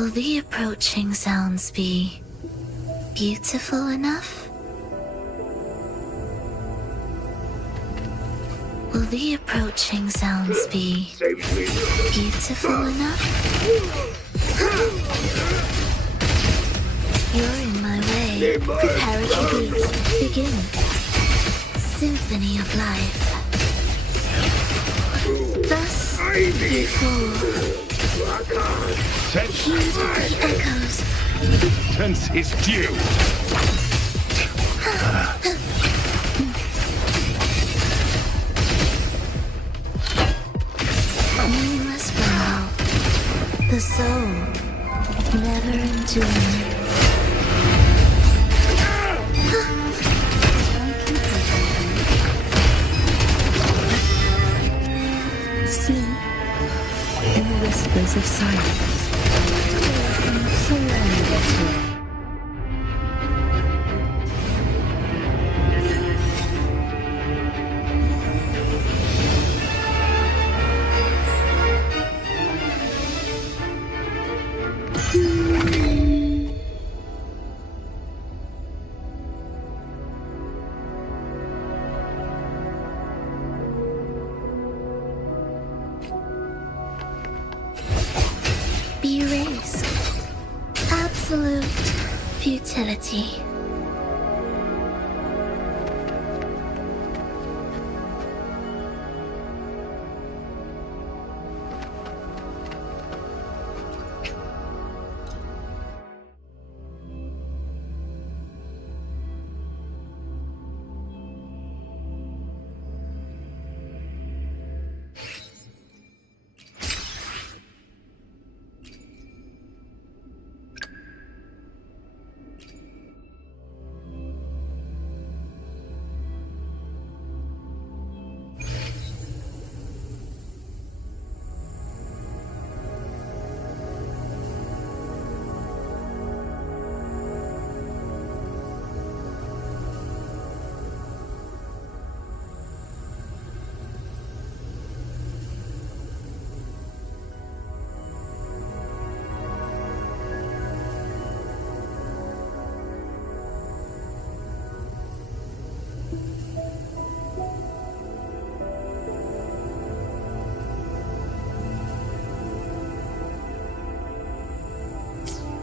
Will the approaching sounds be beautiful enough? Will the approaching sounds be beautiful enough? You're in my way. Prepare at your beat. Begin. Symphony of life. Thus you fall. Heed the echoes. Sense is due. Meaningless brow. The soul never enduring. Sleep in the whispers of silence. Surrender to it. Be erased. Absolute futility.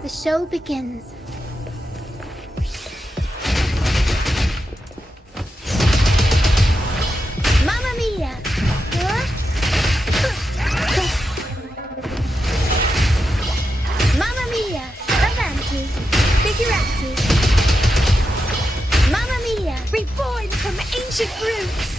The show begins. Mamma mia! Mamma mia! Avanti! Figurati! Mamma mia! Reborn from ancient roots!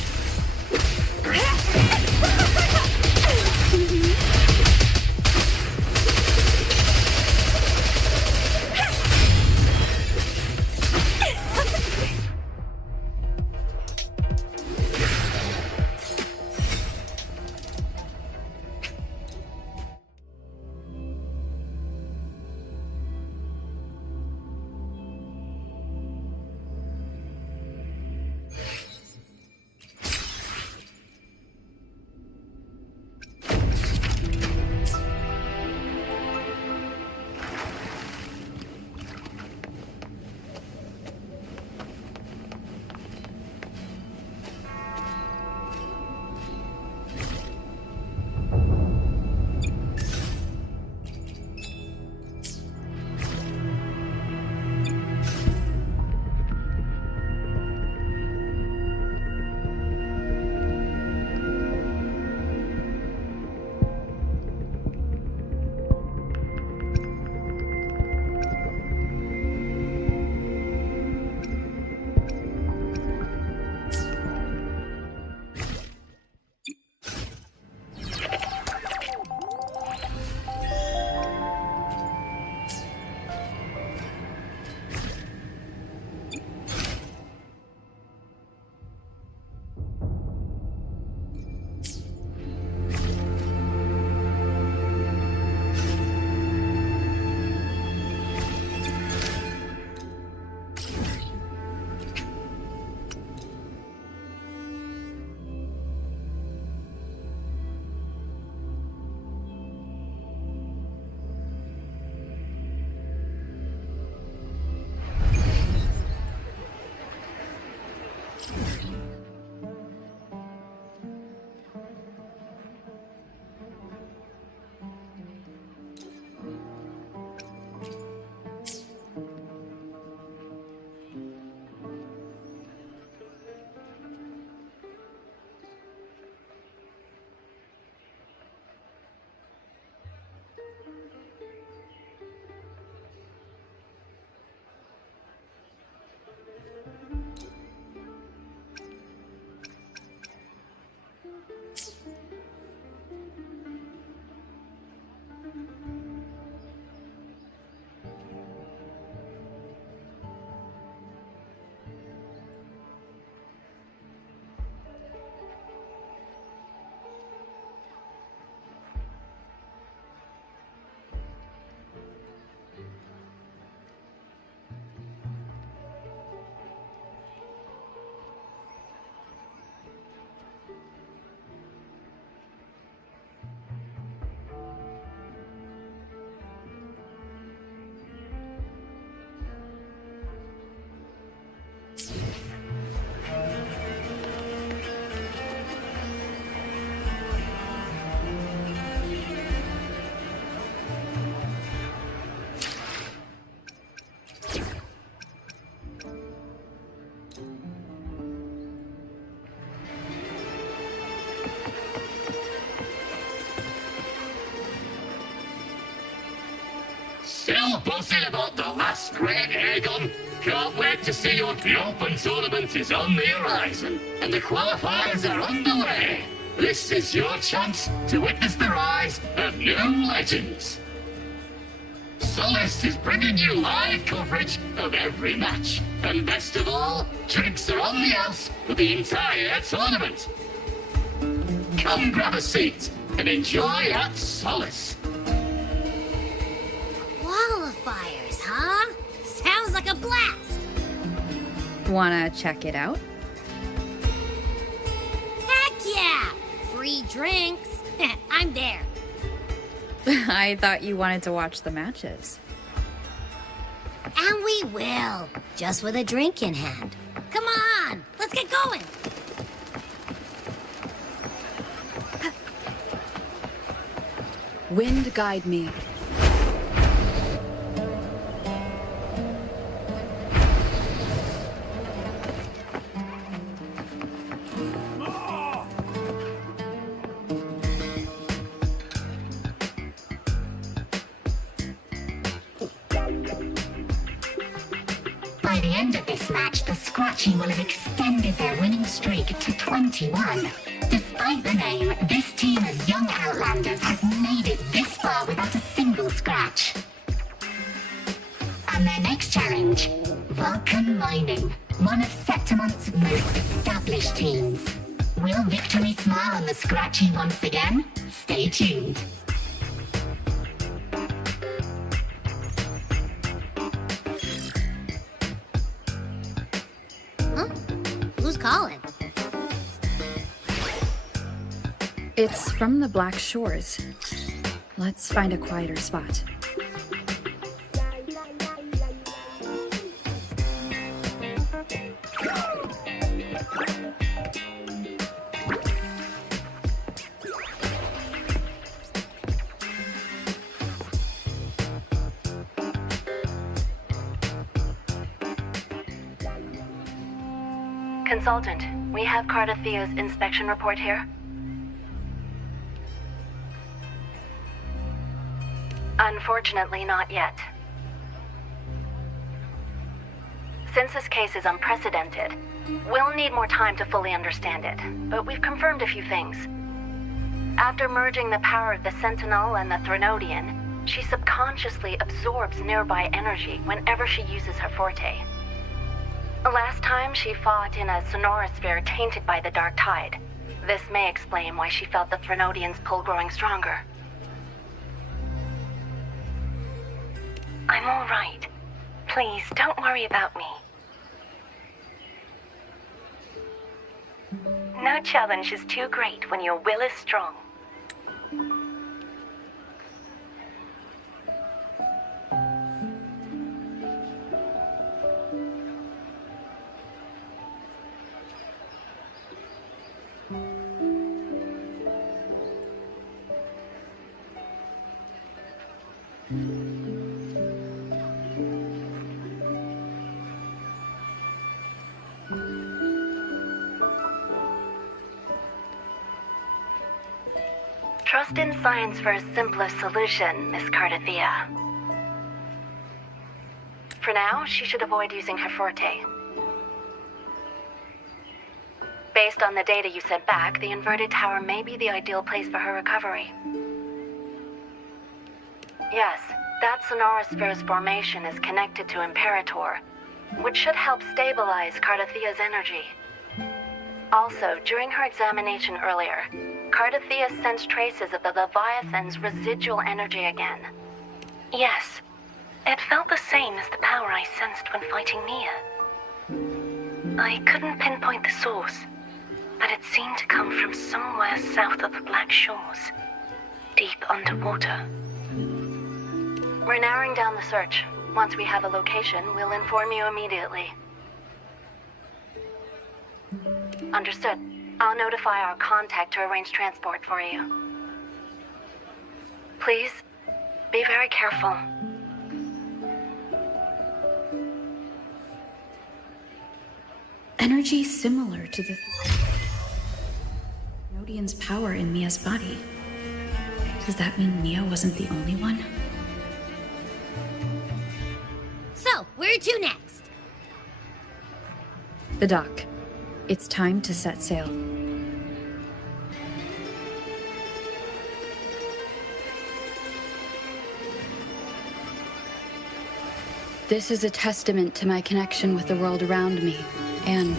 Still buzzing about the last great Aegon. Can't wait to see what the Open Tournament is on the horizon, and the qualifiers are underway. This is your chance to witness the rise of new legends. Solace is bringing you live coverage of every match, and best of all, drinks are on the house for the entire tournament. Come grab a seat and enjoy at Solace. Qualifiers, huh? Sounds like a blast! Wanna check it out? Heck yeah! Free drinks. I'm there. I thought you wanted to watch the matches. And we will. Just with a drink in hand. Come on, let's get going. Wind guide me. By the end of this match, the Scratchy will have extended their winning streak to 21. Despite the name, this team of young Outlanders has made it this far without a single scratch. And their next challenge, Vulcan Mining, one of Septimont's most established teams. Will victory smile on the Scratchy once again? Stay tuned. Who's calling? It's from the Black Shores. Let's find a quieter spot. Consultant, we have Cardathio's inspection report here. Unfortunately, not yet. Since this case is unprecedented, we'll need more time to fully understand it, but we've confirmed a few things. After merging the power of the Sentinel and the Threnodian, she subconsciously absorbs nearby energy whenever she uses her forte. Last time she fought in a sonorosphere tainted by the Dark Tide. This may explain why she felt the Threnodian's pull growing stronger. I'm all right. Please, don't worry about me. No challenge is too great when your will is strong. Trust in science for a simpler solution, Miss Cardathea. For now, she should avoid using her forte. Based on the data you sent back, the inverted tower may be the ideal place for her recovery. Yes, that Sonorosphere's formation is connected to Imperator, which should help stabilize Cardathea's energy. Also, during her examination earlier, Cardathea sensed traces of the Leviathan's residual energy again. Yes, it felt the same as the power I sensed when fighting Nia. I couldn't pinpoint the source, but it seemed to come from somewhere south of the Black Shores, deep underwater. We're narrowing down the search. Once we have a location, we'll inform you immediately. Understood. I'll notify our contact to arrange transport for you. Please, be very careful. Energy similar to the Thenodian's power in Mia's body. Does that mean Mia wasn't the only one? So, where to next? The dock. It's time to set sail. This is a testament to my connection with the world around me, and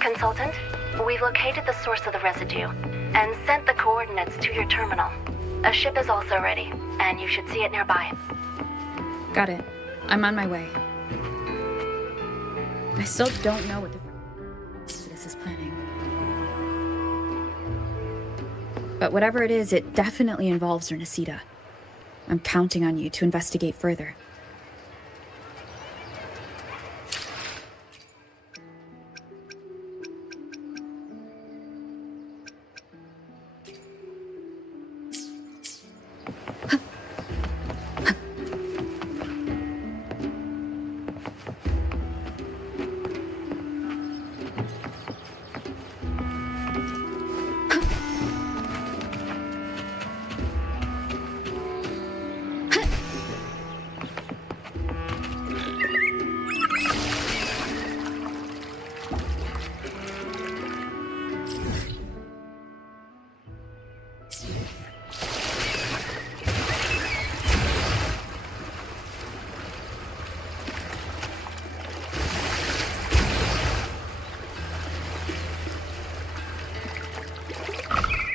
Consultant, we've located the source of the residue and sent the coordinates to your terminal. A ship is also ready, and you should see it nearby. got it. I'm on my way. I still don't know what the this is planning. But whatever it is, it definitely involves Ernestida. I'm counting on you to investigate further.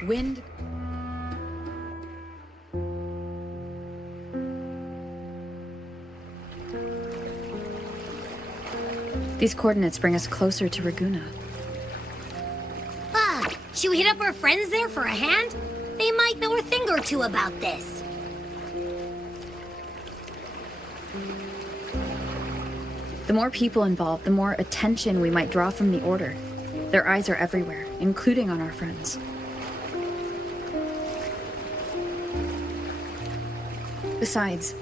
Wind. These coordinates bring us closer to Raguna. Should we hit up our friends there for a hand? They might know a thing or two about this. The more people involved, the more attention we might draw from the Order. Their eyes are everywhere, including on our friends. Besides,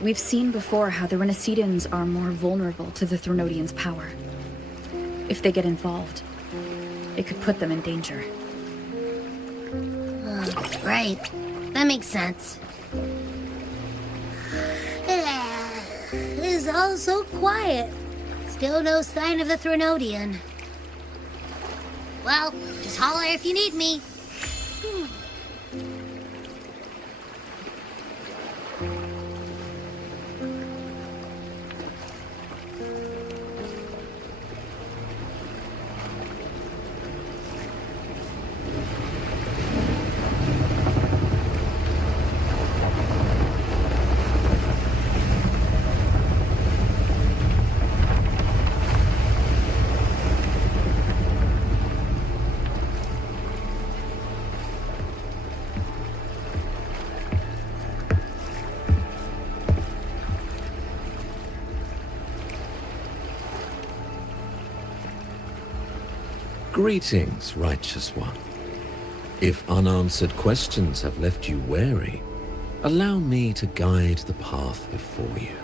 we've seen before how the Renaissance are more vulnerable to the Thenodians' power. If they get involved, it could put them in danger. Right. That makes sense. It's all so quiet. Still no sign of the Thenodian. Well, just holler if you need me. Greetings, righteous one. If unanswered questions have left you wary, allow me to guide the path before you.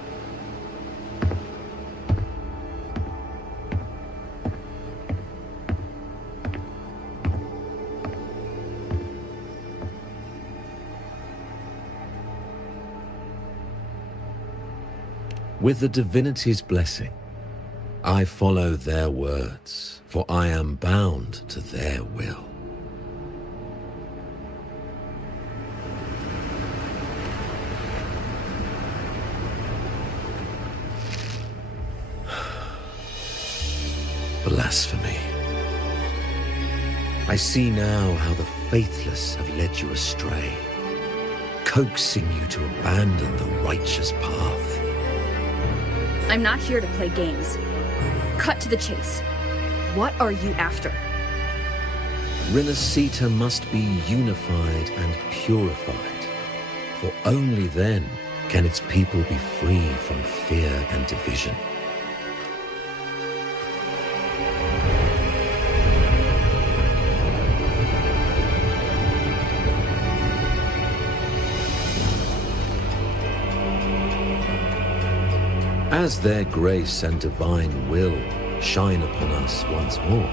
With the divinity's blessing, I follow their words, for I am bound to their will. Blasphemy. I see now how the faithless have led you astray, coaxing you to abandon the righteous path. I'm not here to play games. Cut to the chase. What are you after? Renacita must be unified and purified, for only then can its people be free from fear and division. As their grace and divine will shine upon us once more,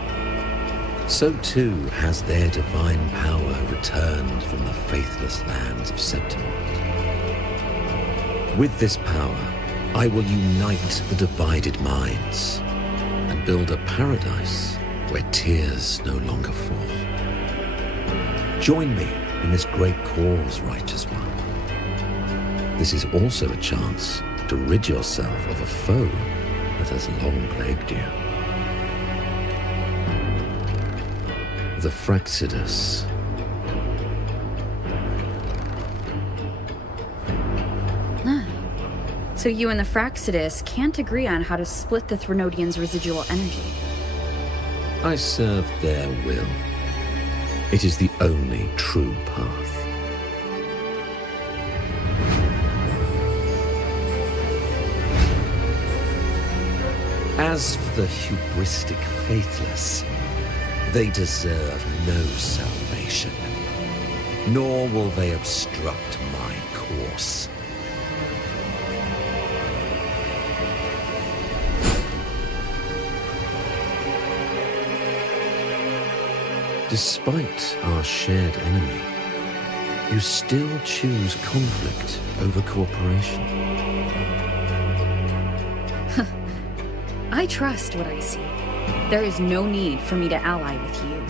so too has their divine power returned from the faithless lands of Septimont. With this power, I will unite the divided minds and build a paradise where tears no longer fall. Join me in this great cause, righteous one. This is also a chance to rid yourself of a foe that has long plagued you. The Fraxidus. So you and the Fraxidus can't agree on how to split the Threnodians' residual energy. I serve their will. It is the only true path. As for the hubristic faithless, they deserve no salvation, nor will they obstruct my course. Despite our shared enemy, you still choose conflict over cooperation. I trust what I see. There is no need for me to ally with you.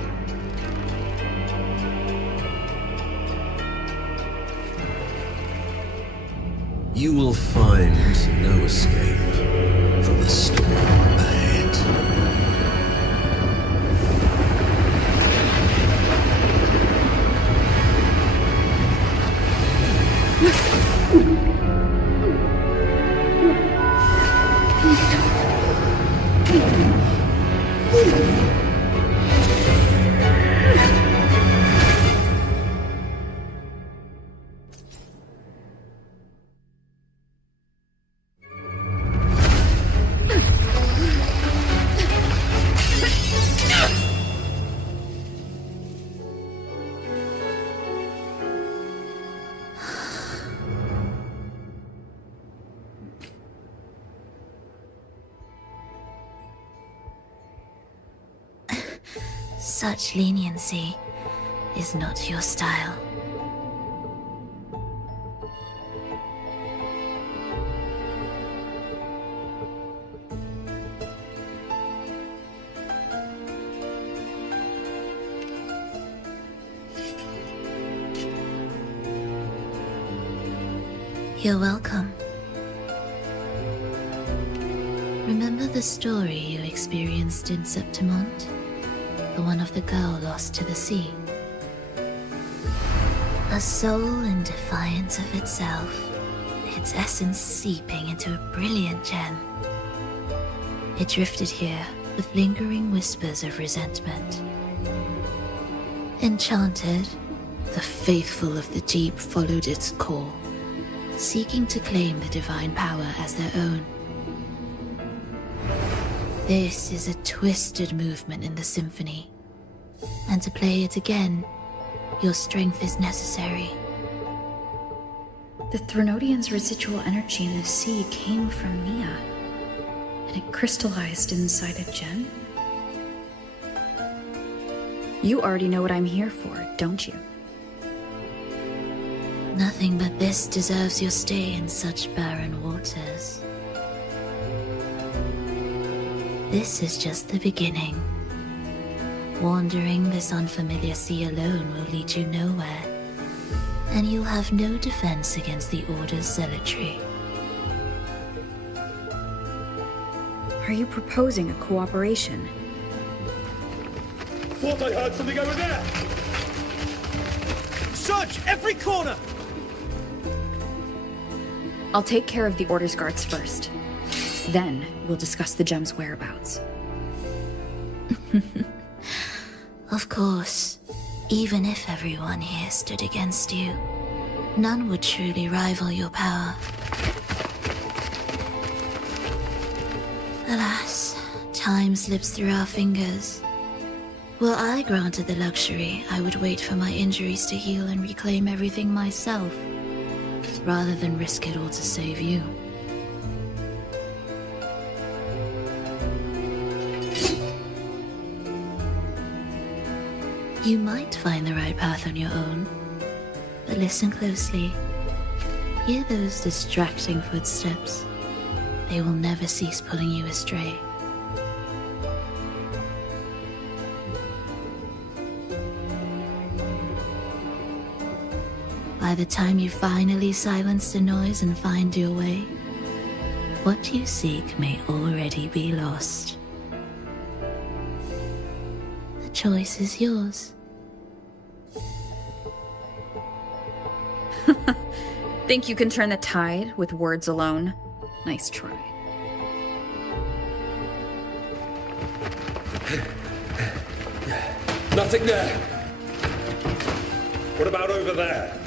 You will find no escape from the storm ahead. Such leniency is not your style. You're welcome. Remember the story you experienced in Septimont? The one of the girl lost to the sea? A soul in defiance of itself, its essence seeping into a brilliant gem. It drifted here with lingering whispers of resentment. Enchanted, the faithful of the deep followed its call, seeking to claim the divine power as their own. This is a twisted movement in the symphony, and to play it again, your strength is necessary. The Threnodian's residual energy in the sea came from Mia, and it crystallized inside a gem? You already know what I'm here for, don't you? Nothing but this deserves your stay in such barren waters. This is just the beginning. Wandering this unfamiliar sea alone will lead you nowhere, and you'll have no defense against the Order's zealotry. Are you proposing a cooperation? Thought I heard something over there! Search every corner! I'll take care of the Order's guards first. Then, we'll discuss the gem's whereabouts. Of course, even if everyone here stood against you, none would truly rival your power. Alas, time slips through our fingers. Were I granted the luxury, I would wait for my injuries to heal and reclaim everything myself, rather than risk it all to save you. You might find the right path on your own, but listen closely. Hear those distracting footsteps. They will never cease pulling you astray. By the time you finally silence the noise and find your way, what you seek may already be lost. The choice is yours. Think you can turn the tide with words alone? Nice try. Nothing there! What about over there?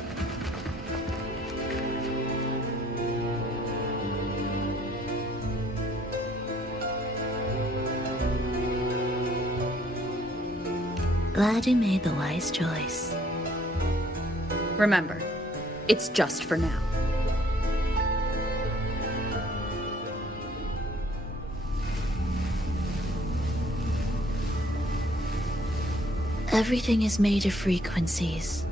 Glad you made the wise choice. Remember, it's just for now. Everything is made of frequencies.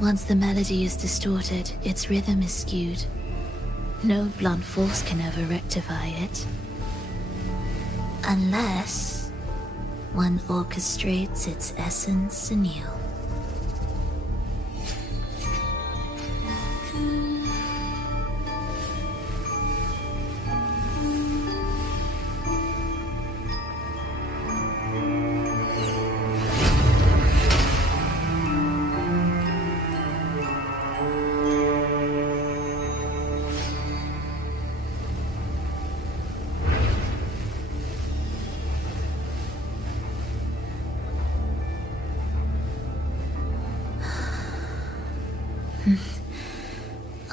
Once the melody is distorted, its rhythm is skewed. No blunt force can ever rectify it. Unless one orchestrates its essence anew.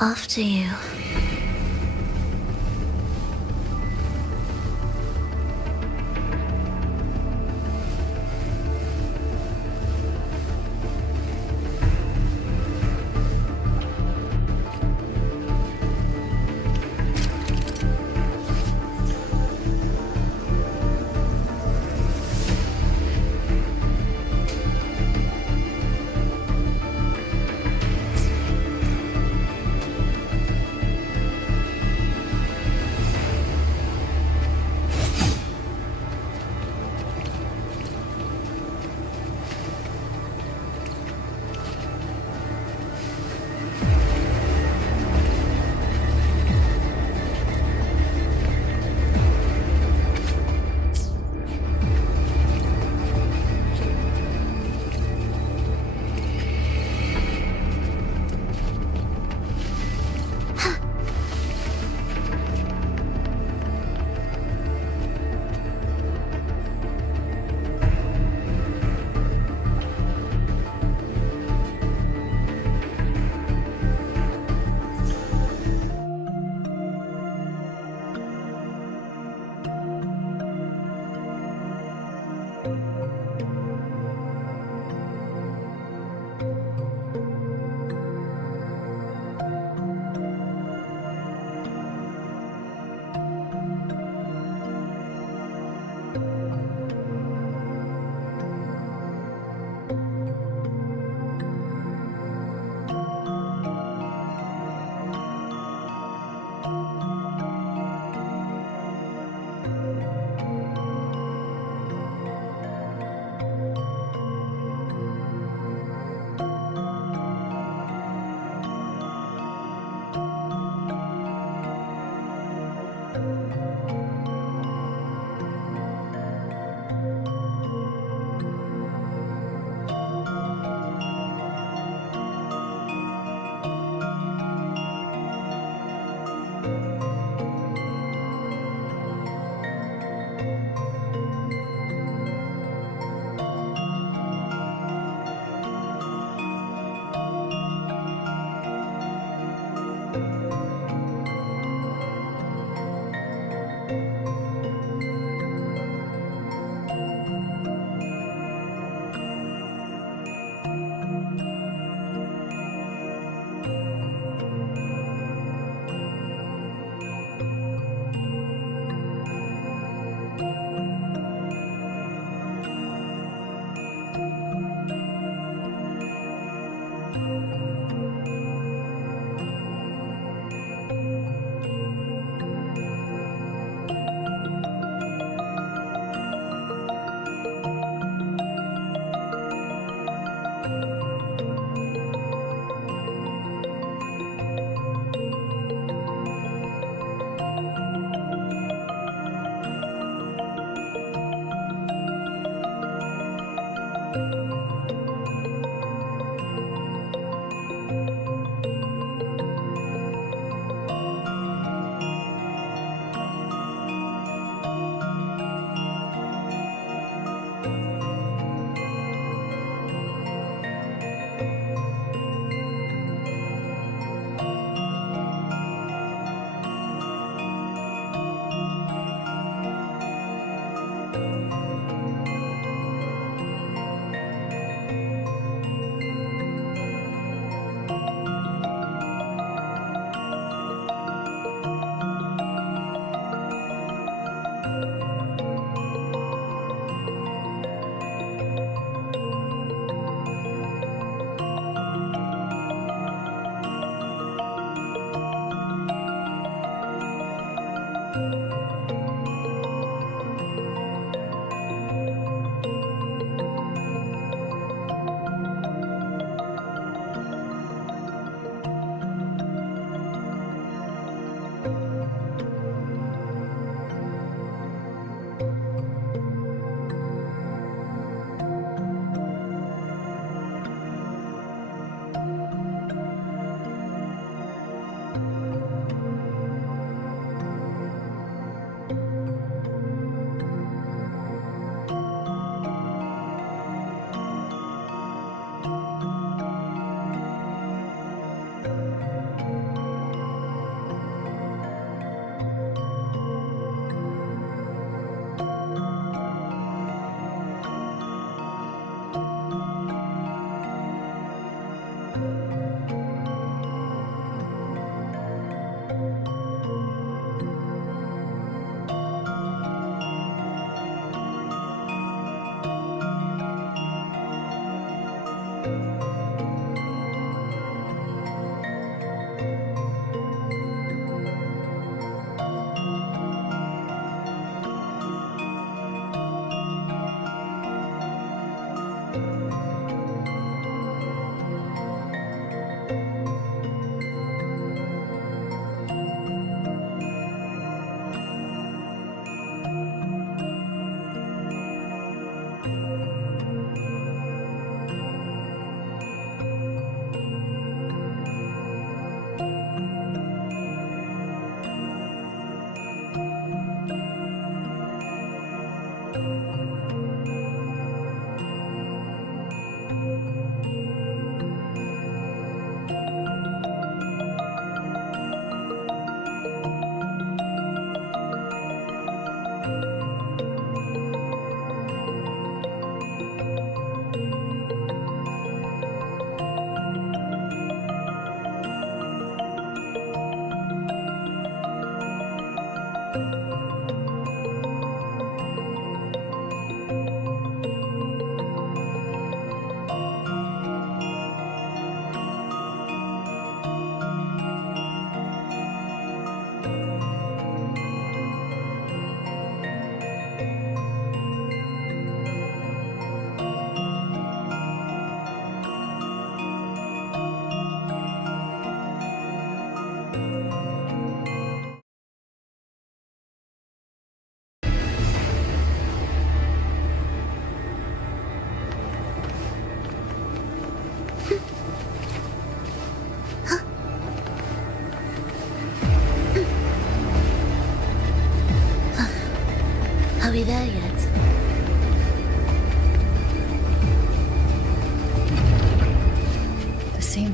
After you.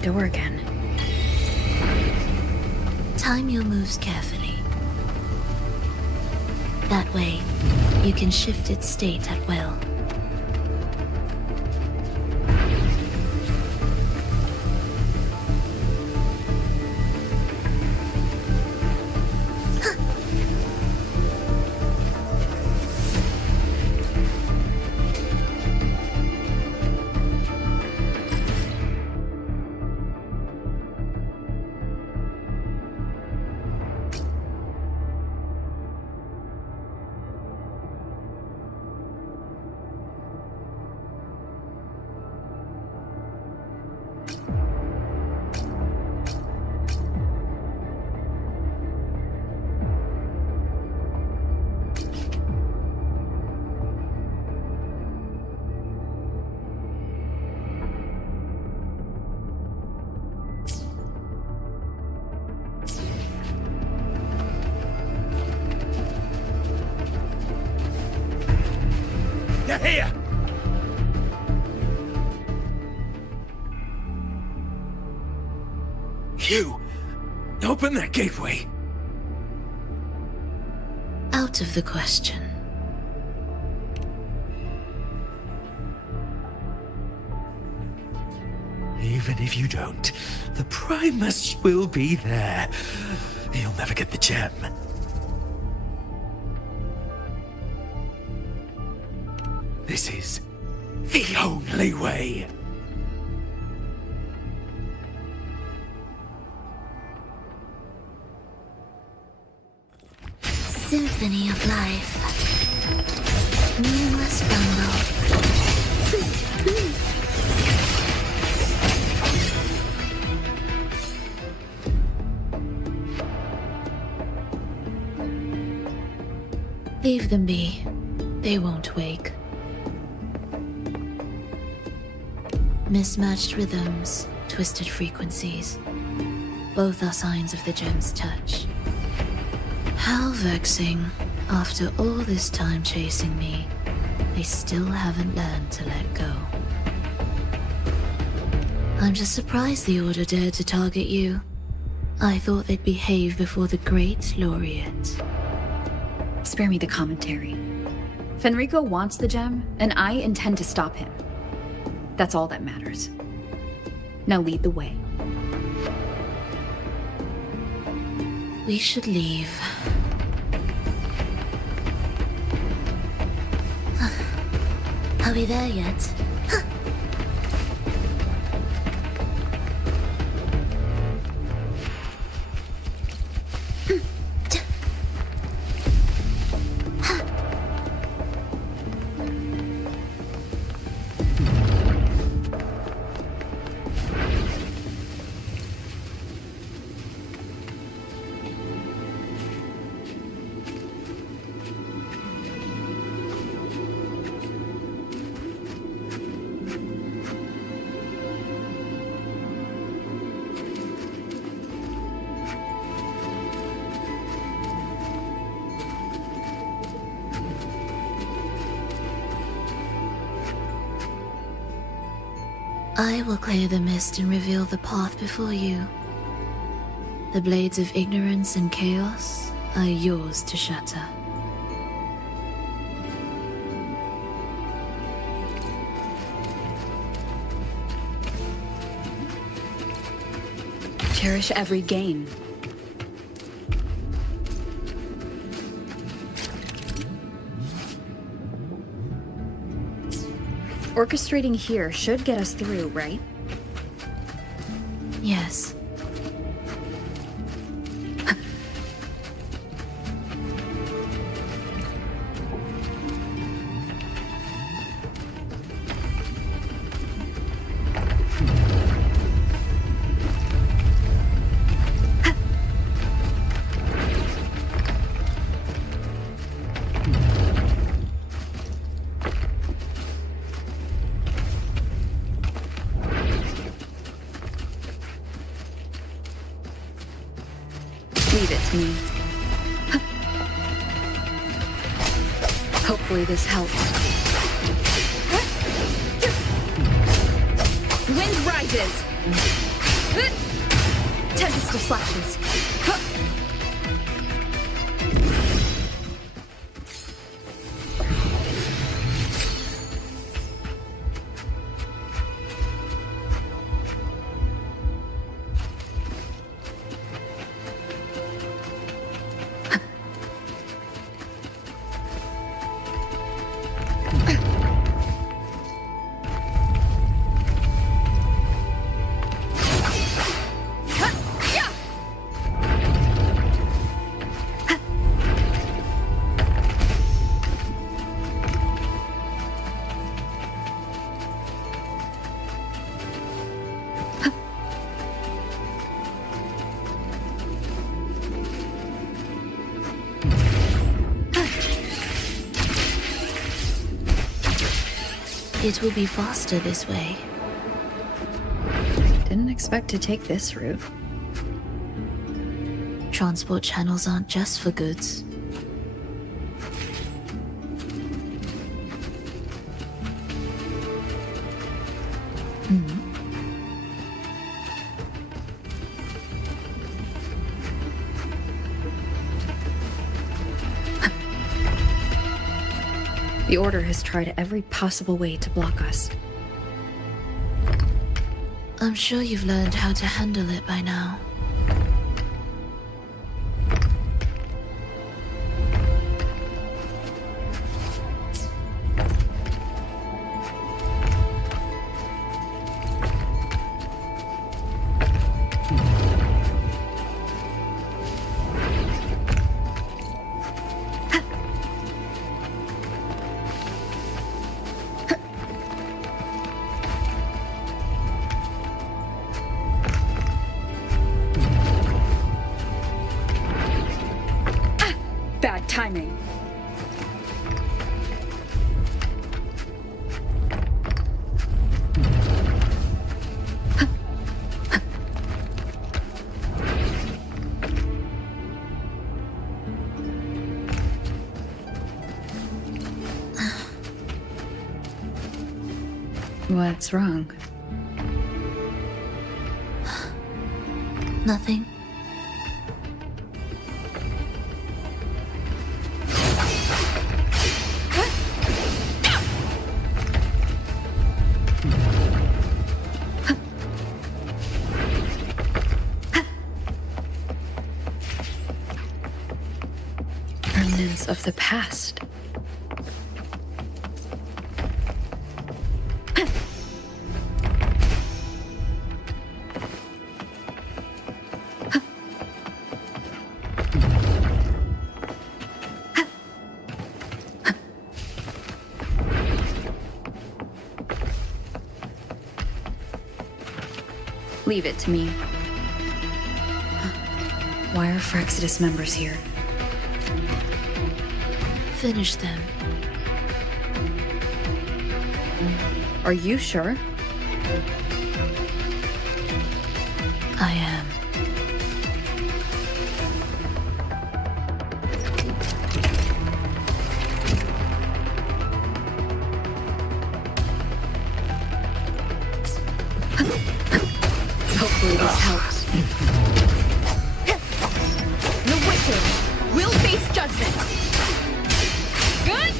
door again. Time your moves carefully. That way, you can shift its state at will. They're here! You! Open that gateway! Out of the question. Even if you don't, the Primus will be there. You'll never get the gem. This is the only way. Symphony of life. Meaningless bundle. Leave them be. They won't wake. Mismatched rhythms, twisted frequencies. Both are signs of the gem's touch. How vexing. After all this time chasing me, they still haven't learned to let go. I'm just surprised the Order dared to target you. I thought they'd behave before the Great Laureate. Spare me the commentary. Fenrico wants the gem, and I intend to stop him. That's all that matters. Now lead the way. We should leave. Are we there yet? I will clear the mist and reveal the path before you. The blades of ignorance and chaos are yours to shatter. Cherish every gain. Orchestrating here should get us through, right? Yes. Leave it to me. Hopefully this helps. Wind rises! Tempest of Slashes. It will be faster this way. Didn't expect to take this route. Transport channels aren't just for goods. The Order has tried every possible way to block us. I'm sure you've learned how to handle it by now. Bad timing. What's wrong? Nothing. Remnants of the past. Leave it to me. Why are Frexodus members here? Finish them. Are you sure? I am. Hopefully this helps. The wicked will face judgment. Good?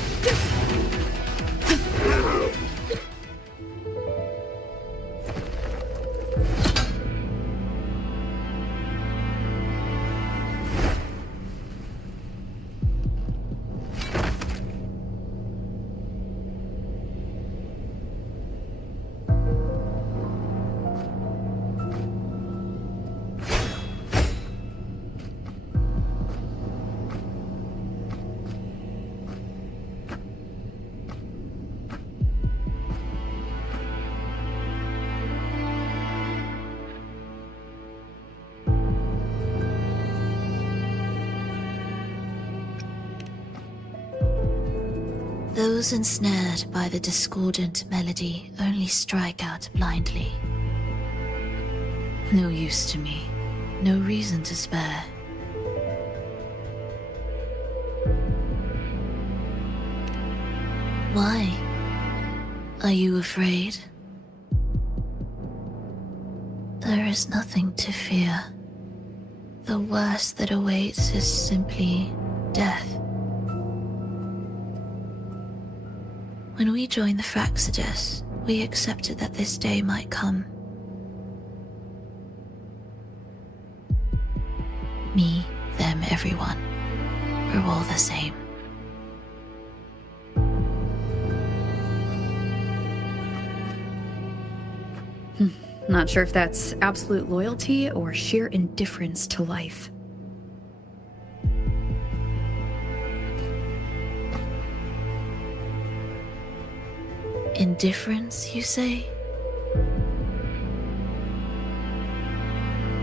Those ensnared by the discordant melody only strike out blindly. No use to me, no reason to spare. Why? Are you afraid? There is nothing to fear. The worst that awaits is simply death. When we joined the Fraxidus, we accepted that this day might come. Me, them, everyone. We're all the same. Not sure if that's absolute loyalty or sheer indifference to life. Indifference, you say?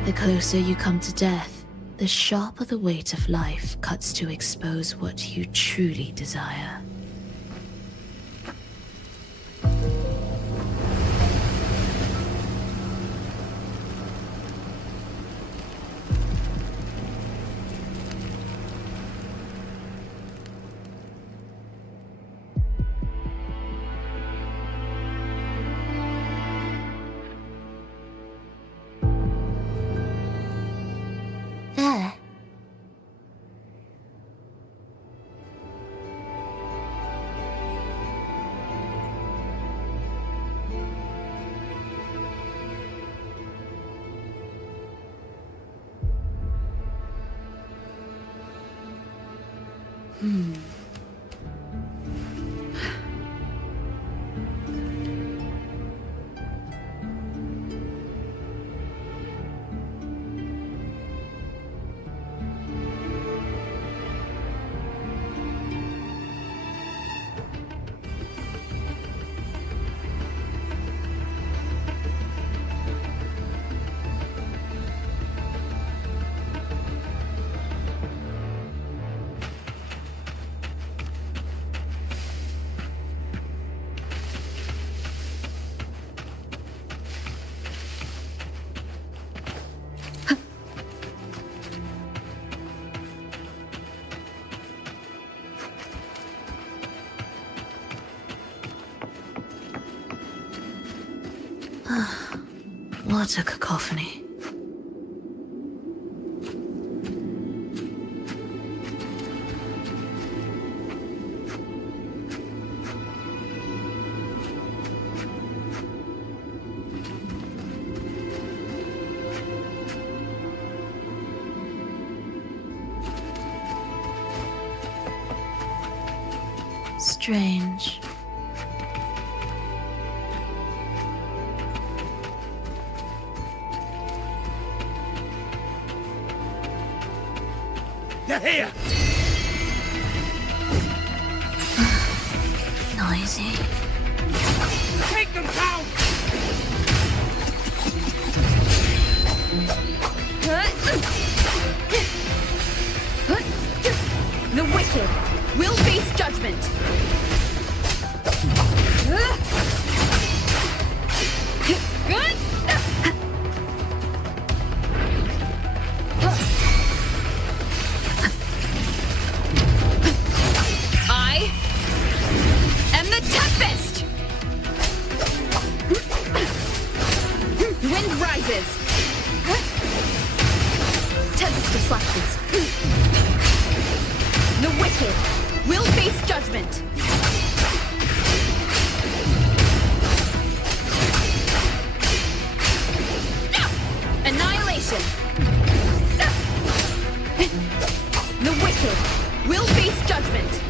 The closer you come to death, the sharper the weight of life cuts to expose what you truly desire. There. What a cacophony. Strange. They're here! Noisy. Take them down! The wicked will face judgment. Good. I am the Tempest. Wind rises. Tempest reflections. The wicked will face judgment. Annihilation. The wicked will face judgment.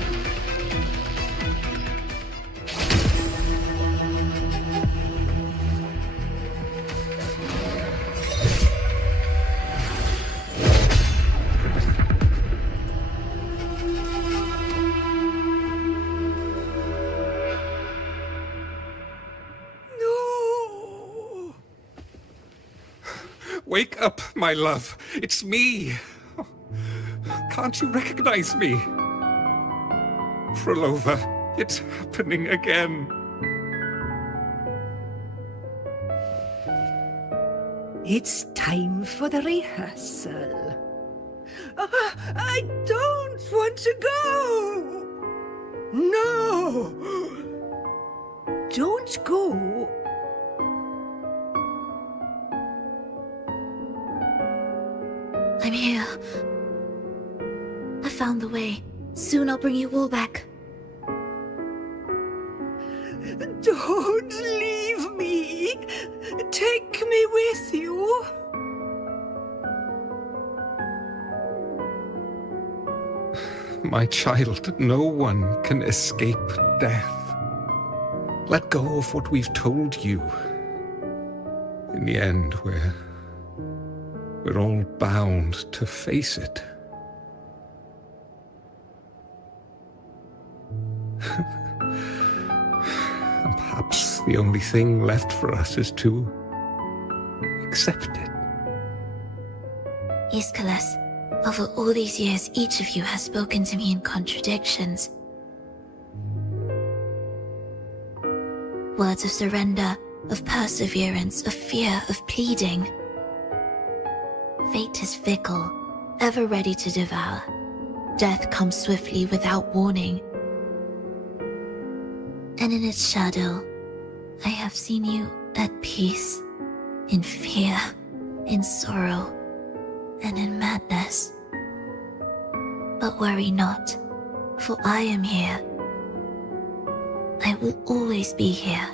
Wake up, my love. It's me. Can't you recognize me? Phrolova, it's happening again. It's time for the rehearsal. I don't want to go! No! Don't go! I'm here. I found the way. Soon I'll bring you all back. Don't leave me. Take me with you. My child, no one can escape death. Let go of what we've told you. In the end, we're all bound to face it. And perhaps the only thing left for us is to accept it. Iskalas, over all these years, each of you has spoken to me in contradictions. Words of surrender, of perseverance, of fear, of pleading. Fate is fickle, ever ready to devour. Death comes swiftly without warning. And in its shadow, I have seen you at peace, in fear, in sorrow, and in madness. But worry not, for I am here. I will always be here.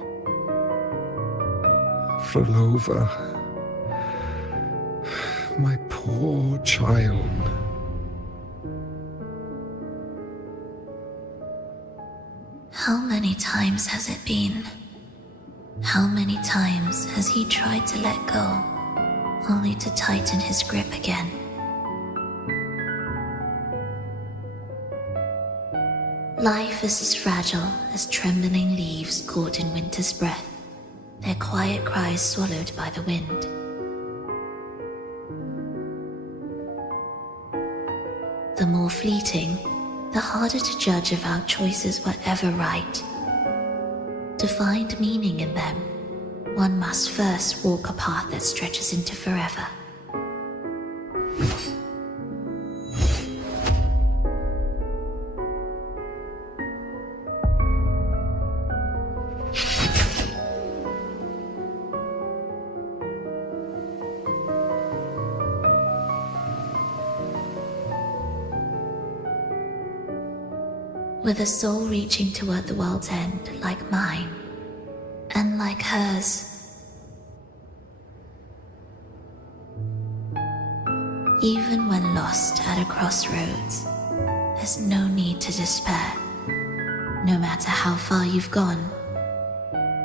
Phrolova, my poor child. How many times has it been? How many times has he tried to let go, only to tighten his grip again? Life is as fragile as trembling leaves caught in winter's breath, their quiet cries swallowed by the wind. The more fleeting, the harder to judge if our choices were ever right. To find meaning in them, one must first walk a path that stretches into forever. With a soul reaching toward the world's end like mine, and like hers. Even when lost at a crossroads, there's no need to despair. No matter how far you've gone,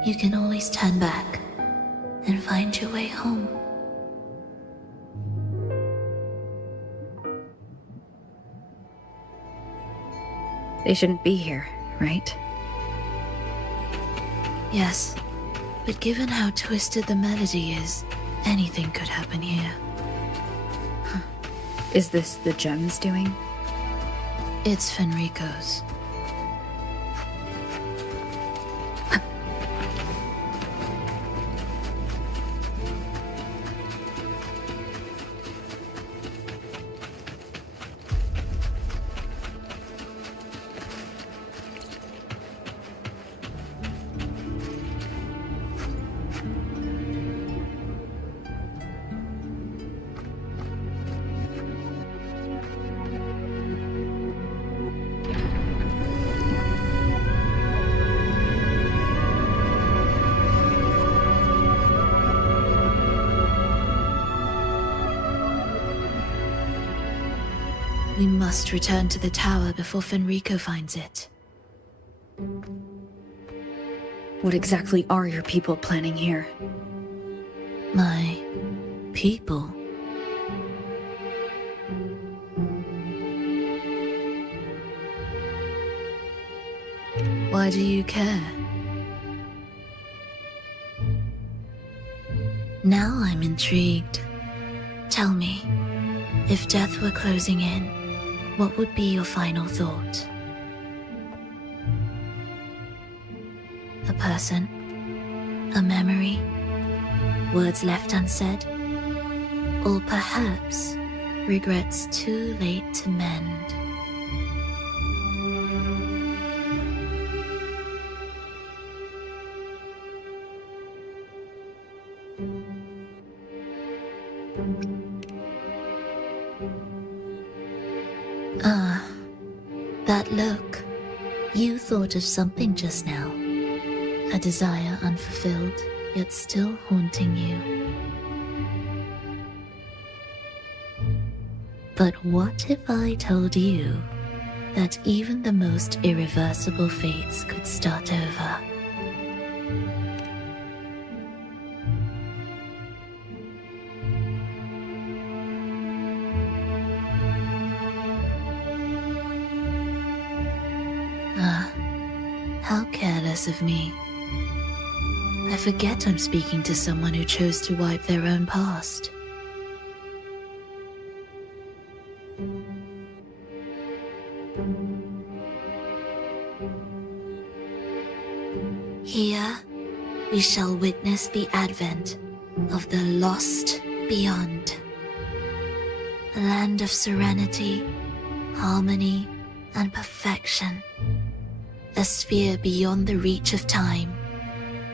you can always turn back and find your way home. They shouldn't be here, right? Yes, but given how twisted the melody is, anything could happen here. Is this the gem's doing? It's Fenrico's. We must return to the tower before Fenrico finds it. What exactly are your people planning here? My people? Why do you care? Now I'm intrigued. Tell me, if death were closing in, what would be your final thought? A person? A memory? Words left unsaid? Or perhaps regrets too late to mend? That look. You thought of something just now. A desire unfulfilled, yet still haunting you. But what if I told you that even the most irreversible fates could start over? How careless of me. I forget I'm speaking to someone who chose to wipe their own past. Here, we shall witness the advent of the lost beyond. A land of serenity, harmony, and perfection. A sphere beyond the reach of time.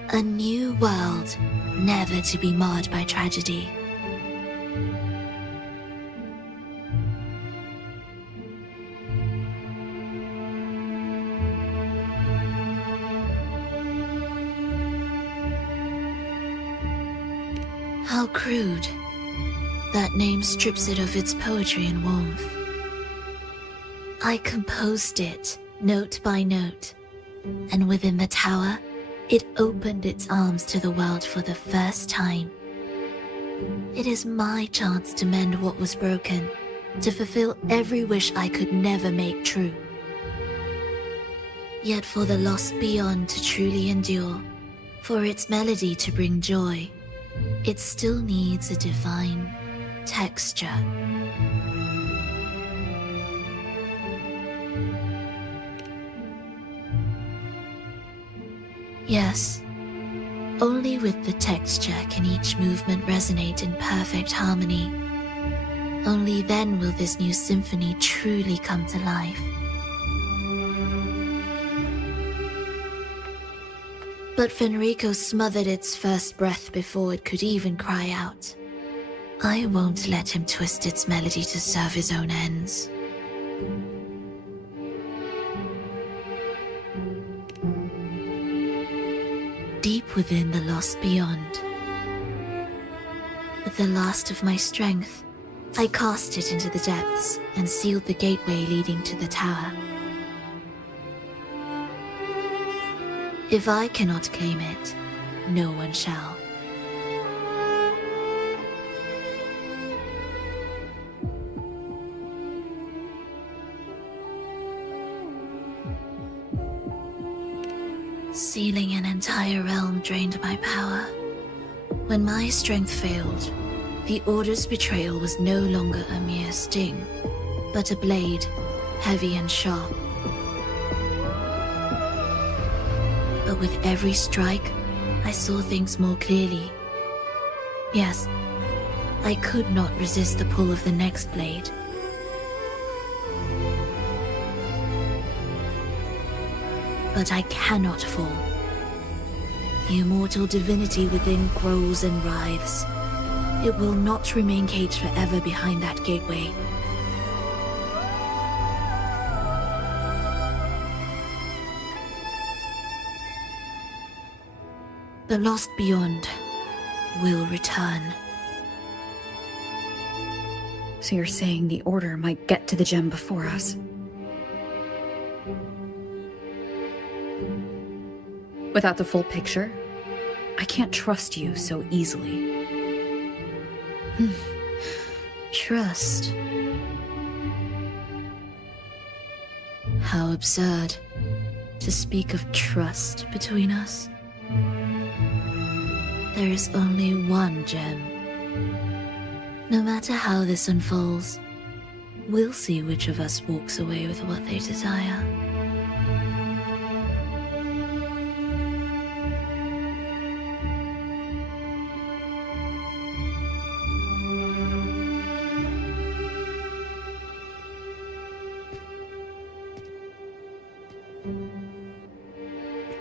A new world, never to be marred by tragedy. How crude. That name strips it of its poetry and warmth. I composed it, note by note, and within the tower, it opened its arms to the world for the first time. It is my chance to mend what was broken, to fulfill every wish I could never make true. Yet for the lost beyond to truly endure, for its melody to bring joy, it still needs a divine texture. Yes, only with the texture can each movement resonate in perfect harmony. Only then will this new symphony truly come to life. But Fenrico smothered its first breath before it could even cry out. I won't let him twist its melody to serve his own ends. Deep within the lost beyond, with the last of my strength, I cast it into the depths and sealed the gateway leading to the tower. If I cannot claim it, no one shall. Sealing an entire realm drained my power. When my strength failed, the Order's betrayal was no longer a mere sting, but a blade, heavy and sharp. But with every strike, I saw things more clearly. Yes, I could not resist the pull of the next blade. But I cannot fall. The immortal divinity within grows and writhes. It will not remain caged forever behind that gateway. The lost beyond will return. So you're saying the Order might get to the gem before us? Without the full picture, I can't trust you so easily. Trust? How absurd to speak of trust between us. There is only one gem. No matter how this unfolds, we'll see which of us walks away with what they desire.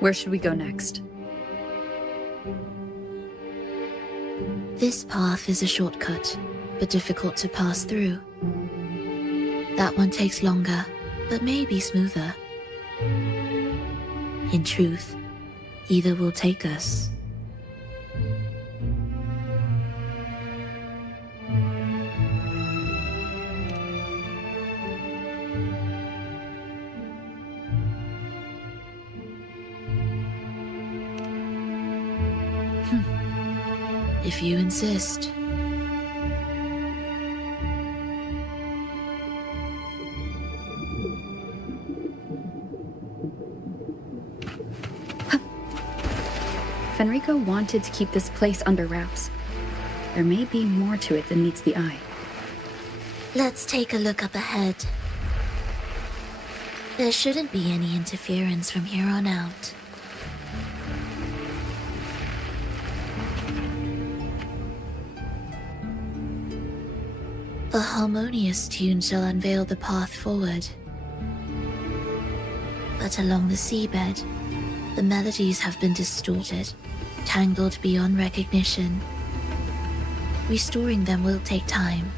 Where should we go next? This path is a shortcut, but difficult to pass through. That one takes longer, but maybe smoother. In truth, either will take us. If you insist. Fenrico wanted to keep this place under wraps. There may be more to it than meets the eye. Let's take a look up ahead. There shouldn't be any interference from here on out. A harmonious tune shall unveil the path forward. But along the seabed, the melodies have been distorted, tangled beyond recognition. Restoring them will take time.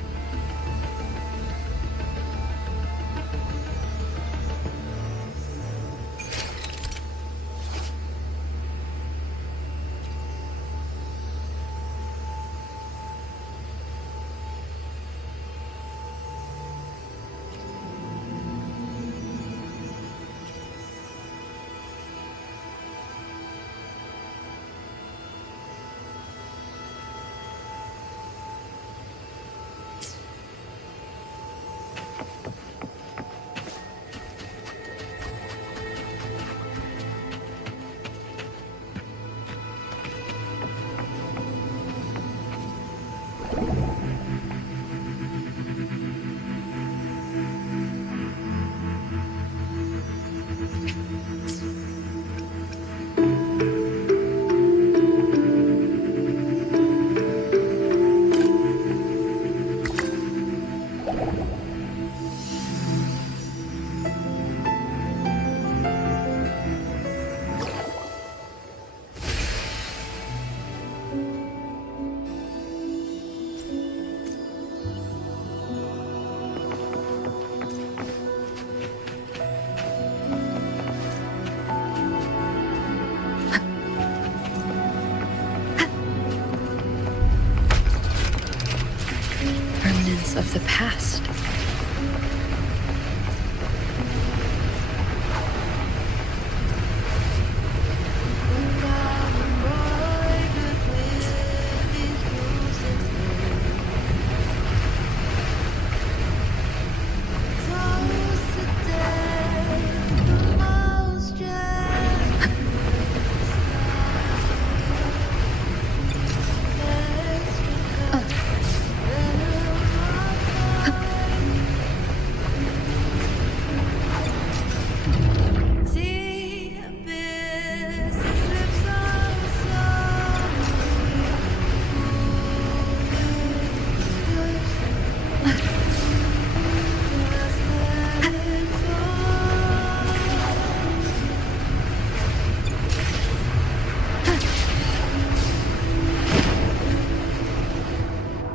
Of the past.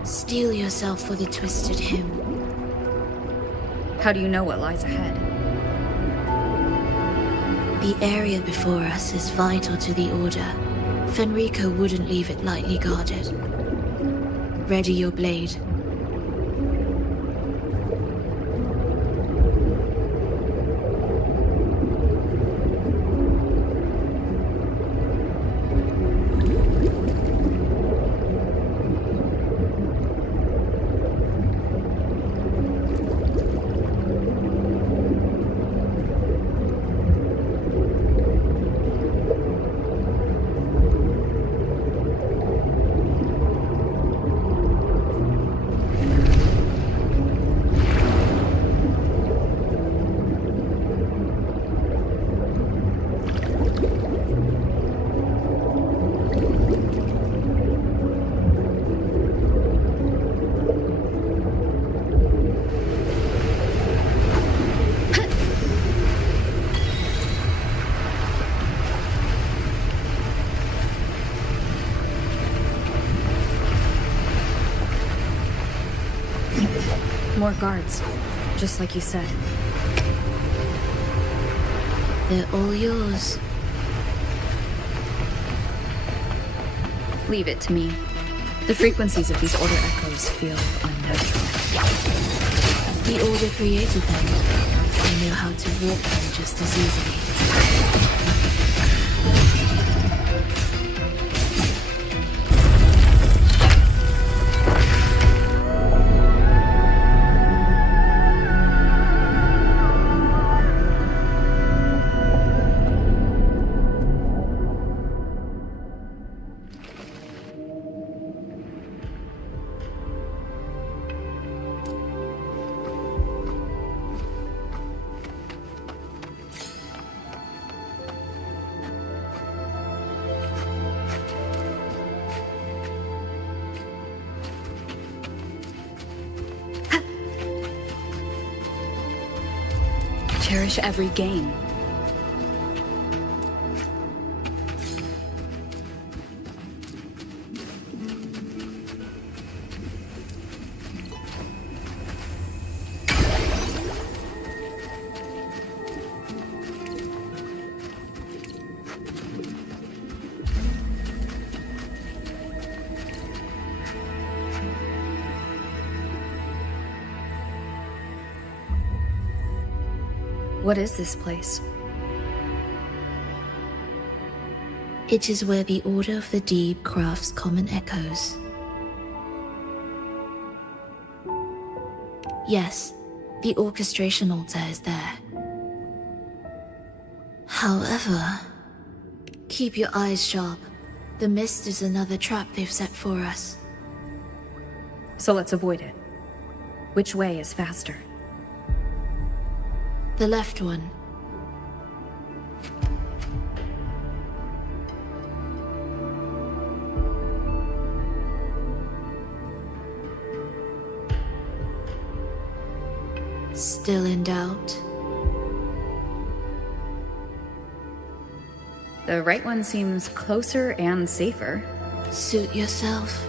Steel yourself for the twisted hymn. How do you know what lies ahead? The area before us is vital to the Order. Fenrico wouldn't leave it lightly guarded. Ready your blade. More guards, just like you said. They're all yours. Leave it to me. The frequencies of these Order echoes feel unnatural. The Order created them. They know how to warp them just as easily. Cherish every gain. What is this place? It is where the Order of the Deep crafts common echoes. Yes, the orchestration altar is there. However, keep your eyes sharp. The mist is another trap they've set for us. So let's avoid it. Which way is faster? The left one. Still in doubt? The right one seems closer and safer. Suit yourself.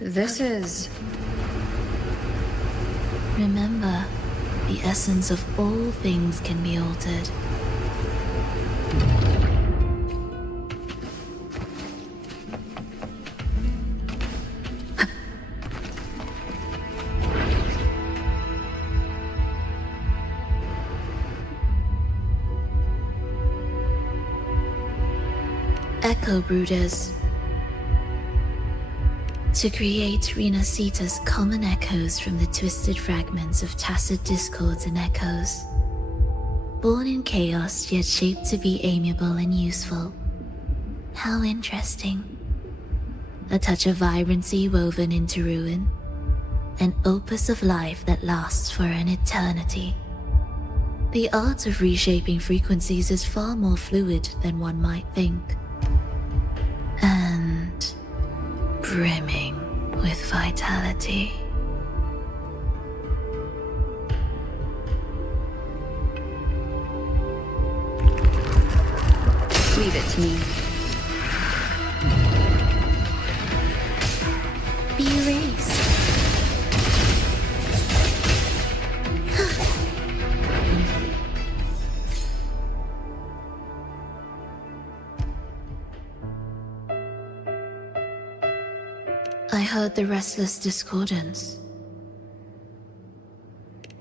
This is... Remember, the essence of all things can be altered. Echo Brooders. To create Rena Sita's common echoes from the twisted fragments of tacit discords and echoes. Born in chaos, yet shaped to be amiable and useful. How interesting. A touch of vibrancy woven into ruin. An opus of life that lasts for an eternity. The art of reshaping frequencies is far more fluid than one might think. And brimming with vitality. Leave it to me. Be erased. I heard the restless discordance.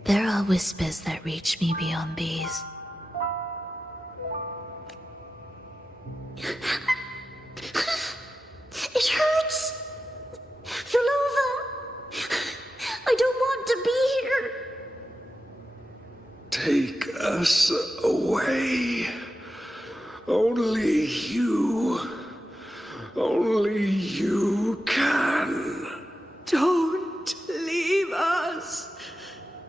There are whispers that reach me beyond these. It hurts! Phrolova! I don't want to be here! Take us away. Only you can. Don't leave us!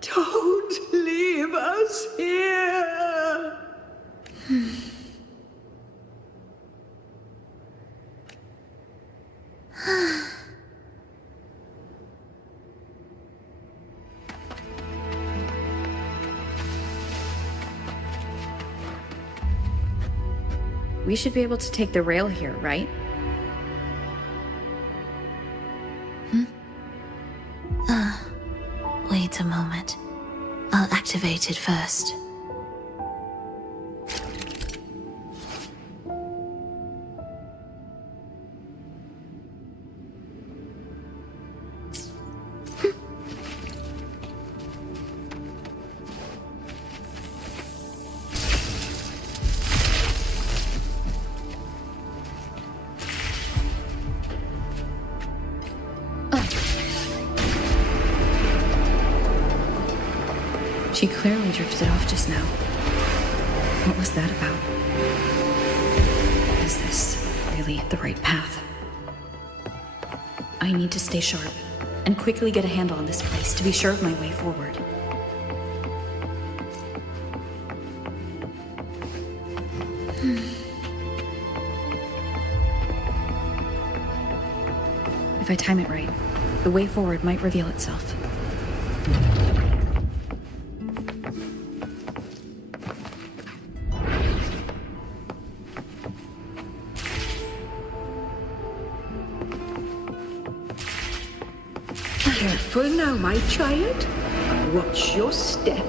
Don't leave us here! We should be able to take the rail here, right? Wait a moment. I'll activate it first. She clearly drifted off just now. What was that about? Is this really the right path? I need to stay sharp and quickly get a handle on this place to be sure of my way forward. If I time it right, the way forward might reveal itself. Careful now, my child. Watch your step.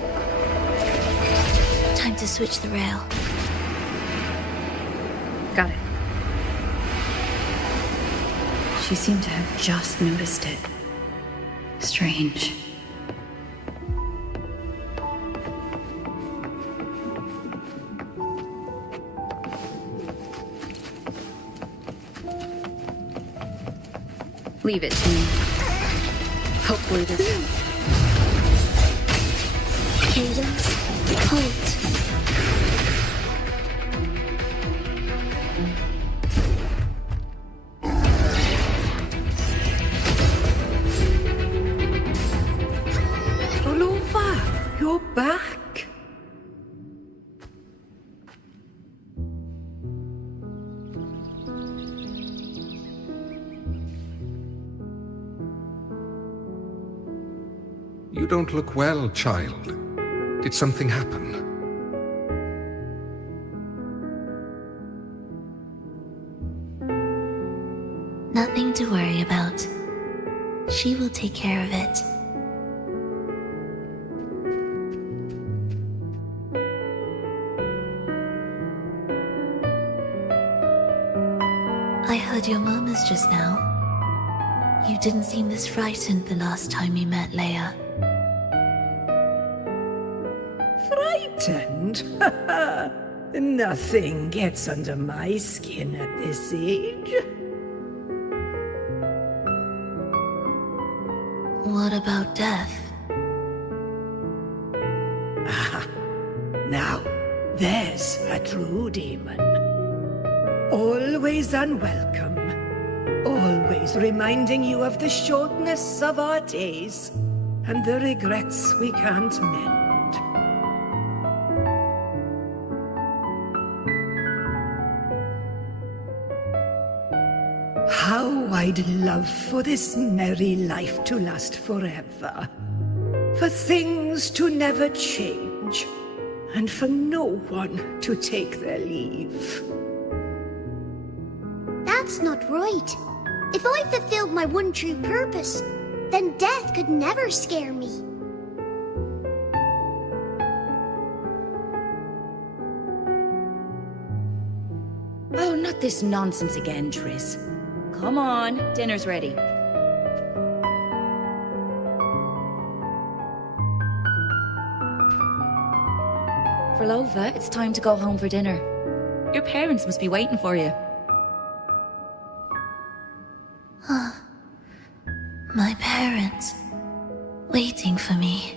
Time to switch the rail. Got it. She seemed to have just noticed it. Strange. Leave it to me. Hopefully this... Cadence. Halt. Phrolova, you're back. You don't look well, child. Did something happen? Nothing to worry about. She will take care of it. I heard your murmurs just now. You didn't seem this frightened the last time we met, Leia. Frightened? Nothing gets under my skin at this age. What about death? Ah, now, there's a true demon. Always unwelcome. Always reminding you of the shortness of our days and the regrets we can't mend. How I'd love for this merry life to last forever. For things to never change, and for no one to take their leave. That's not right. If I fulfilled my one true purpose, then death could never scare me. Oh, not this nonsense again, Triss. Come on, dinner's ready. Phrolova, it's time to go home for dinner. Your parents must be waiting for you. My parents, waiting for me.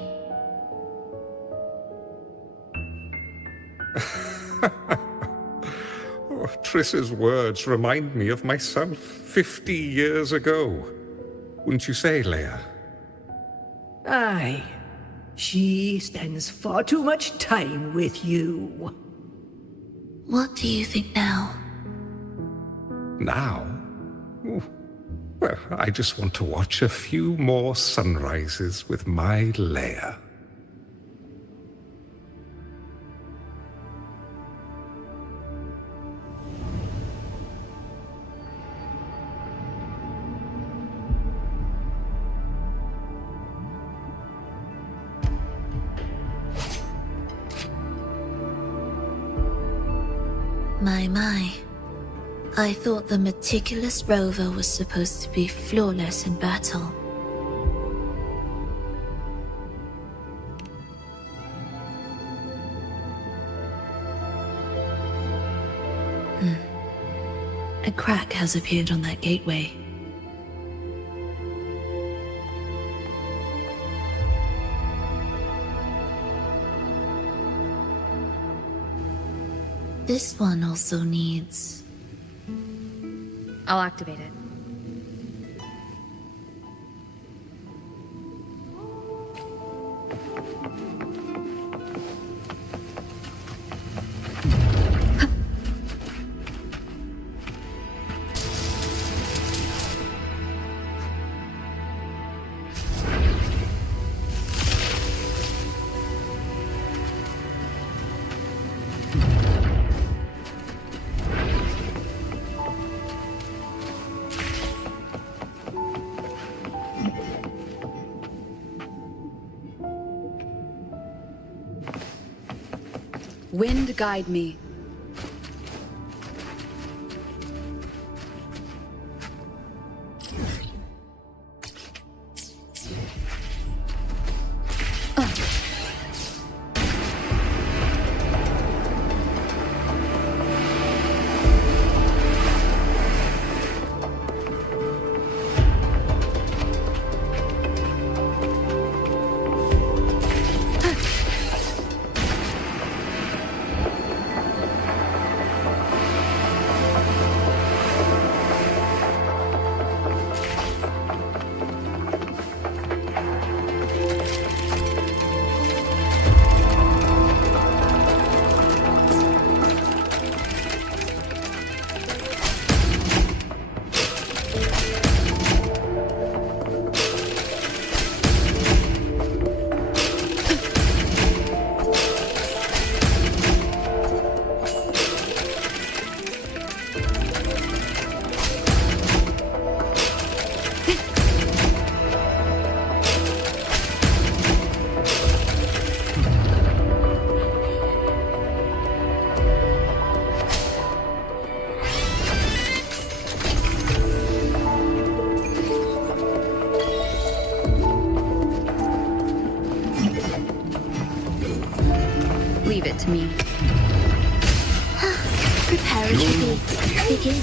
Oh, Triss's words remind me of myself 50 years ago. Wouldn't you say, Leia? Aye. She spends far too much time with you. What do you think now? Now? Oh, well, I just want to watch a few more sunrises with my Leia. My. I thought the meticulous rover was supposed to be flawless in battle. A crack has appeared on that gateway. This one also needs... I'll activate it. Wind guide me. Leave it to me. Prepare retreat. Begin.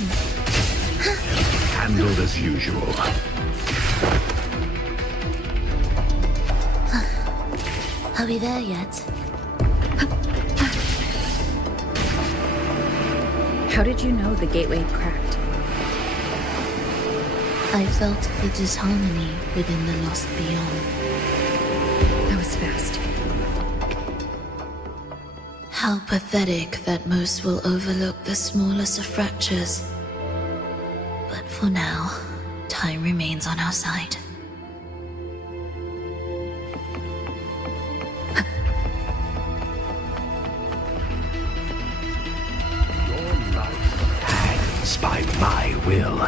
Handled as usual. Are we there yet? How did you know the gateway had cracked? I felt the disharmony within the lost beyond. That was fast. How pathetic that most will overlook the smallest of fractures. But for now, time remains on our side. Your life hangs by my will.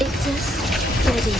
Ictus, ready.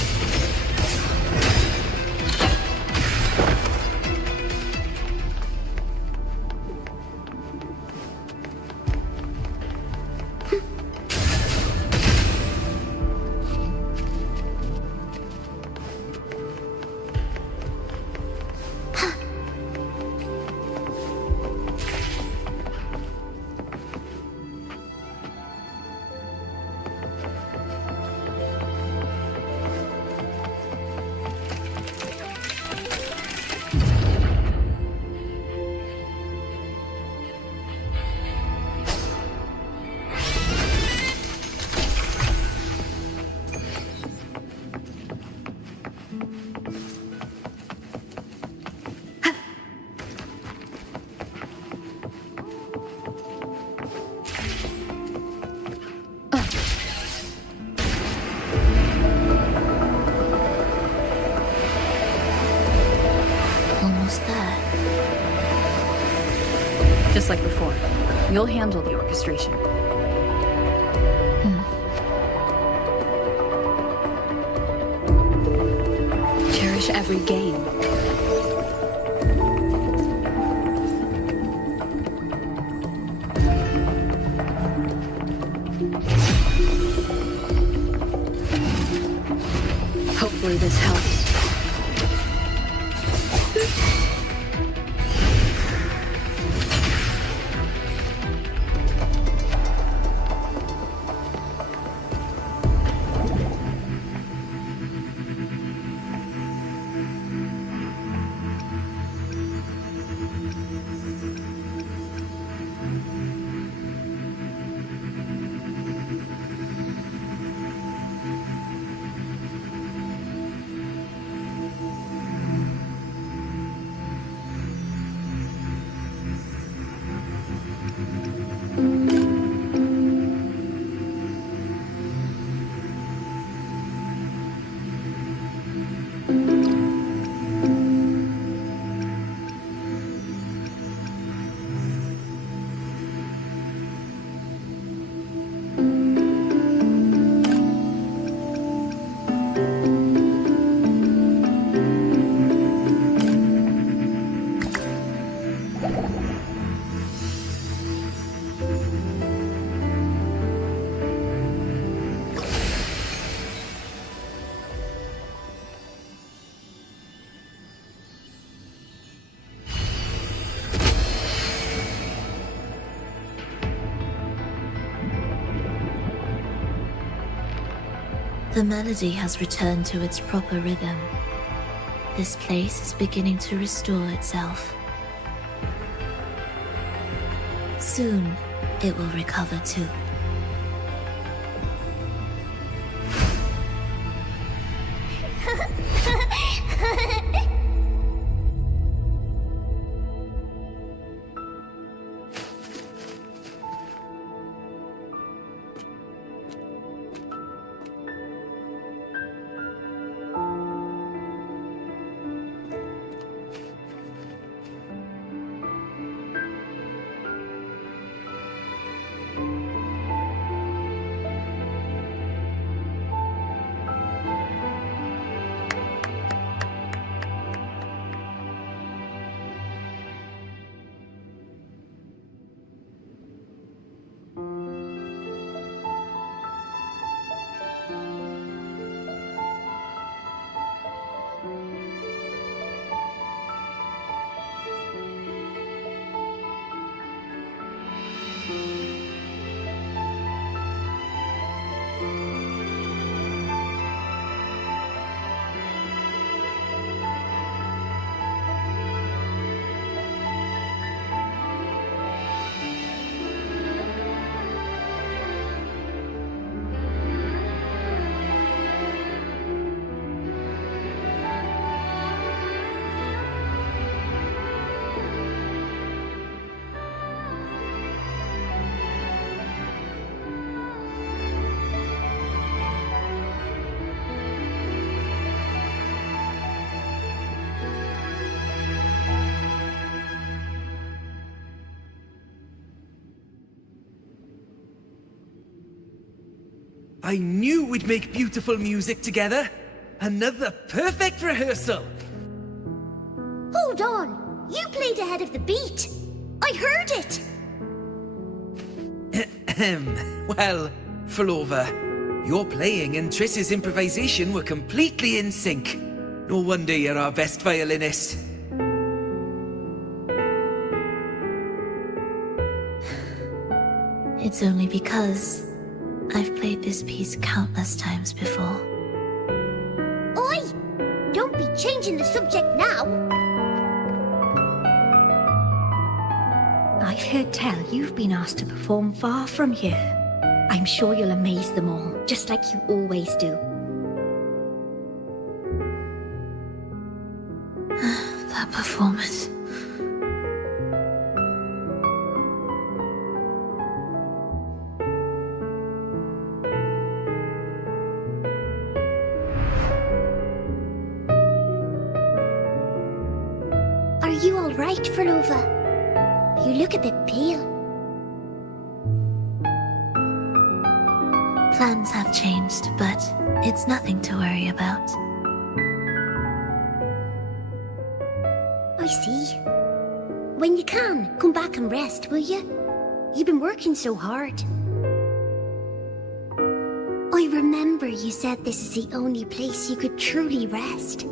Just like before. You'll handle the orchestration. Cherish every game. Hopefully this helps. The melody has returned to its proper rhythm. This place is beginning to restore itself. Soon, it will recover too. I knew we'd make beautiful music together. Another perfect rehearsal. Hold on. You played ahead of the beat. I heard it. Well, phrolova, your playing and Triss's improvisation were completely in sync. No wonder you're our best violinist. It's only because I've played this piece countless times before. Oi! Don't be changing the subject now. I've heard tell you've been asked to perform far from here. I'm sure you'll amaze them all, just like you always do. That performance. Are you all right, phrolova? You look a bit pale. Plans have changed, but it's nothing to worry about. I see. When you can, come back and rest, will you? You've been working so hard. I remember you said this is the only place you could truly rest.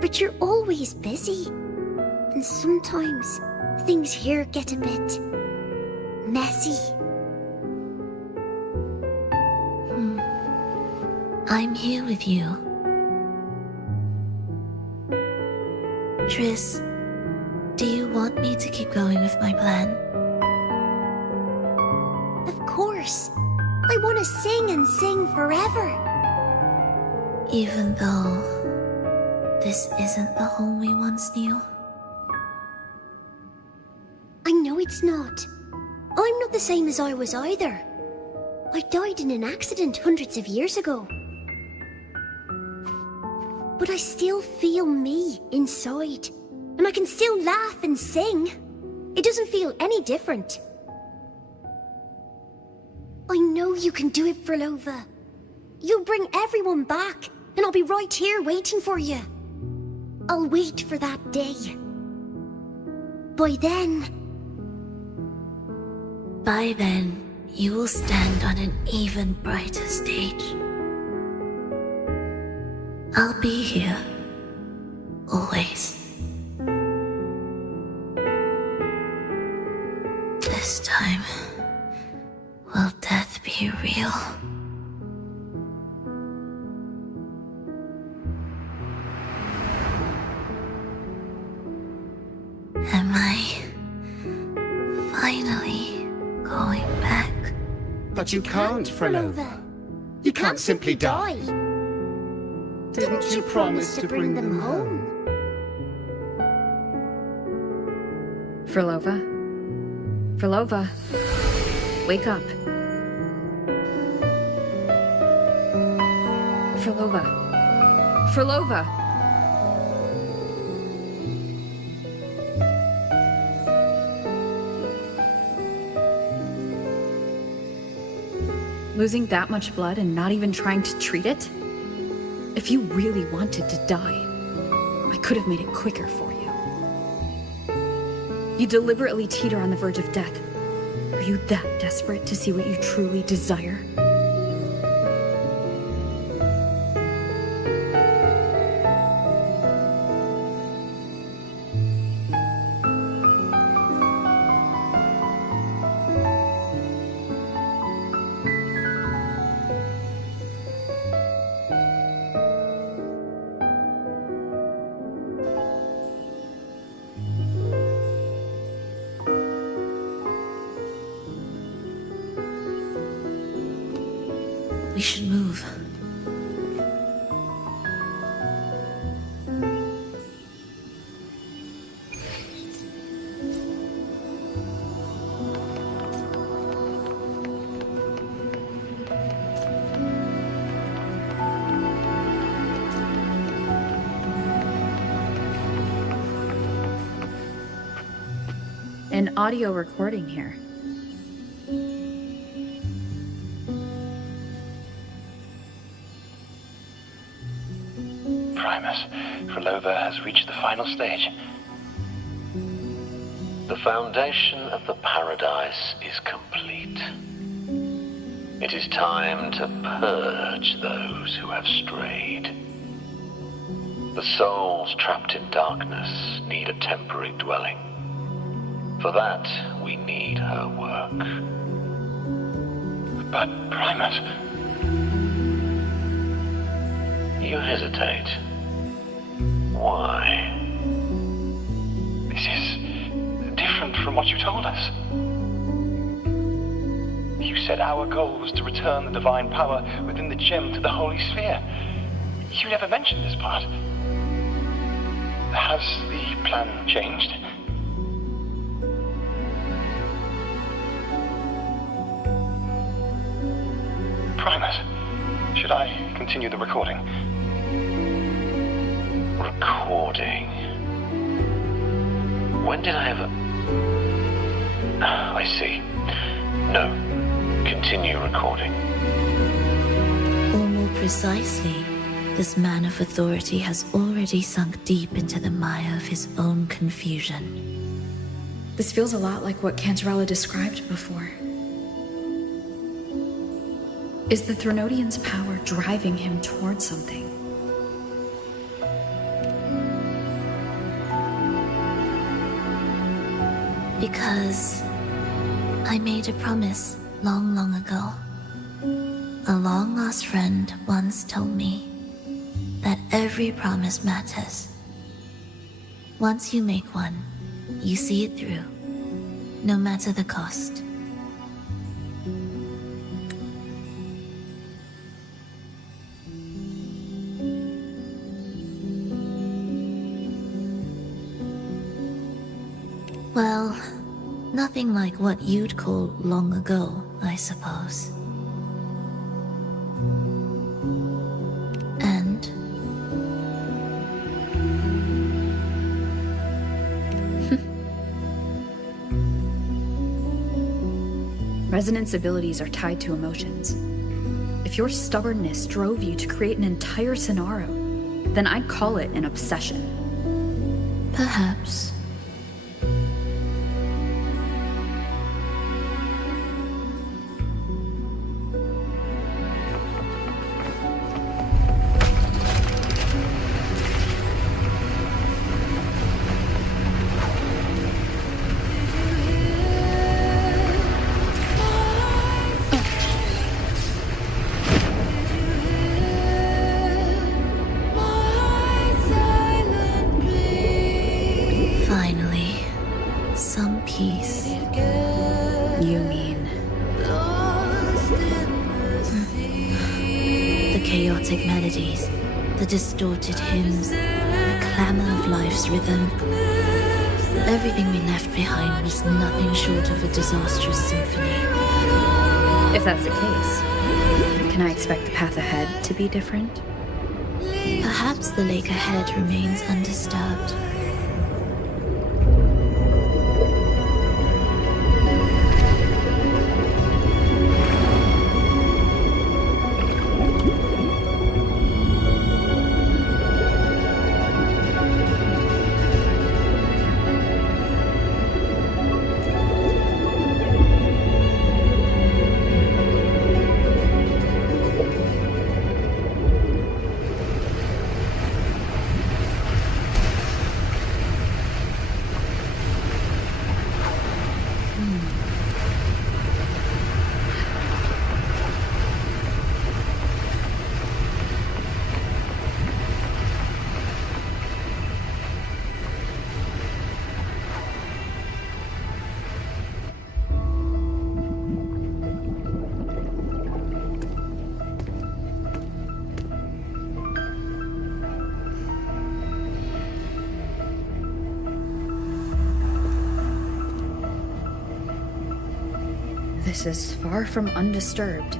But you're always busy. And sometimes things here get a bit messy. I'm here with you. Triss, do you want me to keep going with my plan? Of course. I want to sing and sing forever. Even though this isn't the home we once knew? I know it's not. I'm not the same as I was either. I died in an accident hundreds of years ago. But I still feel me inside. And I can still laugh and sing. It doesn't feel any different. I know you can do it, Phrolova. You'll bring everyone back, and I'll be right here waiting for you. I'll wait for that day. By then, you will stand on an even brighter stage. I'll be here. Always. This time, will death be real? Am I finally going back? But you can't, Phrolova. You can't simply die. Didn't you promise to bring them home? Phrolova? Phrolova? Wake up. Phrolova. Phrolova! Losing that much blood and not even trying to treat it? If you really wanted to die, I could have made it quicker for you. You deliberately teeter on the verge of death. Are you that desperate to see what you truly desire? We should move. An audio recording here. Phrolova has reached the final stage. The foundation of the paradise is complete. It is time to purge those who have strayed. The souls trapped in darkness need a temporary dwelling. For that, we need her work. But, Primus... You hesitate. Why? This is different from what you told us. You said our goal was to return the divine power within the gem to the Holy Sphere. You never mentioned this part. Has the plan changed? Primus, should I continue the recording? Recording? When did I ever... I see. No. Continue recording. Or more precisely, this man of authority has already sunk deep into the mire of his own confusion. This feels a lot like what Cantarella described before. Is the Threnodian's power driving him towards something? Because I made a promise long, long ago. A long-lost friend once told me that every promise matters. Once you make one, you see it through, no matter the cost. Well, nothing like what you'd call long ago, I suppose. And Resonance abilities are tied to emotions. If your stubbornness drove you to create an entire scenario, then I'd call it an obsession. perhaps. The distorted hymns, the clamor of life's rhythm. Everything we left behind was nothing short of a disastrous symphony. If that's the case, can I expect the path ahead to be different? Perhaps the lake ahead remains undisturbed. This is far from undisturbed.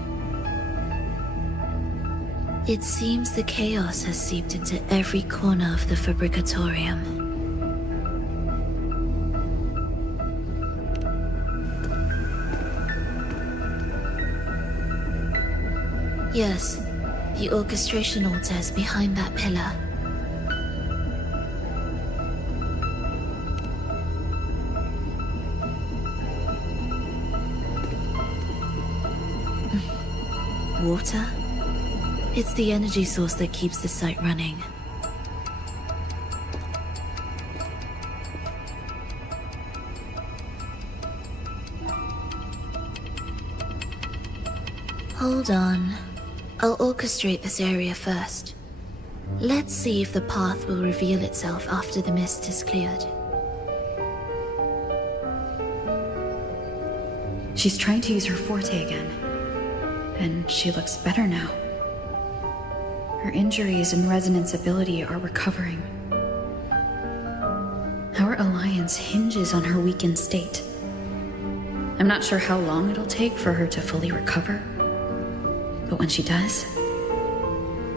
It seems the chaos has seeped into every corner of the Fabricatorium. Yes, the orchestration altar is behind that pillar. Water? It's the energy source that keeps the site running. Hold on. I'll orchestrate this area first. Let's see if the path will reveal itself after the mist is cleared. She's trying to use her forte again. And she looks better now. Her injuries and resonance ability are recovering. Our alliance hinges on her weakened state. I'm not sure how long it'll take for her to fully recover. But when she does,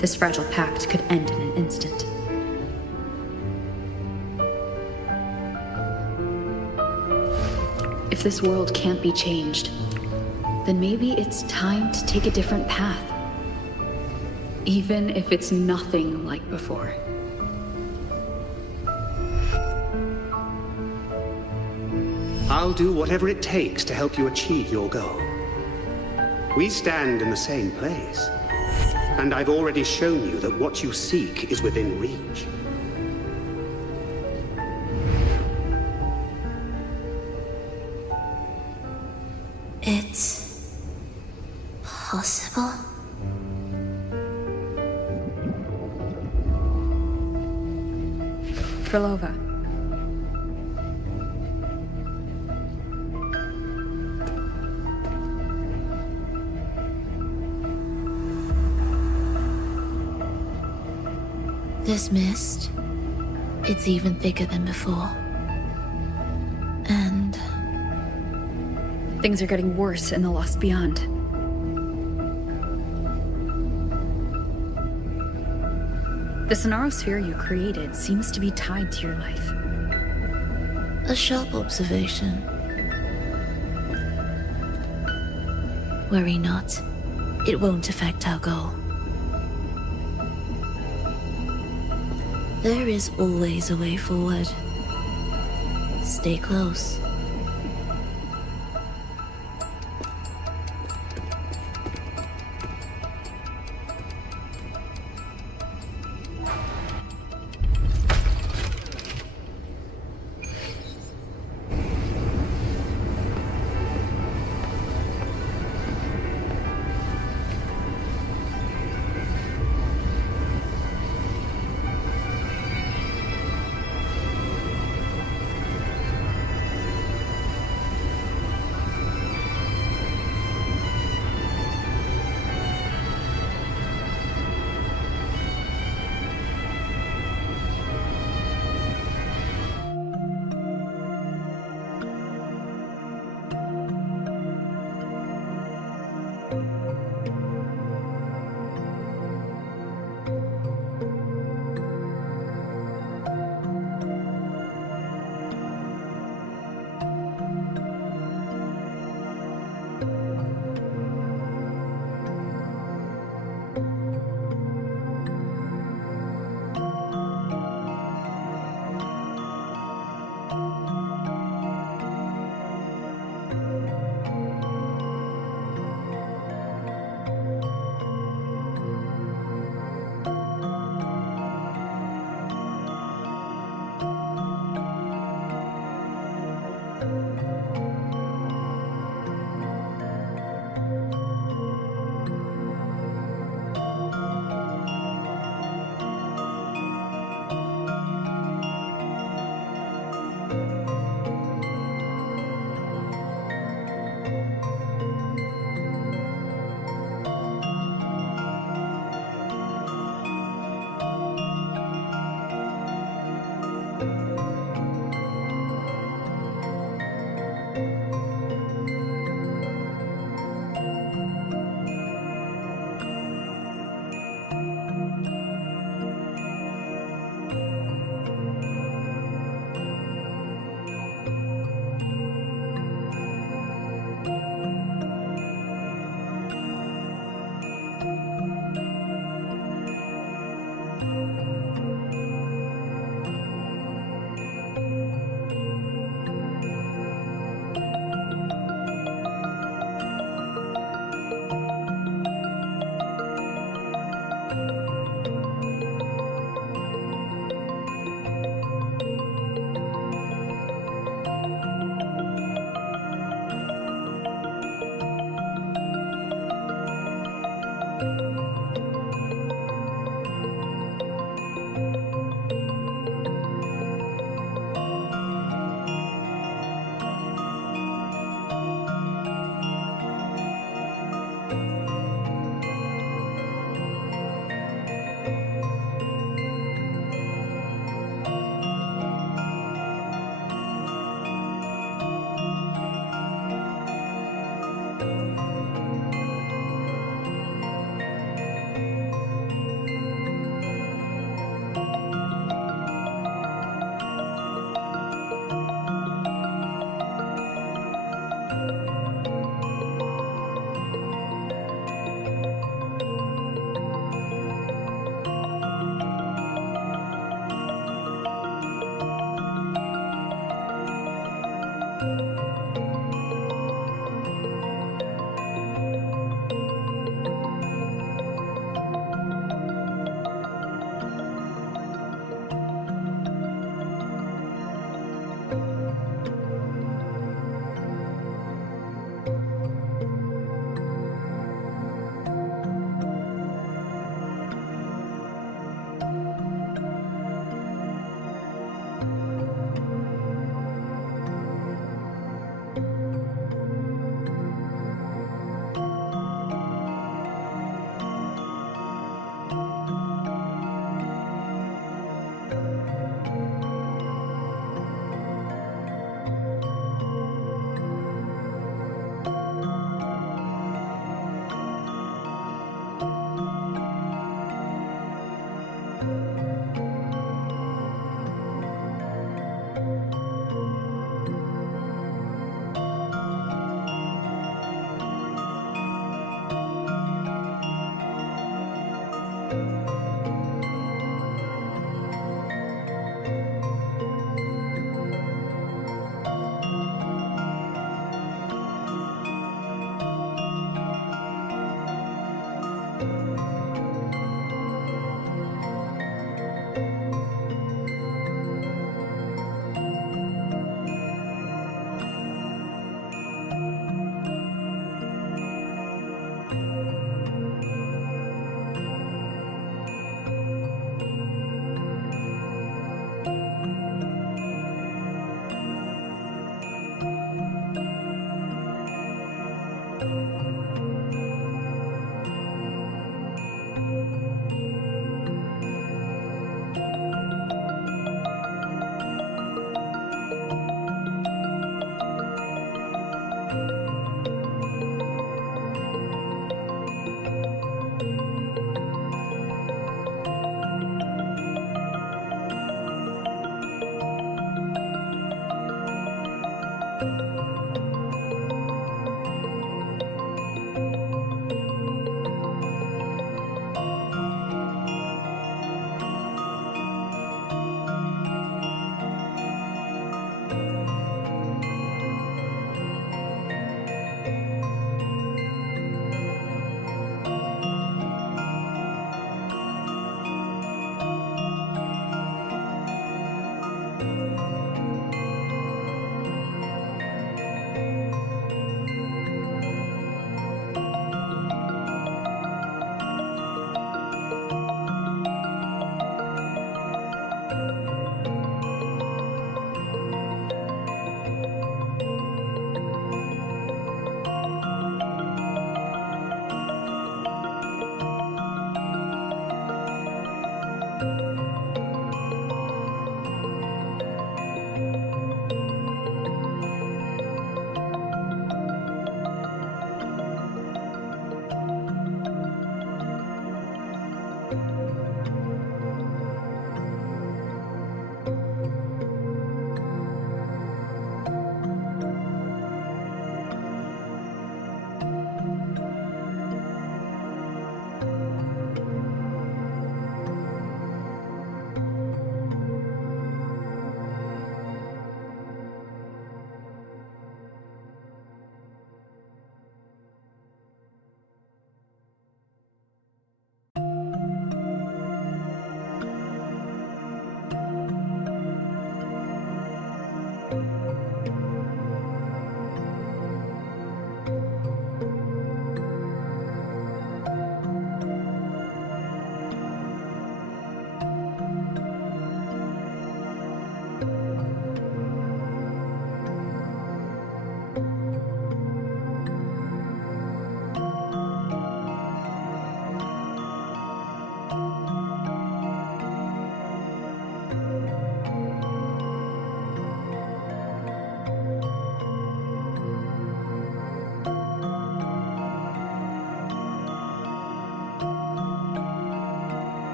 this fragile pact could end in an instant. If this world can't be changed, then maybe it's time to take a different path. Even if it's nothing like before. I'll do whatever it takes to help you achieve your goal. We stand in the same place. And I've already shown you that what you seek is within reach. It's possible? Phrolova. This mist, it's even thicker than before. And things are getting worse in the Lost Beyond. The Sonarosphere you created seems to be tied to your life. a sharp observation. Worry not. It won't affect our goal. There is always a way forward. Stay close.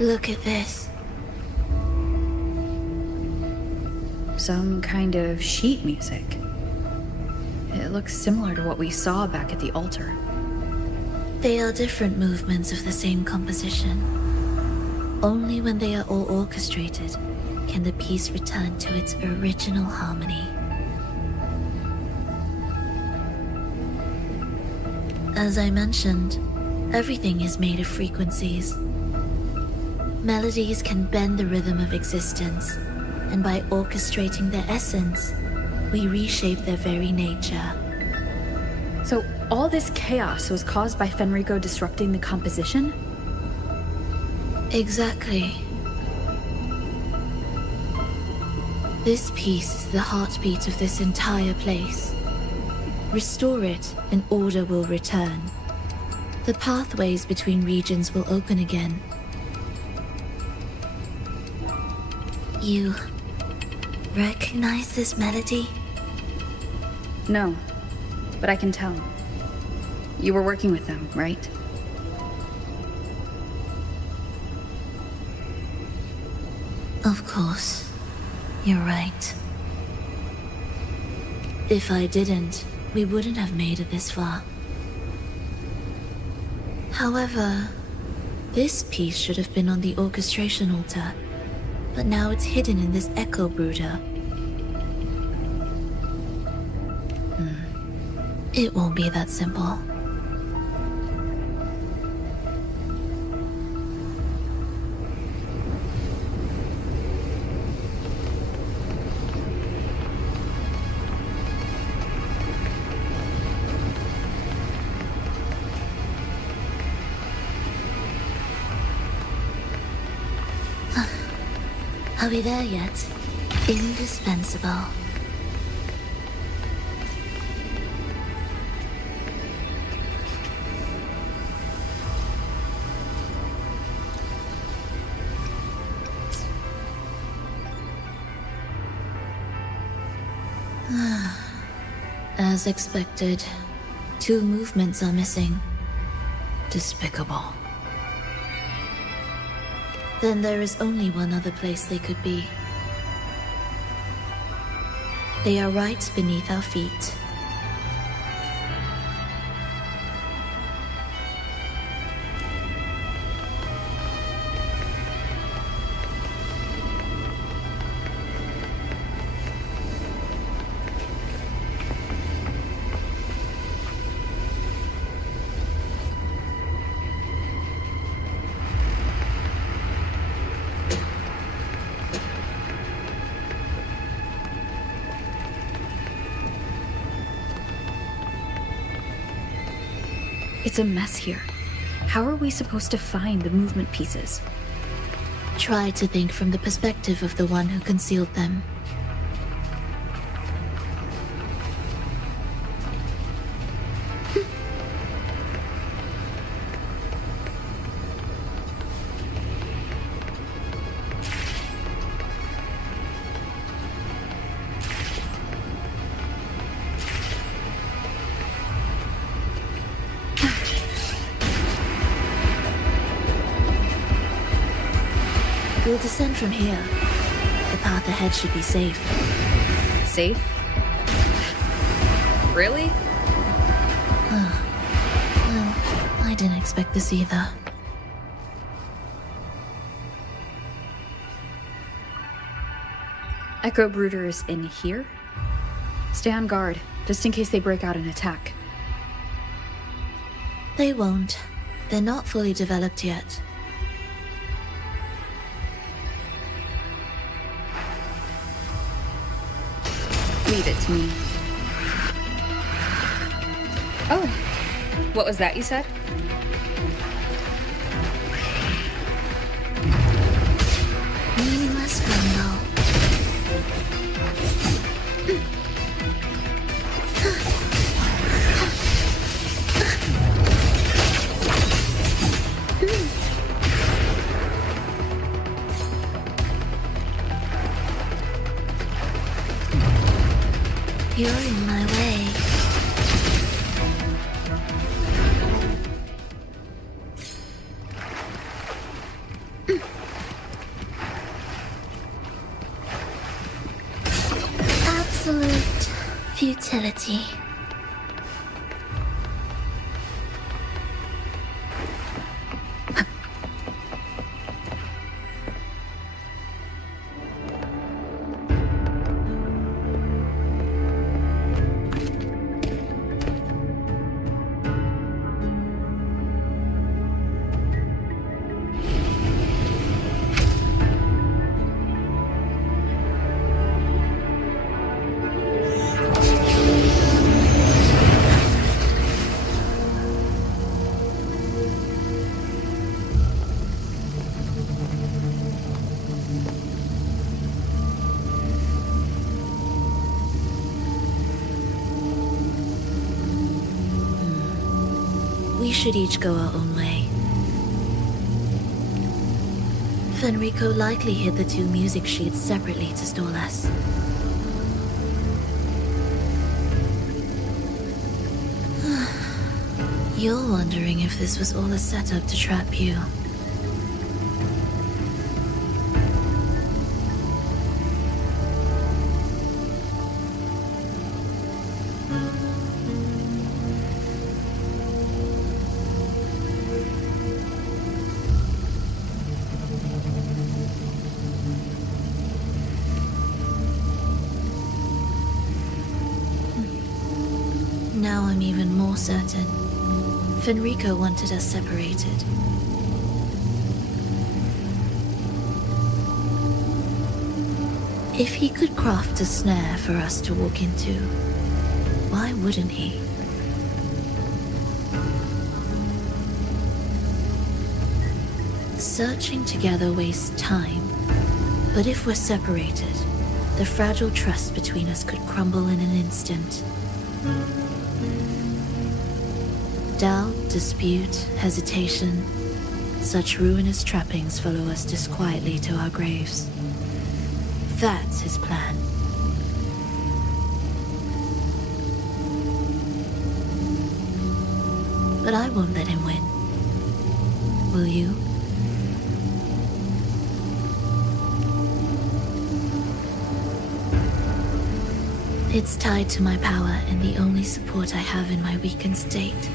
Look at this. Some kind of sheet music. It looks similar to what we saw back at the altar. They are different movements of the same composition. Only when they are all orchestrated can the piece return to its original harmony. As I mentioned, everything is made of frequencies. Melodies can bend the rhythm of existence, and by orchestrating their essence, we reshape their very nature. So all this chaos was caused by Fenrico disrupting the composition? Exactly. This piece is the heartbeat of this entire place. Restore it, and order will return. The pathways between regions will open again. You recognize this melody? No, but I can tell. You were working with them, right? Of course. You're right. If I didn't, we wouldn't have made it this far. However, this piece should have been on the orchestration altar, but now it's hidden in this echo brooder. It won't be that simple. Are we there yet? Indispensable. As expected, 2 movements are missing. Despicable. Then there is only one other place they could be. They are right beneath our feet. It's a mess here. How are we supposed to find the movement pieces? Try to think from the perspective of the one who concealed them. We'll descend from here. The path ahead should be safe. Safe? Really? Well, I didn't expect this either. Echo Brooder is in here? Stay on guard, just in case they break out and attack. They won't. They're not fully developed yet. Leave it to me. Oh, what was that you said? Meaningless grumble. You're in my way. Absolute futility. We should each go our own way. Fenrico likely hid the two music sheets separately to stall us. You're wondering if this was all a setup to trap you. Now I'm even more certain. Fenrico wanted us separated. If he could craft a snare for us to walk into, why wouldn't he? Searching together wastes time, but if we're separated, the fragile trust between us could crumble in an instant. Doubt, dispute, hesitation, such ruinous trappings follow us disquietly to our graves. That's his plan. But I won't let him win. Will you? It's tied to my power and the only support I have in my weakened state.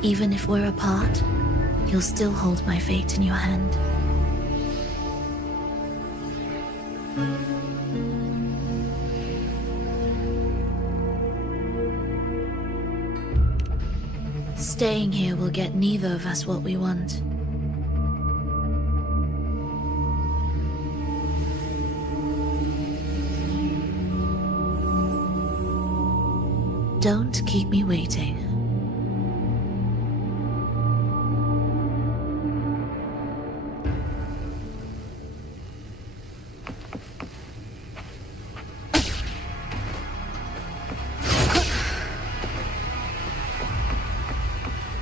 Even if we're apart, you'll still hold my fate in your hand. Staying here will get neither of us what we want. Don't keep me waiting.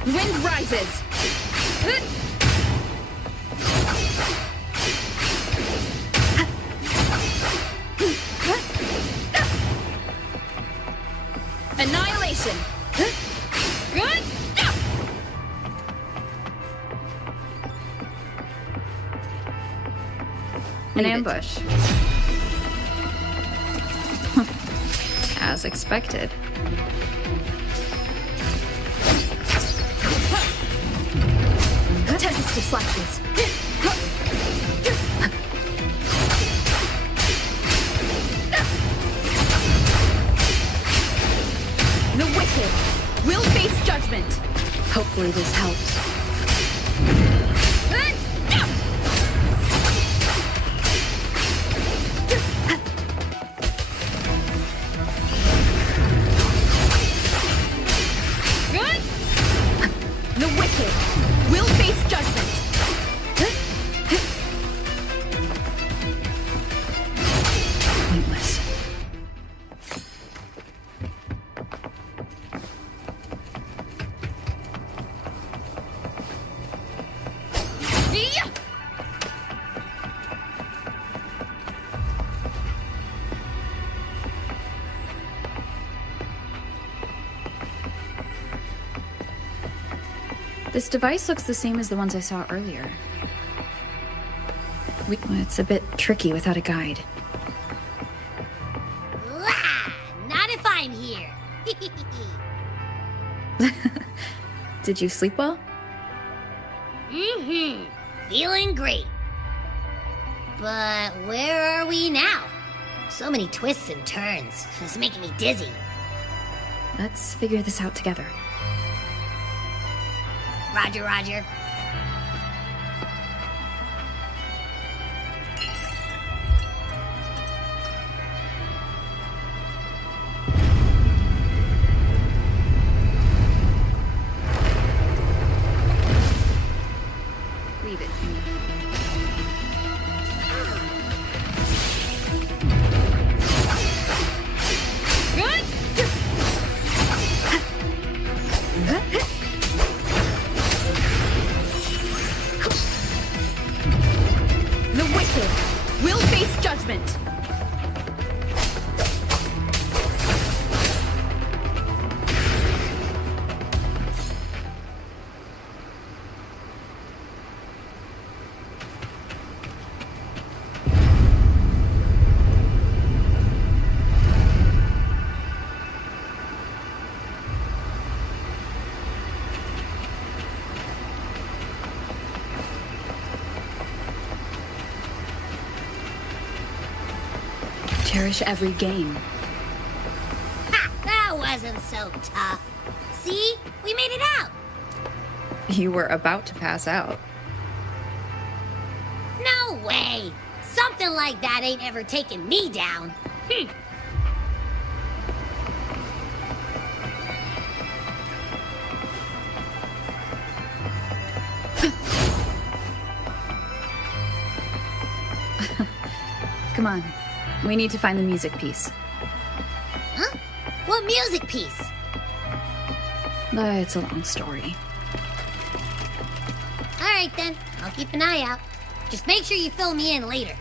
Wind rises! Annihilation! An ambush. As expected. Tempest of slashes. The wicked will face judgment. Hopefully this helps. The wicked will face judgment. Pointless. This device looks the same as the ones I saw earlier. It's a bit tricky without a guide. Not if I'm here. Did you sleep well? Feeling great. But where are we now? So many twists and turns. It's making me dizzy. Let's figure this out together. Roger, roger. Leave it to me. The wicked will face judgment. Cherish every game. Ha! That wasn't so tough. See? We made it out. You were about to pass out. No way. Something like that ain't ever taken me down. Come on. We need to find the music piece. Huh? What music piece? It's a long story. All right, then. I'll keep an eye out. Just make sure you fill me in later.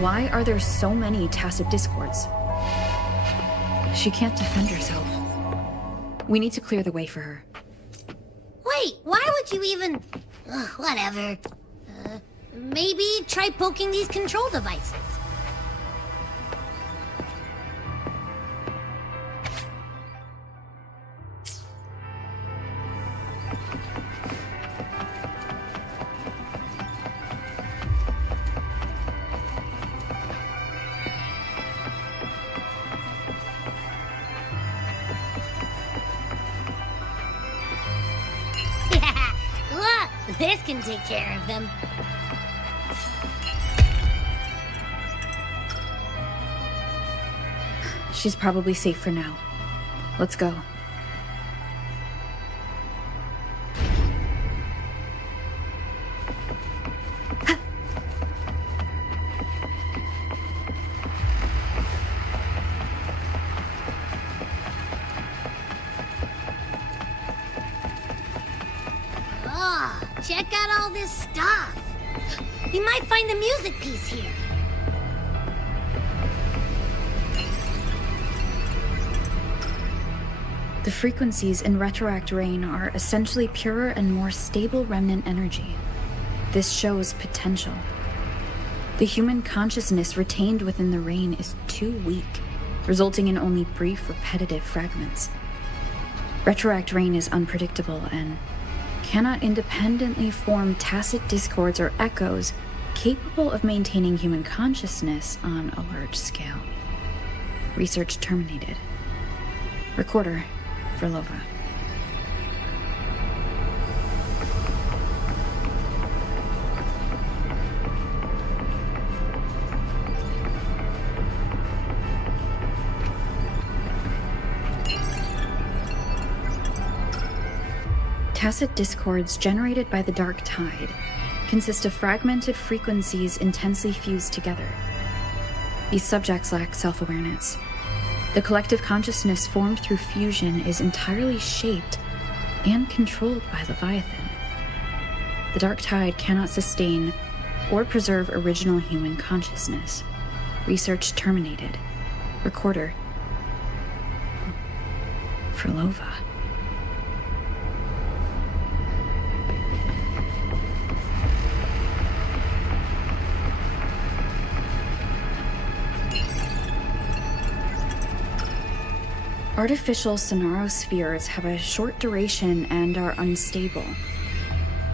Why are there so many tacit discords? She can't defend herself. We need to clear the way for her. Wait, why would you even... whatever. Maybe try poking these control devices. Look, this can take care of them. She's probably safe for now. Let's go. Check out all this stuff. We might find the music piece here. The frequencies in Retroact Rain are essentially purer and more stable remnant energy. This shows potential. The human consciousness retained within the rain is too weak, resulting in only brief, repetitive fragments. Retroact Rain is unpredictable and cannot independently form tacit discords or echoes capable of maintaining human consciousness on a large scale. Research terminated. Recorder, phrolova. Tacit discords generated by the dark tide consist of fragmented frequencies intensely fused together. These subjects lack self-awareness. The collective consciousness formed through fusion is entirely shaped and controlled by Leviathan. The dark tide cannot sustain or preserve original human consciousness. Research terminated. Recorder, phrolova. Artificial sonarospheres have a short duration and are unstable.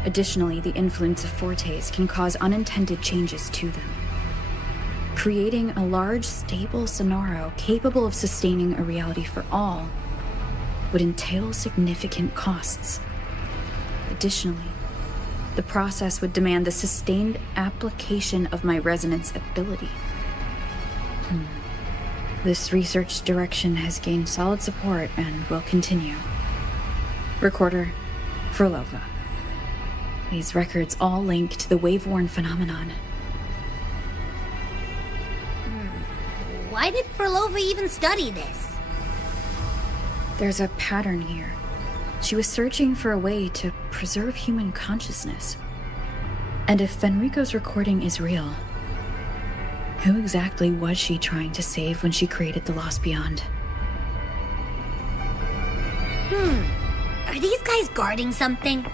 Additionally, the influence of fortes can cause unintended changes to them. Creating a large, stable sonaro capable of sustaining a reality for all would entail significant costs. Additionally, the process would demand the sustained application of my resonance ability. This research direction has gained solid support and will continue. Recorder, phrolova. These records all link to the wave-worn phenomenon. Why did phrolova even study this? There's a pattern here. She was searching for a way to preserve human consciousness. And if Fenrico's recording is real, who exactly was she trying to save when she created the Lost Beyond? Are these guys guarding something?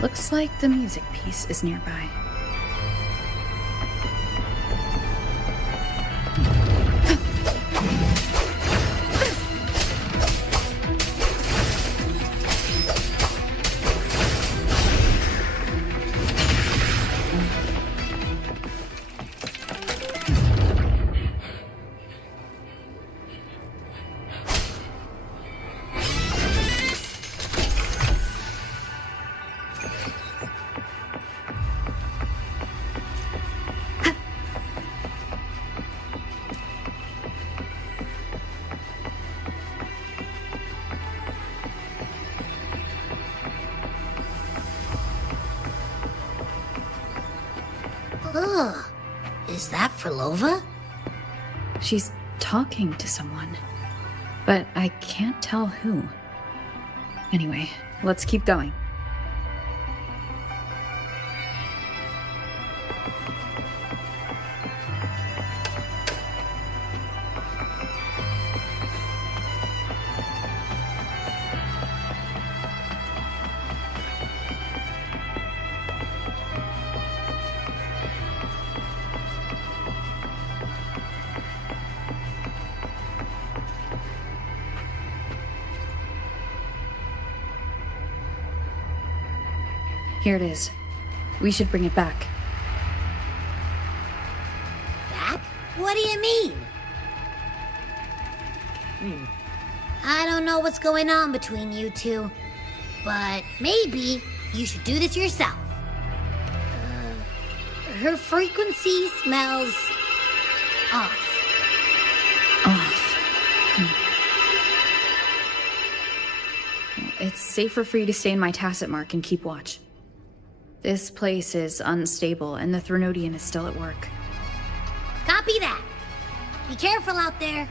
Looks like the music piece is nearby. Is that phrolova? She's talking to someone, but I can't tell who. Anyway, let's keep going. Here it is. We should bring it back. Back? What do you mean? I don't know what's going on between you two, but maybe you should do this yourself. Her frequency smells off. Off. It's safer for you to stay in my tacit mark and keep watch. This place is unstable, and the Threnodian is still at work. Copy that. Be careful out there.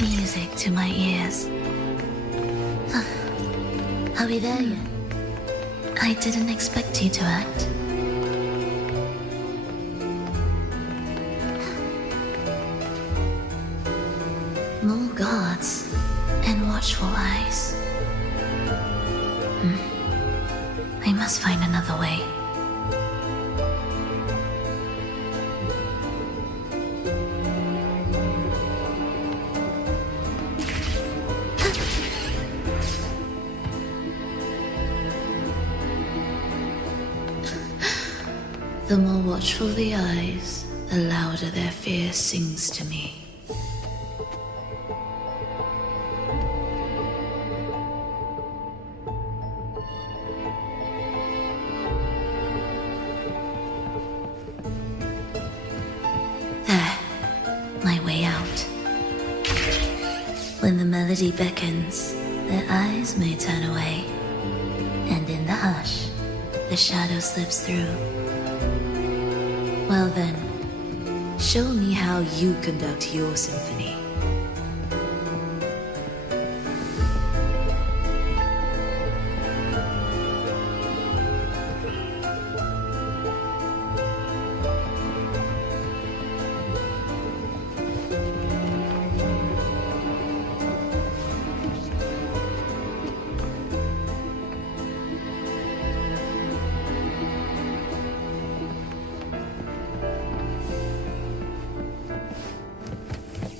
Music to my ears. Are we there yet? I didn't expect you to act. More guards and watchful eyes. I must find another way. The more watchful the eyes, the louder their fear sings to me. There, my way out. When the melody beckons, their eyes may turn away, and in the hush, the shadow slips through. Well then, show me how you conduct your symphony.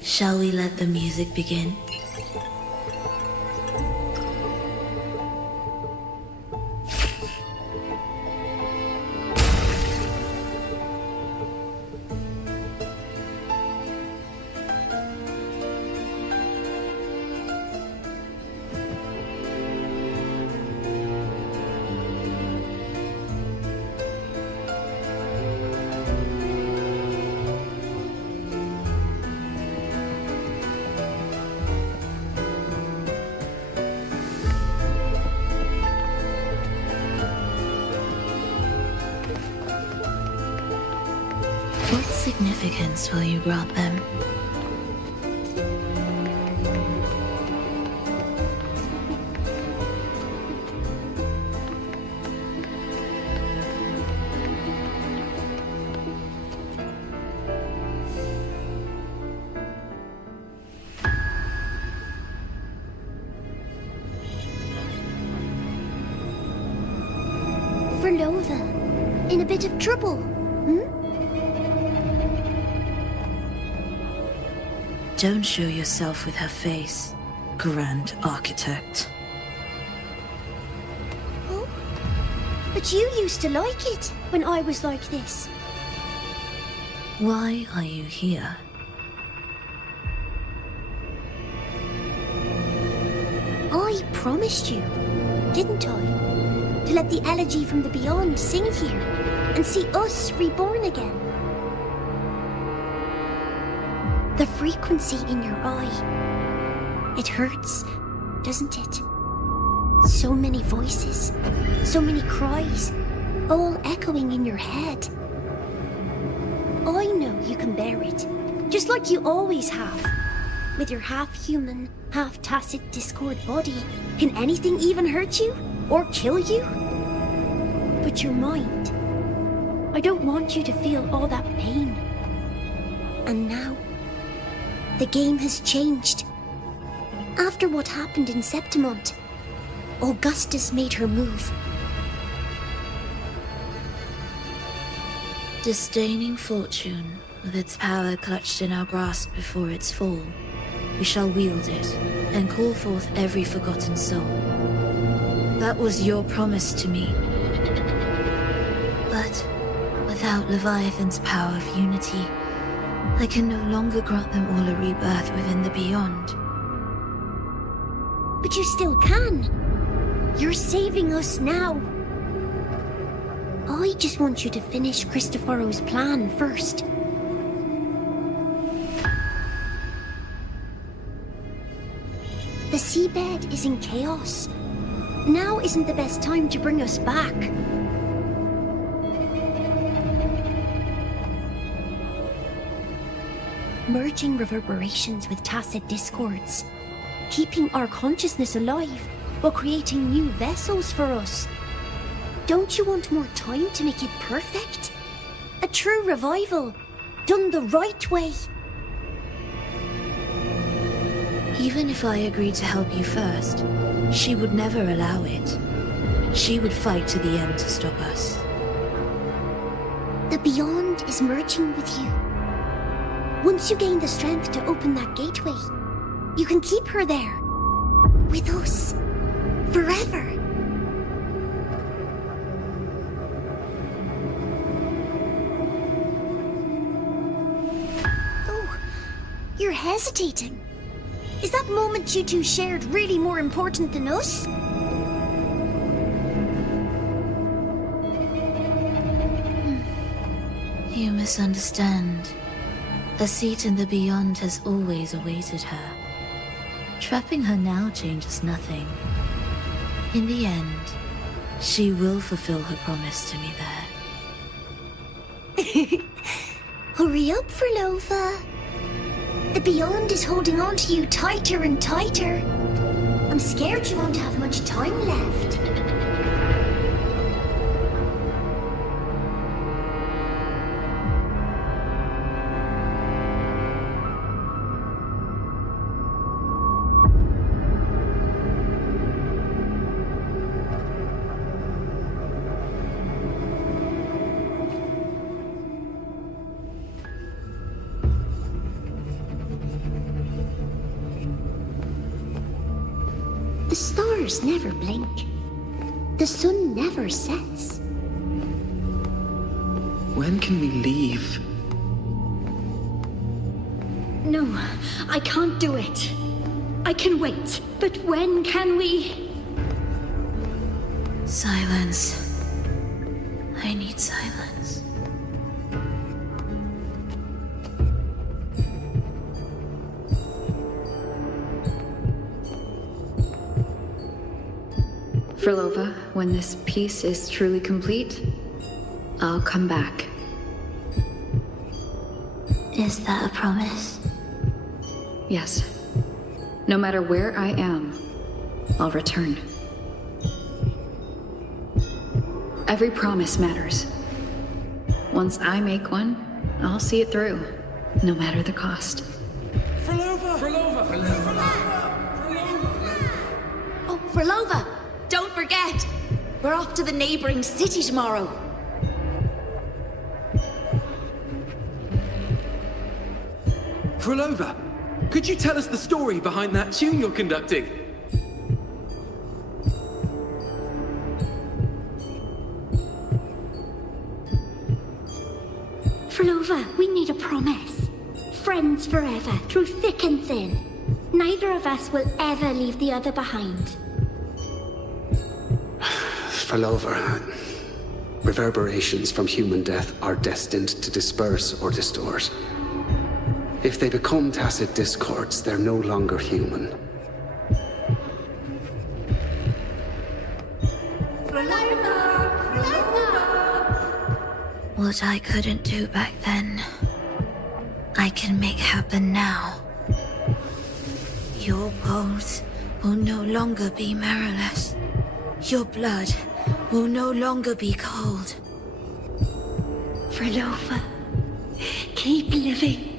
Shall we let the music begin? What significance will you grant them? Phrolova, in a bit of trouble. Don't show yourself with her face, Grand Architect. Oh, but you used to like it when I was like this. Why are you here? I promised you, didn't I? To let the elegy from the beyond sing here and see us reborn again. The frequency in your eye. It hurts, doesn't it? So many voices, so many cries, all echoing in your head. I know you can bear it, just like you always have. With your half-human, half-tacit Discord body, can anything even hurt you? Or kill you? But your mind, I don't want you to feel all that pain. And now, the game has changed. After what happened in Septimont, Augustus made her move. Disdaining fortune, with its power clutched in our grasp before its fall, we shall wield it, and call forth every forgotten soul. That was your promise to me. But without Leviathan's power of unity, I can no longer grant them all a rebirth within the beyond. But you still can. You're saving us now. I just want you to finish Cristoforo's plan first. The seabed is in chaos. Now isn't the best time to bring us back. Merging reverberations with tacit discords. Keeping our consciousness alive while creating new vessels for us. Don't you want more time to make it perfect? A true revival, done the right way. Even if I agreed to help you first, she would never allow it. She would fight to the end to stop us. The Beyond is merging with you. Once you gain the strength to open that gateway, you can keep her there. With us. Forever. Oh, you're hesitating. Is that moment you two shared really more important than us? You misunderstand. A seat in the Beyond has always awaited her. Trapping her now changes nothing. In the end, she will fulfill her promise to me there. Hurry up, phrolova. The Beyond is holding on to you tighter and tighter. I'm scared you won't have much time left. The stars never blink. The sun never sets. When can we leave? No, I can't do it. I can wait, but when can we? Silence. I need silence. Phrolova, when this piece is truly complete, I'll come back. Is that a promise? Yes. No matter where I am, I'll return. Every promise matters. Once I make one, I'll see it through, no matter the cost. Oh, phrolova! Don't forget! We're off to the neighboring city tomorrow. Phrolova, could you tell us the story behind that tune you're conducting? Phrolova, we need a promise. Friends forever, through thick and thin. Neither of us will ever leave the other behind. Phrolova, reverberations from human death are destined to disperse or distort. If they become tacit discords, they're no longer human. What I couldn't do back then, I can make happen now. Your bones will no longer be marrowless. Your blood will no longer be cold. Phrolova, keep living.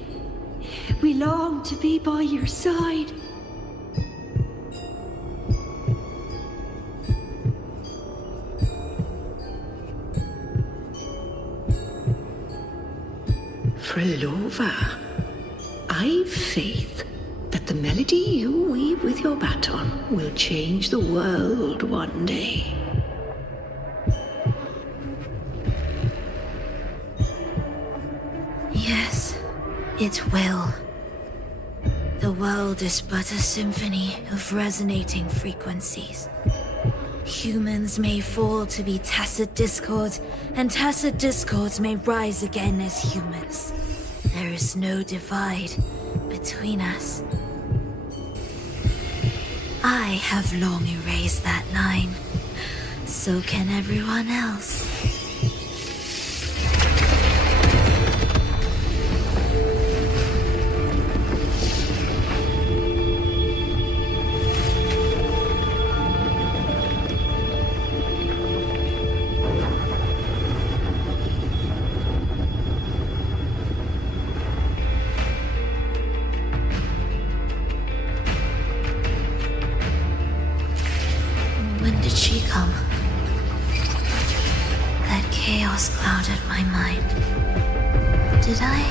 We long to be by your side. Phrolova, I've faith that the melody you weave with your baton will change the world one day. Yes, it will. The world is but a symphony of resonating frequencies. Humans may fall to be tacit discords, and tacit discords may rise again as humans. There is no divide between us. I have long erased that line. So can everyone else. When did she come? That chaos clouded my mind. Did I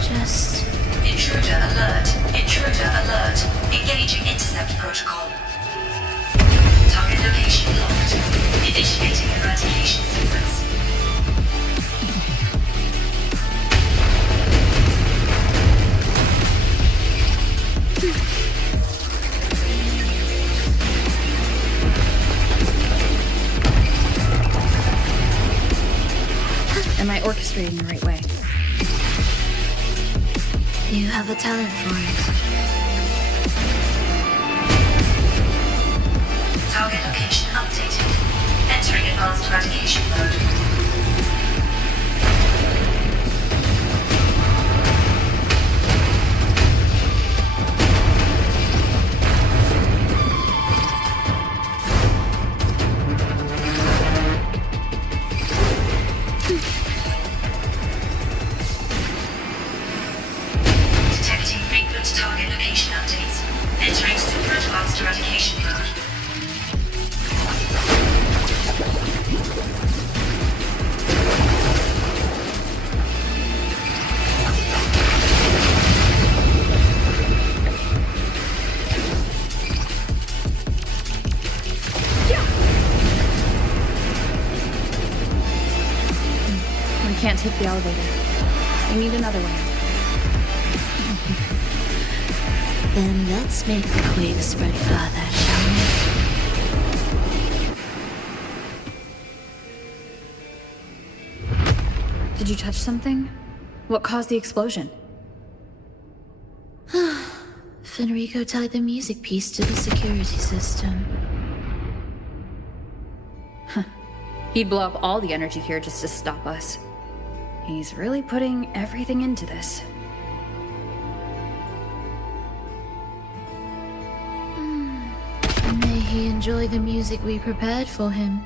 just... Intruder alert. Intruder alert. Engaging intercept protocol. Target location locked. Initiating eradication sequence. Am I orchestrating the right way? You have a talent for it. Target location updated. Entering advanced eradication mode. Detecting frequent target location updates. Entering super advanced eradication mode. We can't take the elevator. We need another way. Then let's make the quake spread further, shall we? Did you touch something? What caused the explosion? Fenrico tied the music piece to the security system. He'd blow up all the energy here just to stop us. He's really putting everything into this. May he enjoy the music we prepared for him.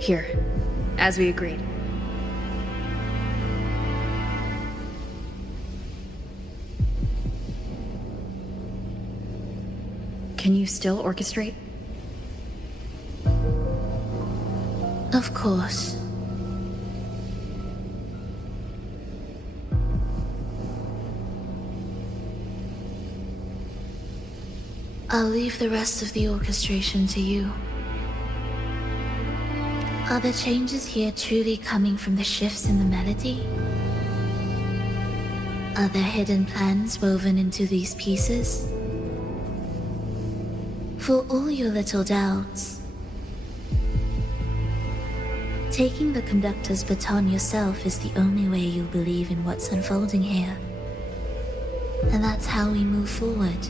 Here, as we agreed. Can you still orchestrate? Of course. I'll leave the rest of the orchestration to you. Are the changes here truly coming from the shifts in the melody? Are there hidden plans woven into these pieces? For all your little doubts, taking the conductor's baton yourself is the only way you'll believe in what's unfolding here. And that's how we move forward.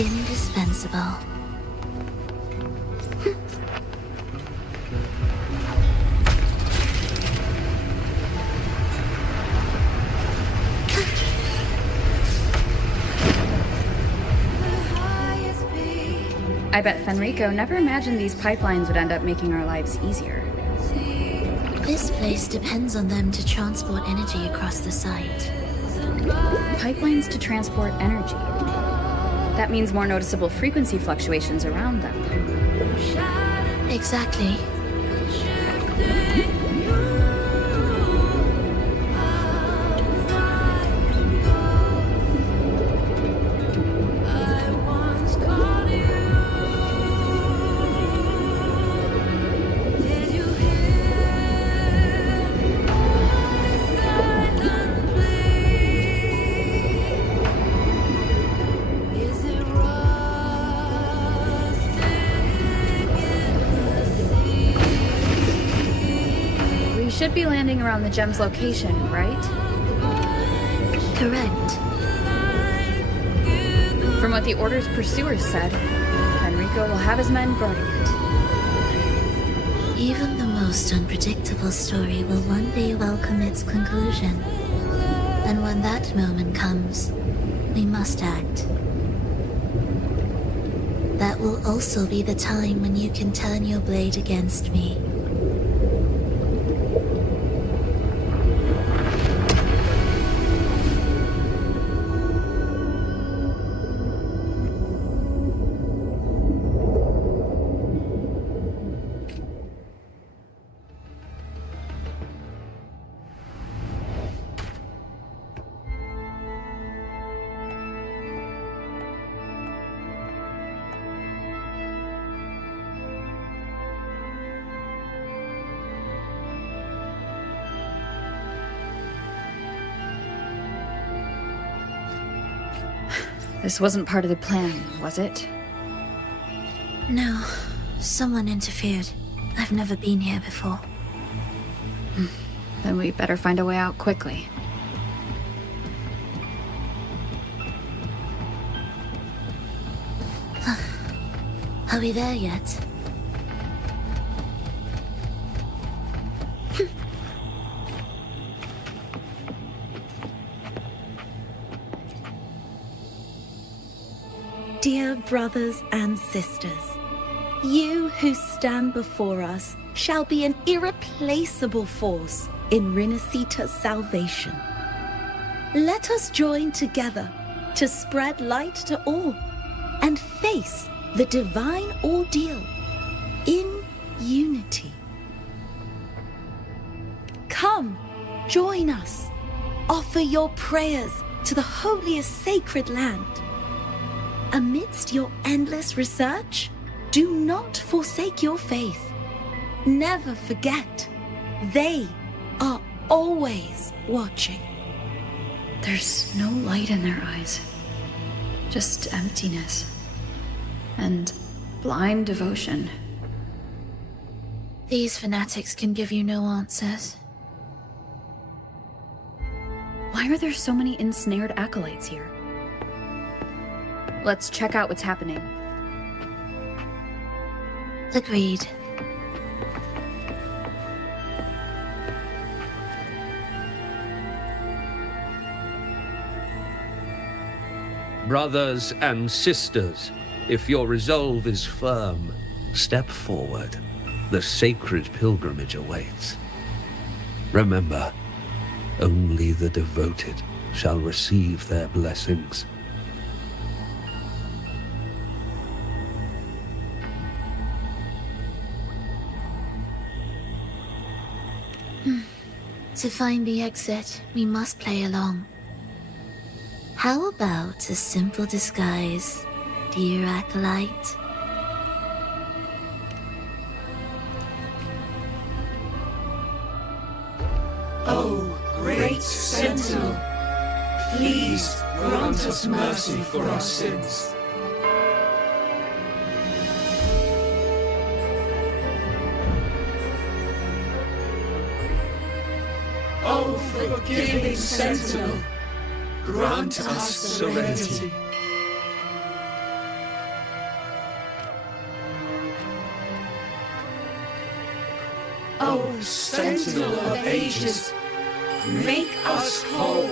Indispensable. I bet Fenrico never imagined these pipelines would end up making our lives easier. This place depends on them to transport energy across the site. Pipelines to transport energy. That means more noticeable frequency fluctuations around them. Exactly. Should be landing around the gem's location, right? Correct. From what the Order's pursuers said, Fenrico will have his men guarding it. Even the most unpredictable story will one day welcome its conclusion. And when that moment comes, we must act. That will also be the time when you can turn your blade against me. This wasn't part of the plan, was it? No. Someone interfered. I've never been here before. Then we better find a way out quickly. Are we there yet? Dear brothers and sisters, you who stand before us shall be an irreplaceable force in Rinasita's salvation. Let us join together to spread light to all and face the divine ordeal in unity. Come, join us. Offer your prayers to the holiest sacred land. Amidst your endless research, do not forsake your faith. Never forget, they are always watching. There's no light in their eyes. Just emptiness. And blind devotion. These fanatics can give you no answers. Why are there so many ensnared acolytes here? Let's check out what's happening. Agreed. Brothers and sisters, if your resolve is firm, step forward. The sacred pilgrimage awaits. Remember, only the devoted shall receive their blessings. To find the exit, we must play along. How about a simple disguise, dear acolyte? Oh, great Sentinel, please grant us mercy for our sins. Oh, forgiving Sentinel, grant us serenity. Sentinel of Ages, make us whole.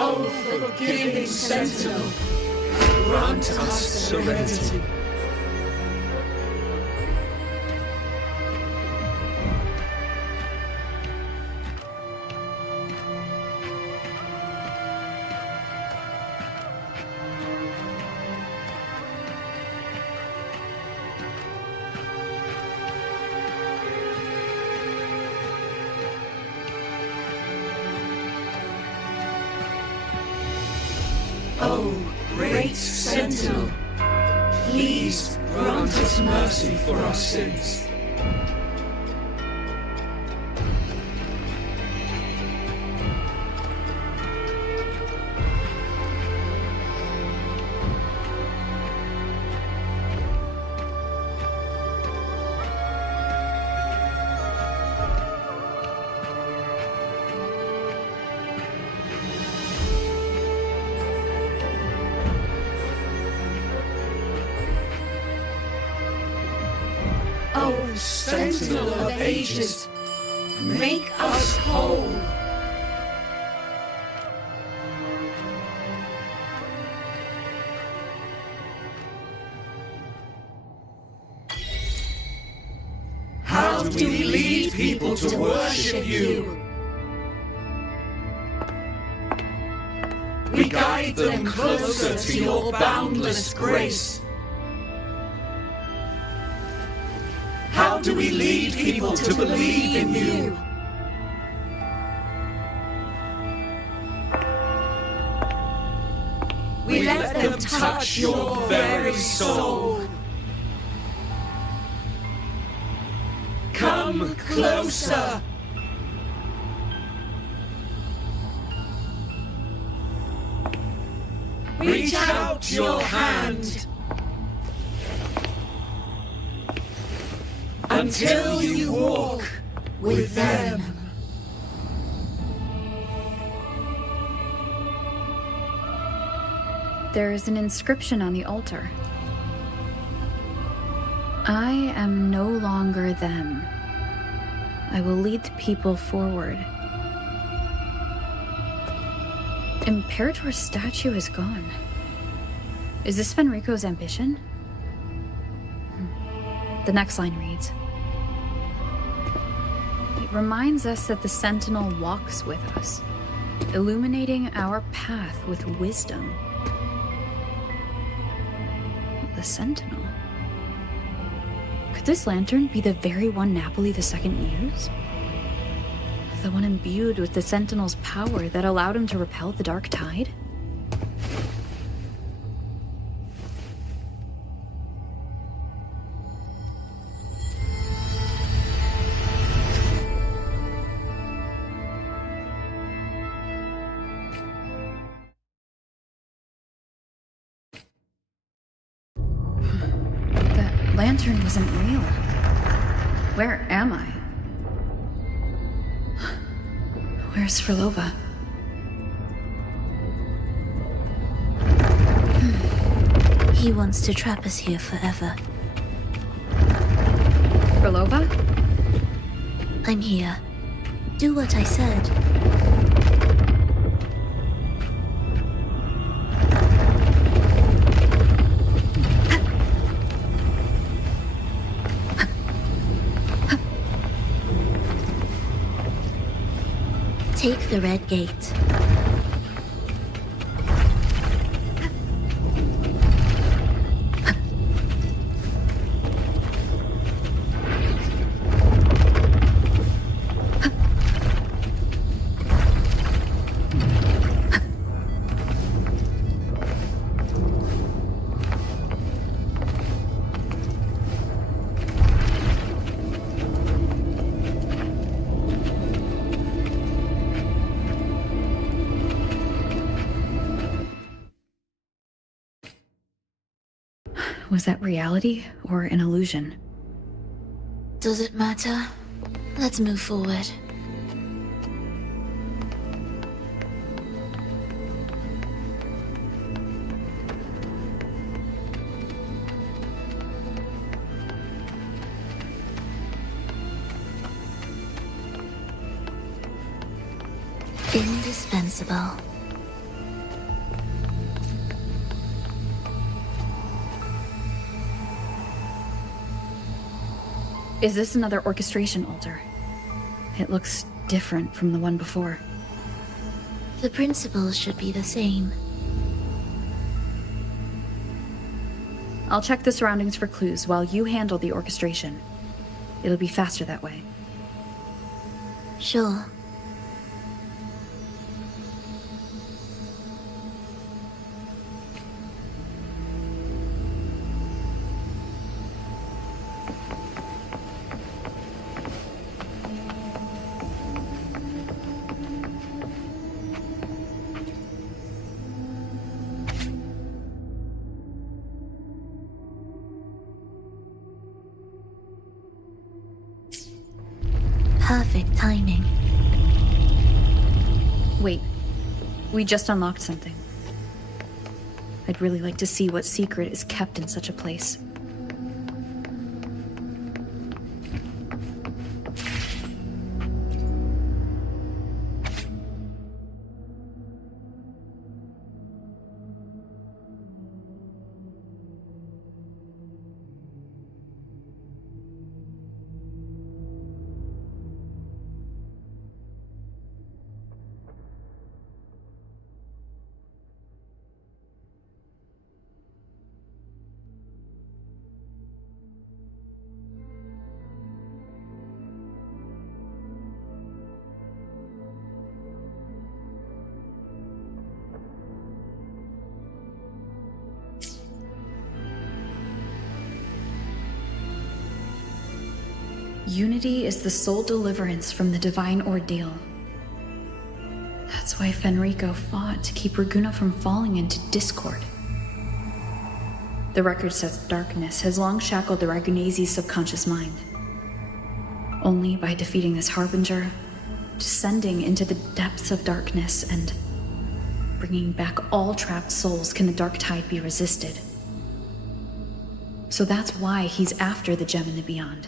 O forgiving Sentinel, grant us serenity. O great Sentinel, please grant us mercy for our sins. O Sentinel of Ages, make us whole. How do we lead people to worship you? We guide them closer to your boundless grace. How do we lead people to believe in you? We let them touch your very soul. Come closer. Reach out your hand. Until you walk with them. There is an inscription on the altar. I am no longer them. I will lead the people forward. Imperator's statue is gone. Is this Fenrico's ambition? The next line reads, it reminds us that the Sentinel walks with us, illuminating our path with wisdom. The Sentinel? Could this lantern be the very one Napoli II used? The one imbued with the Sentinel's power that allowed him to repel the Dark Tide? Lantern wasn't real. Where am I? Where's Phrolova? He wants to trap us here forever. Phrolova? I'm here. Do what I said. Take the red gate. Was that reality or an illusion? Does it matter? Let's move forward. Indispensable. Is this another orchestration altar? It looks different from the one before. The principles should be the same. I'll check the surroundings for clues while you handle the orchestration. It'll be faster that way. Sure. Perfect timing. Wait, we just unlocked something. I'd really like to see what secret is kept in such a place. Unity is the sole deliverance from the divine ordeal. That's why Fenrico fought to keep Raguna from falling into discord. The record says darkness has long shackled the Ragunese's subconscious mind. Only by defeating this harbinger, descending into the depths of darkness, and bringing back all trapped souls can the dark tide be resisted. So that's why he's after the gem in the beyond.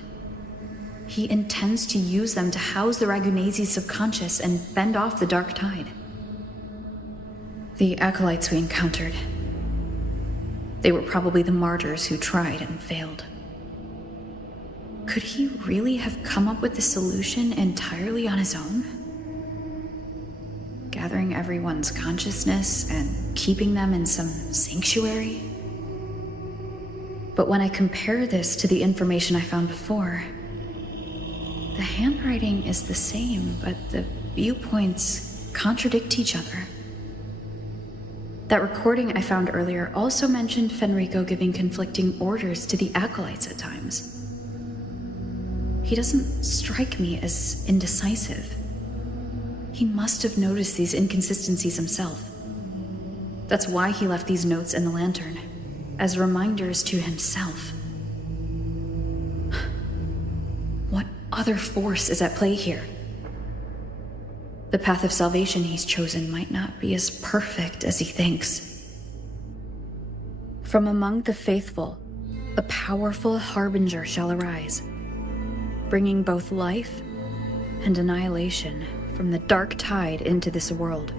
He intends to use them to house the Ragunese's subconscious and fend off the dark tide. The acolytes we encountered, they were probably the martyrs who tried and failed. Could he really have come up with the solution entirely on his own? Gathering everyone's consciousness and keeping them in some sanctuary? But when I compare this to the information I found before, the handwriting is the same, but the viewpoints contradict each other. That recording I found earlier also mentioned Fenrico giving conflicting orders to the acolytes at times. He doesn't strike me as indecisive. He must have noticed these inconsistencies himself. That's why he left these notes in the lantern, as reminders to himself. What other force is at play here? The path of salvation he's chosen might not be as perfect as he thinks. From among the faithful, a powerful harbinger shall arise, bringing both life and annihilation from the dark tide into this world.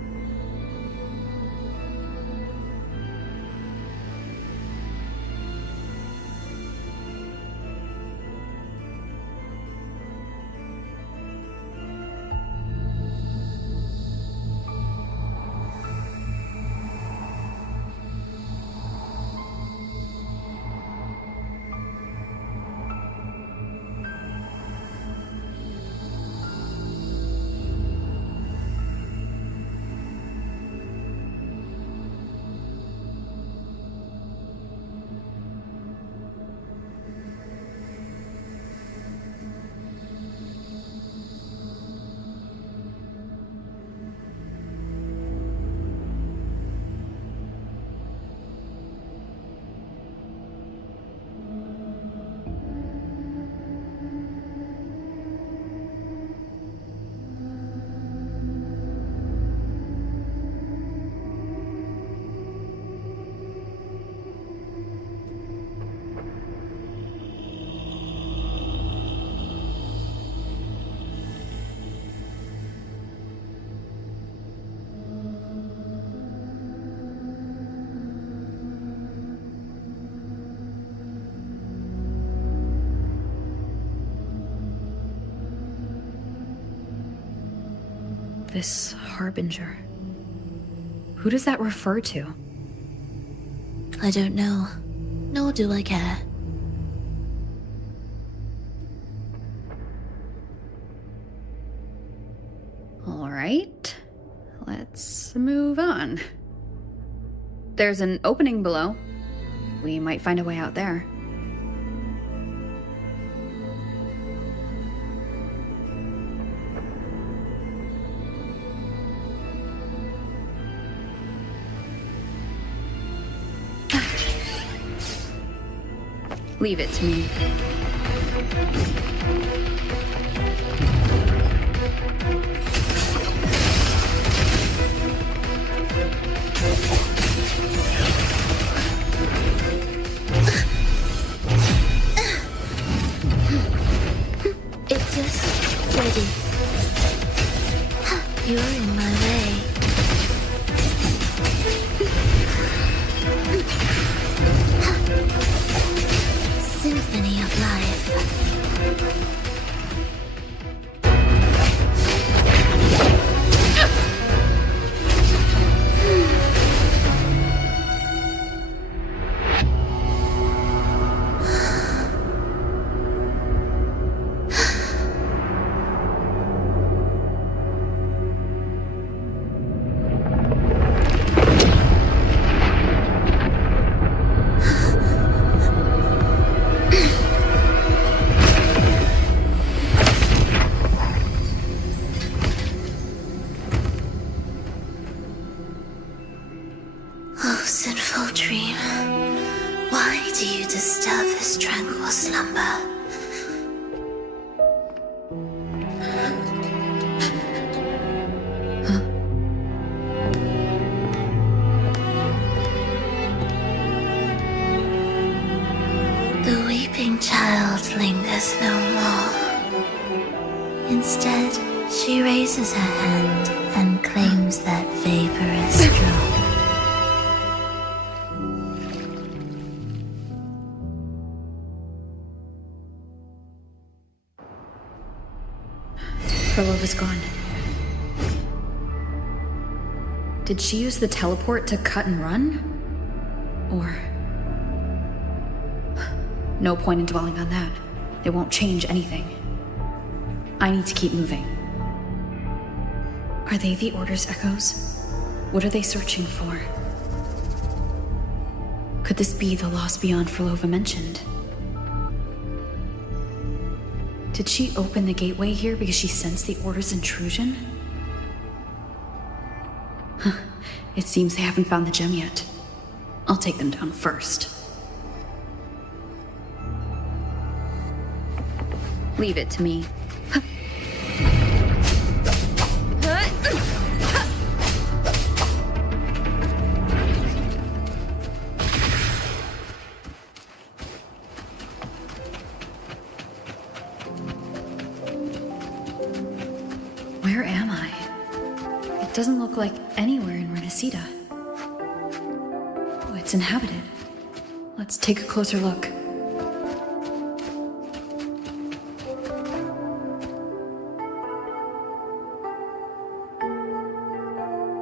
This harbinger. Who does that refer to? I don't know, nor do I care. Alright, let's move on. There's an opening below. We might find a way out there. Leave it to me. It's just ready. You're in my way. Symphony of life. Oh, sinful dream, why do you disturb this tranquil slumber? The weeping child lingers no more. Instead, she raises her hand and claims that vaporous drop. Phrolova's gone. Did she use the teleport to cut and run? Or... No point in dwelling on that. It won't change anything. I need to keep moving. Are they the Order's echoes? What are they searching for? Could this be the lost beyond Phrolova mentioned? Did she open the gateway here because she sensed the Order's intrusion? Huh. It seems they haven't found the gem yet. I'll take them down first. Leave it to me. Where am I? It doesn't look like anywhere in Renacita. Oh, it's inhabited. Let's take a closer look.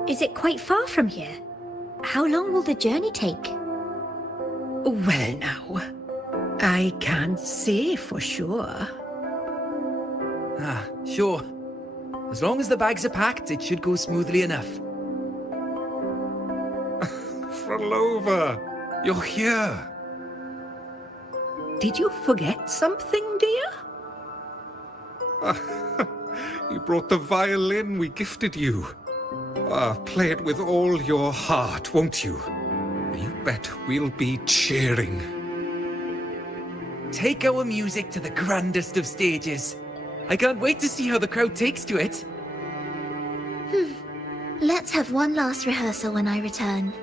Is it quite far from here? How long will the journey take? Well now, I can't say for sure. Ah, sure. As long as the bags are packed, it should go smoothly enough. Phrolova, you're here. Did you forget something, dear? You brought the violin we gifted you. Play it with all your heart, won't you? You bet we'll be cheering. Take our music to the grandest of stages. I can't wait to see how the crowd takes to it. Let's have one last rehearsal when I return.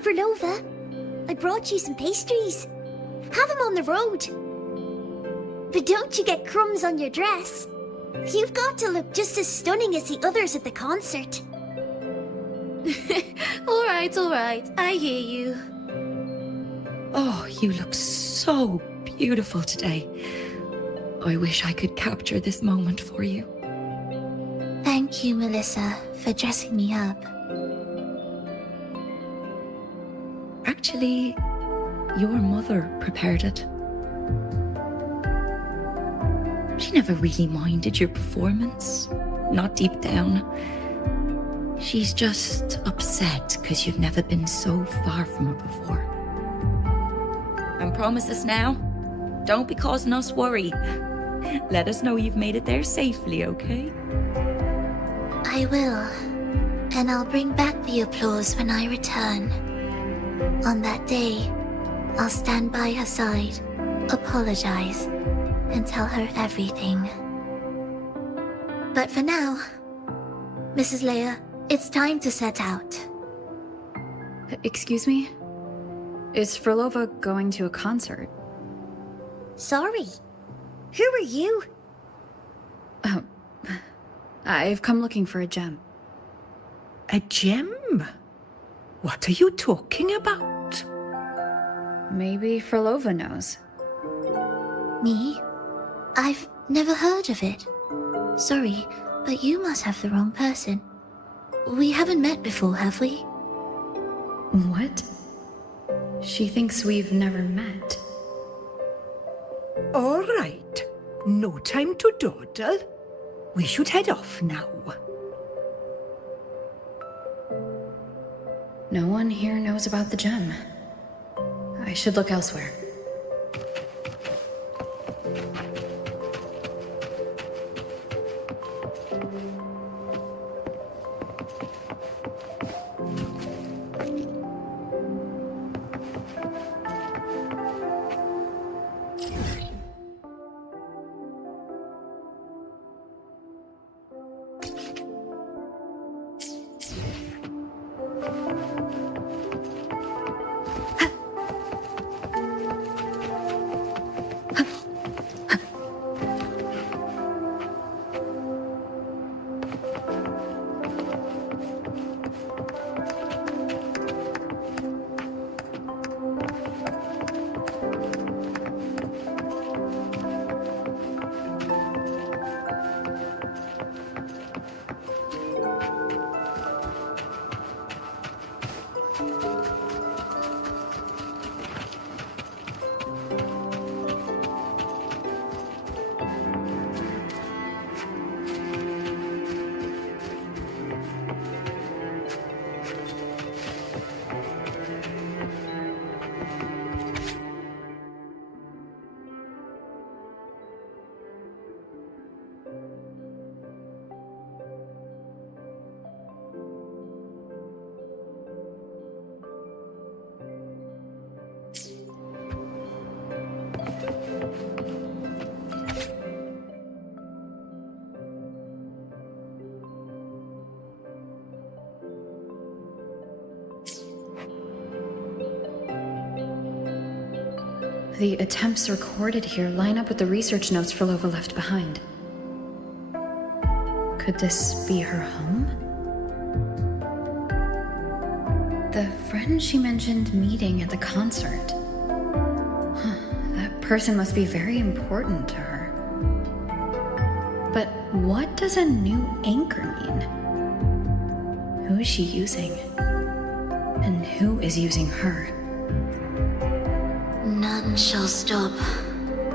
Phrolova, I brought you some pastries. Have them on the road. But don't you get crumbs on your dress. You've got to look just as stunning as the others at the concert. Alright, I hear you. Oh, you look so beautiful today. I wish I could capture this moment for you. Thank Thank you, Melissa, for dressing me up. Actually, your mother prepared it. She never really minded your performance, not deep down. She's just upset because you've never been so far from her before. And promise us now, don't be causing us worry. Let us know you've made it there safely, okay? I will. And I'll bring back the applause when I return. On that day, I'll stand by her side, apologize, and tell her everything. But for now, Mrs. Leia, it's time to set out. Excuse me? Is Phrolova going to a concert? Sorry. Who are you? Oh, I've come looking for a gem. A gem? What are you talking about? Maybe Phrolova knows. Me? I've never heard of it. Sorry, but you must have the wrong person. We haven't met before, have we? What? She thinks we've never met. All right. No time to dawdle. We should head off now. No one here knows about the gem. I should look elsewhere. The attempts recorded here line up with the research notes Phrolova left behind. Could this be her home? The friend she mentioned meeting at the concert. That person must be very important to her. But what does a new anchor mean? Who is she using? And who is using her? None shall stop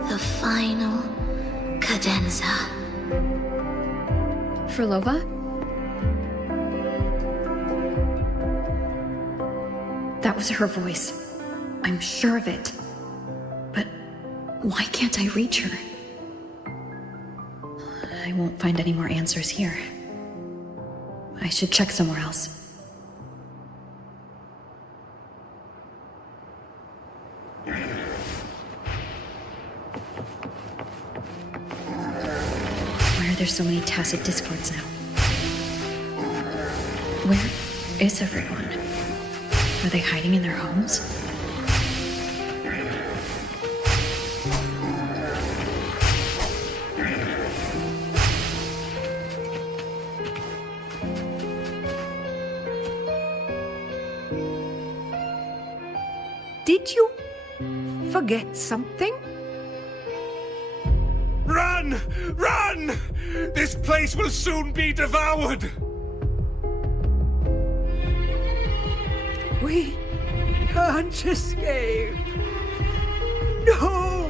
the final cadenza. Phrolova? That was her voice. I'm sure of it. But why can't I reach her? I won't find any more answers here. I should check somewhere else. There's so many tacit discords now. Where is everyone? Are they hiding in their homes? Did you forget something? Run! Run! This place will soon be devoured! We can't escape. No!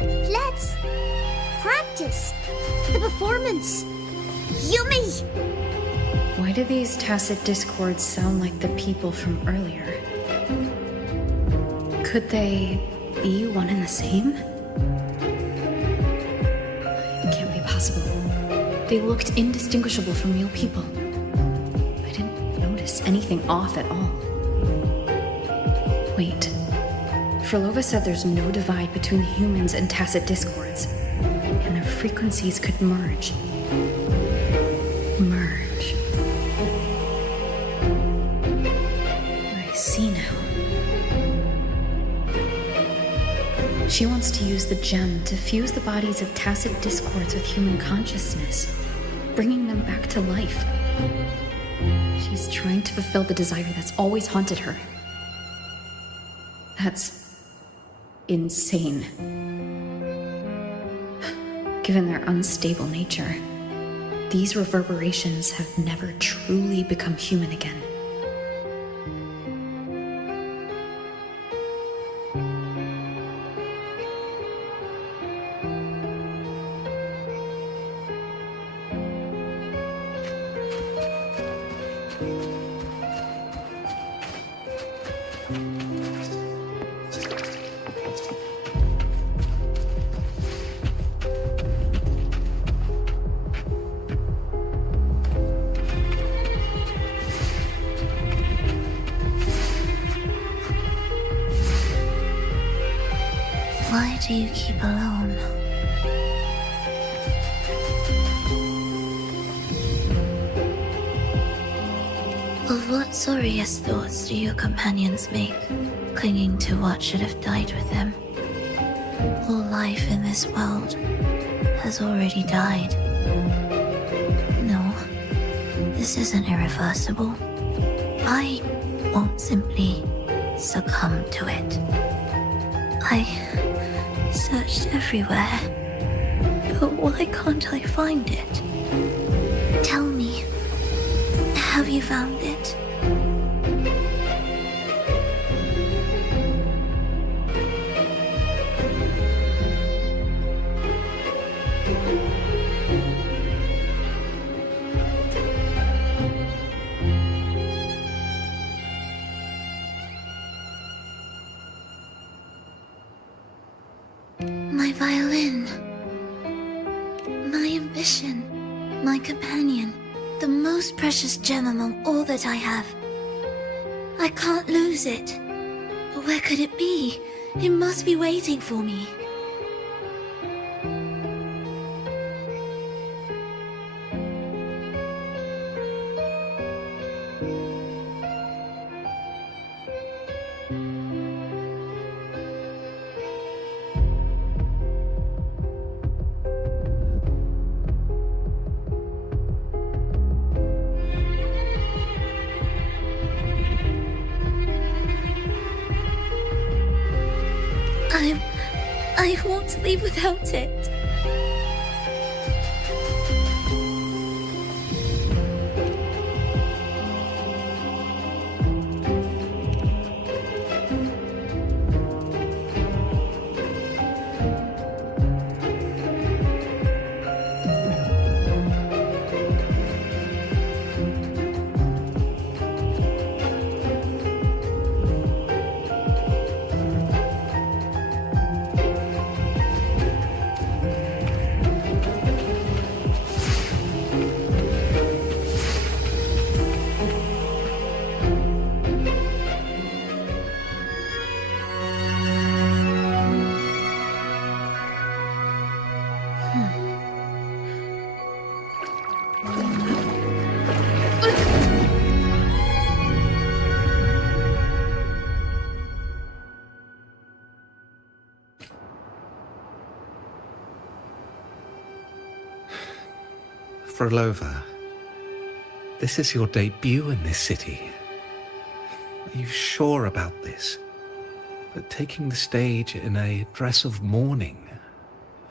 Let's practice the performance. Yummy! Why do these tacit discords sound like the people from earlier? Could they be one and the same? It can't be possible. They looked indistinguishable from real people. I didn't notice anything off at all. Wait. Phrolova said there's no divide between humans and tacit discords, and their frequencies could merge. Merge. I see now. She wants to use the gem to fuse the bodies of tacit discords with human consciousness, bringing them back to life. She's trying to fulfill the desire that's always haunted her. That's insane. Given their unstable nature, these reverberations have never truly become human again. Why do you keep alone? Of what sorriest thoughts do your companions make, clinging to what should have died with them? All life in this world has already died. No, this isn't irreversible. I won't simply succumb to it. I searched everywhere, but why can't I find it? Tell me, have you found it? My violin. My ambition. My companion. The most precious gem among all that I have. I can't lose it. But where could it be? It must be waiting for me. I won't leave without it. Phrolova, this is your debut in this city. Are you sure about this? But taking the stage in a dress of mourning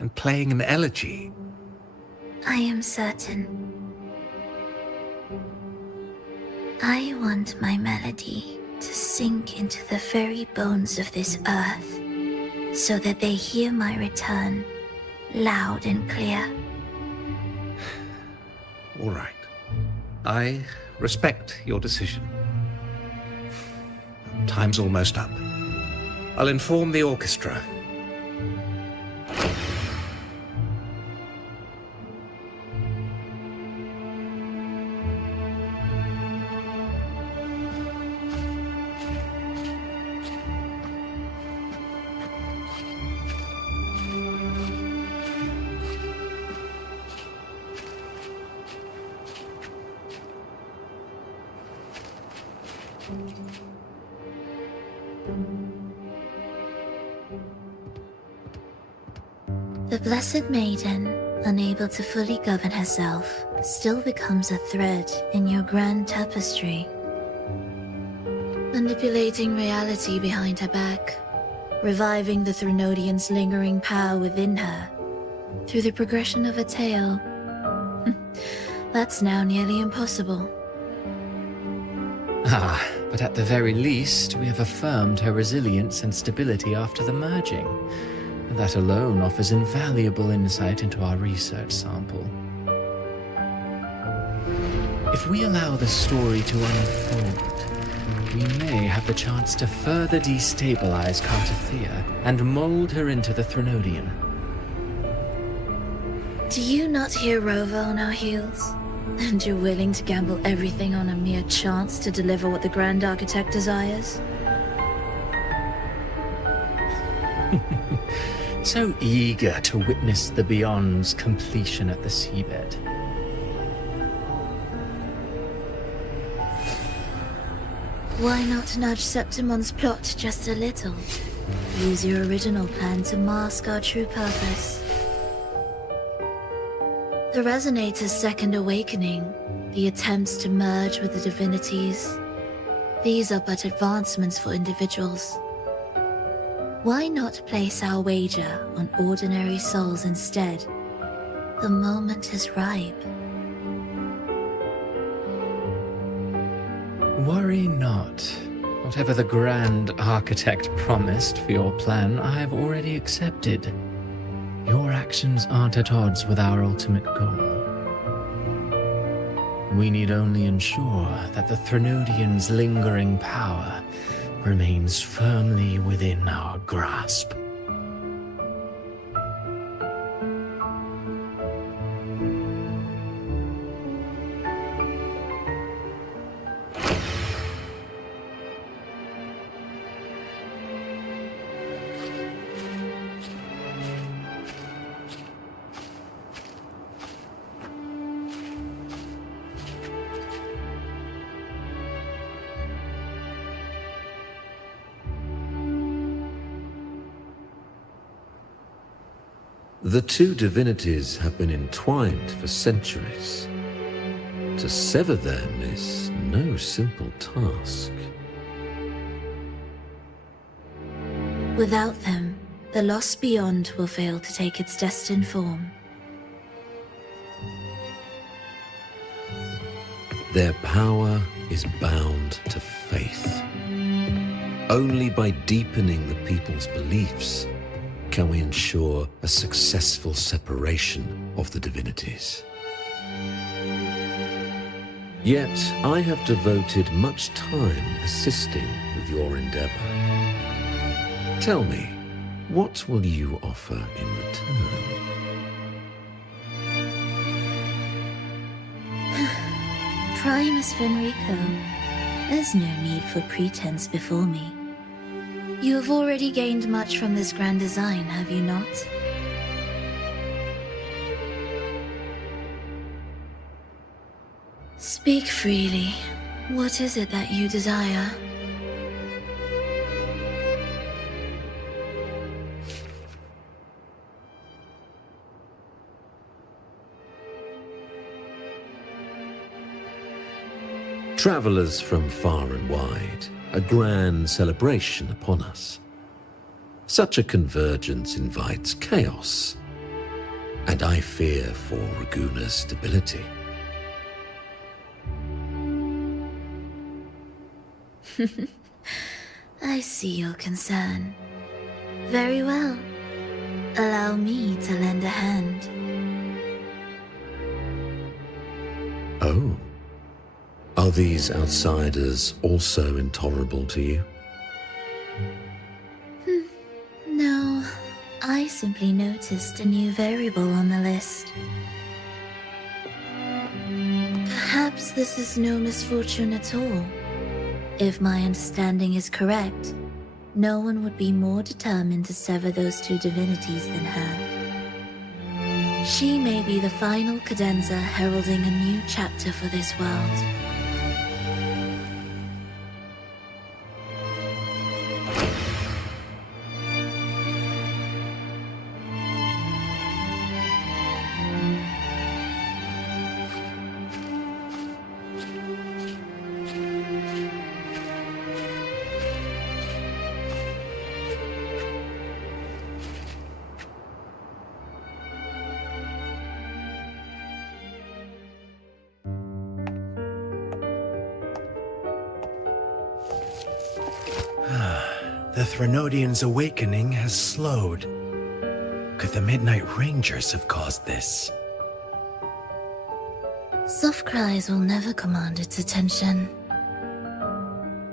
and playing an elegy. I am certain. I want my melody to sink into the very bones of this earth, so that they hear my return loud and clear. All right. I respect your decision. Time's almost up. I'll inform the orchestra. The Blessed Maiden, unable to fully govern herself, still becomes a thread in your grand tapestry. Manipulating reality behind her back, reviving the Threnodian's lingering power within her, through the progression of a tale. That's now nearly impossible. Ah, but at the very least, we have affirmed her resilience and stability after the merging. That alone offers invaluable insight into our research sample. If we allow the story to unfold, we may have the chance to further destabilize Cartathea and mold her into the Threnodian. Do you not hear Rova on our heels? And you're willing to gamble everything on a mere chance to deliver what the Grand Architect desires? So eager to witness the Beyond's completion at the seabed. Why not nudge Septimon's plot just a little? Use your original plan to mask our true purpose. The Resonator's second awakening, the attempts to merge with the divinities, these are but advancements for individuals. Why not place our wager on ordinary souls instead? The moment is ripe. Worry not. Whatever the Grand Architect promised for your plan, I have already accepted. Your actions aren't at odds with our ultimate goal. We need only ensure that the Threnodian's lingering power remains firmly within our grasp. The two divinities have been entwined for centuries. To sever them is no simple task. Without them, the lost beyond will fail to take its destined form. Their power is bound to faith. Only by deepening the people's beliefs can we ensure a successful separation of the divinities. Yet, I have devoted much time assisting with your endeavor. Tell me, what will you offer in return? Primus Fenrico, there's no need for pretense before me. You have already gained much from this grand design, have you not? Speak freely. What is it that you desire? Travelers from far and wide, a grand celebration upon us. Such a convergence invites chaos, and I fear for Raguna's stability. I see your concern. Very well. Allow me to lend a hand. Oh. Are these outsiders also intolerable to you? No, I simply noticed a new variable on the list. Perhaps this is no misfortune at all. If my understanding is correct, no one would be more determined to sever those two divinities than her. She may be the final cadenza heralding a new chapter for this world. The Threnodian's awakening has slowed. Could the Midnight Rangers have caused this? Soft cries will never command its attention.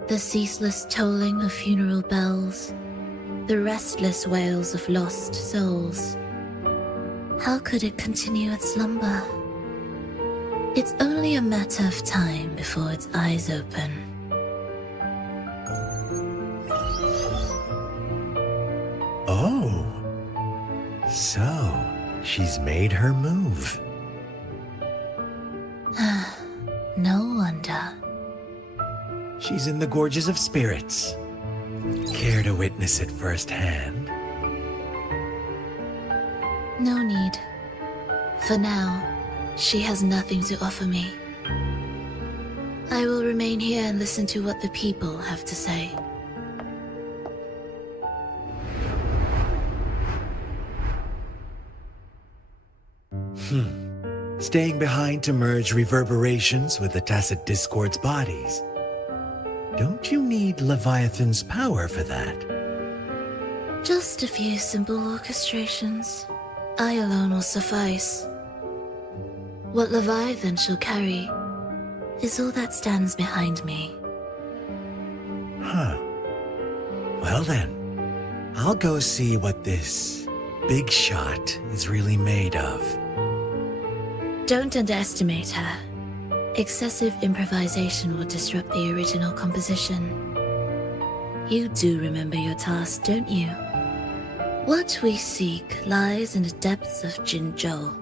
The ceaseless tolling of funeral bells, the restless wails of lost souls. How could it continue its slumber? It's only a matter of time before its eyes open. Oh. So, she's made her move. No wonder. She's in the Gorges of Spirits. Care to witness it firsthand? No need. For now, she has nothing to offer me. I will remain here and listen to what the people have to say. Staying behind to merge reverberations with the Tacit Discord's bodies. Don't you need Leviathan's power for that? Just a few simple orchestrations. I alone will suffice. What Leviathan shall carry is all that stands behind me. Huh. Well then, I'll go see what this big shot is really made of. Don't underestimate her. Excessive improvisation will disrupt the original composition. You do remember your task, don't you? What we seek lies in the depths of Jinzhou.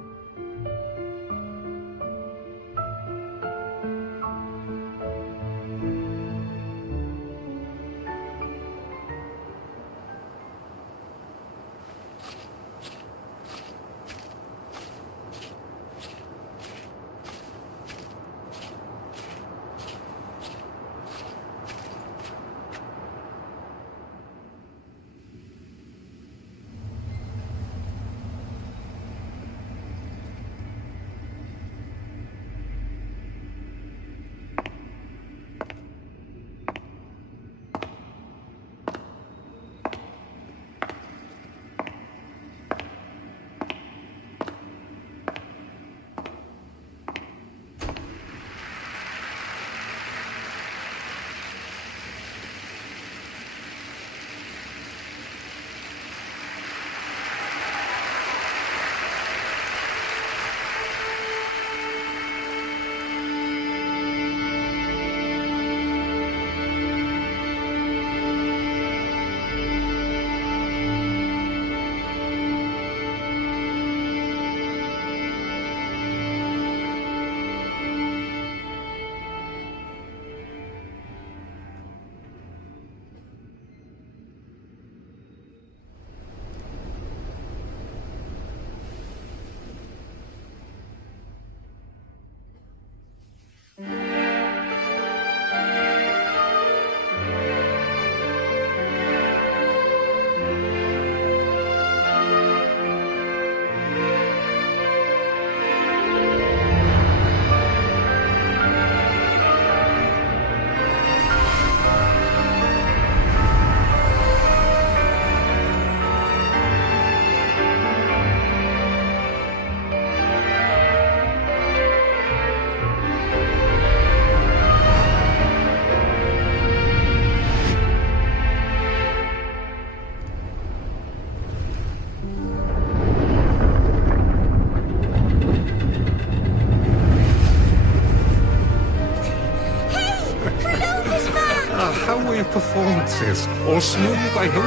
performances. All smooth, I hope.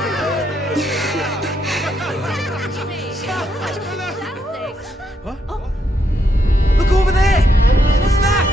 Look over there! What's that?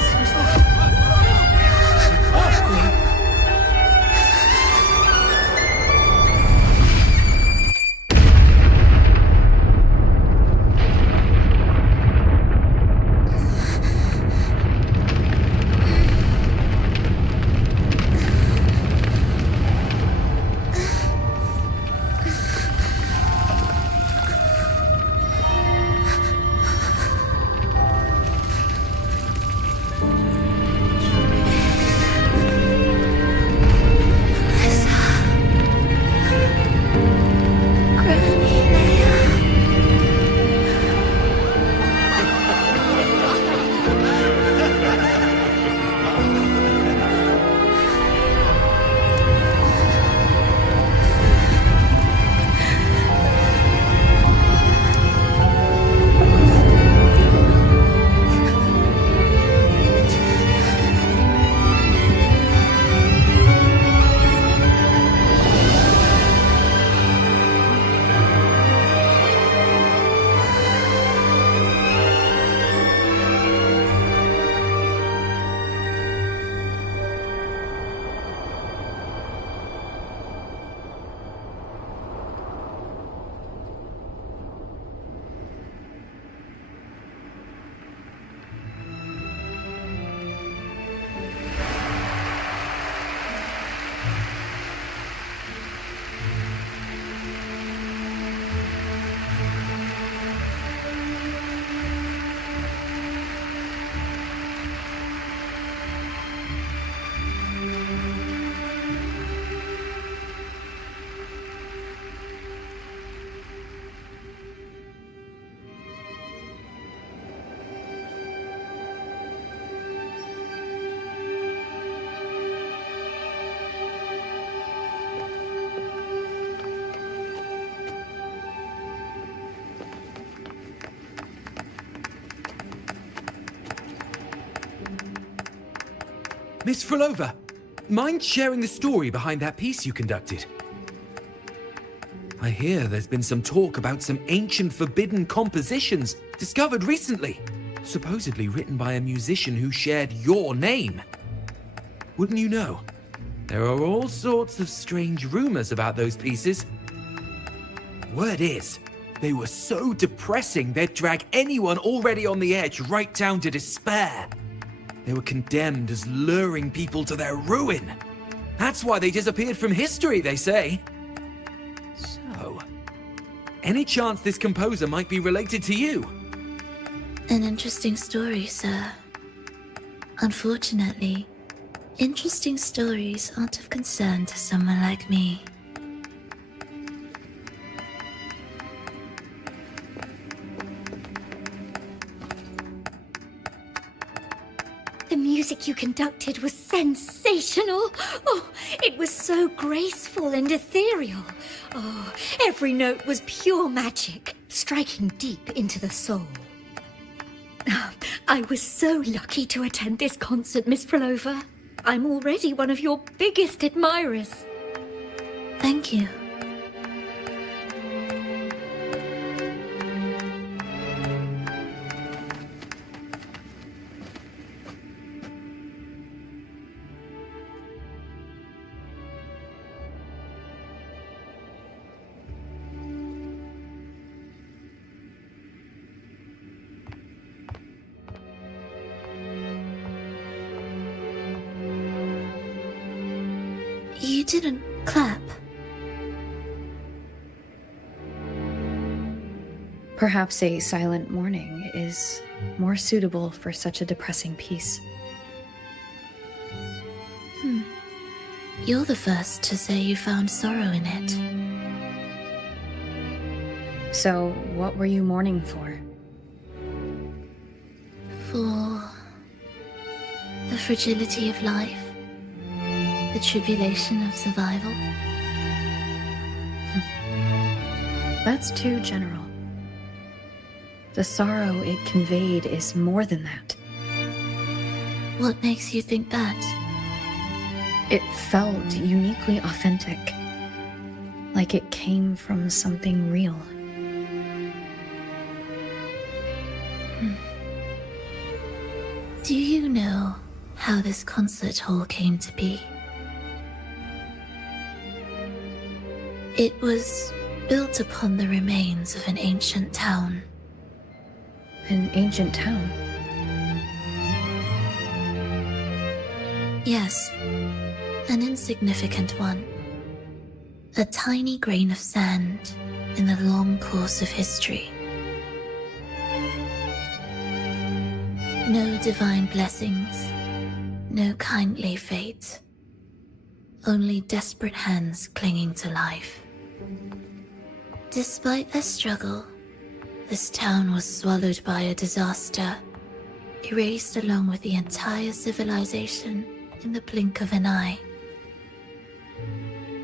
Miss Phrolova, mind sharing the story behind that piece you conducted? I hear there's been some talk about some ancient forbidden compositions discovered recently, supposedly written by a musician who shared your name. Wouldn't you know? There are all sorts of strange rumors about those pieces. Word is, they were so depressing they'd drag anyone already on the edge right down to despair. They were condemned as luring people to their ruin. That's why they disappeared from history, they say. So, any chance this composer might be related to you? An interesting story, sir. Unfortunately, interesting stories aren't of concern to someone like me. The music you conducted was sensational. Oh, it was so graceful and ethereal. Oh, every note was pure magic, striking deep into the soul. I was so lucky to attend this concert, Miss Phrolova. I'm already one of your biggest admirers. Thank you. You didn't clap. Perhaps a silent mourning is more suitable for such a depressing piece. You're the first to say you found sorrow in it. So, what were you mourning for? For the fragility of life, the tribulation of survival. That's too general. The sorrow it conveyed is more than that. What makes you think that? It felt uniquely authentic, like it came from something real. Do you know how this concert hall came to be? It was built upon the remains of an ancient town. An ancient town? Yes, an insignificant one. A tiny grain of sand in the long course of history. No divine blessings, no kindly fate. Only desperate hands clinging to life. Despite their struggle, this town was swallowed by a disaster, erased along with the entire civilization in the blink of an eye.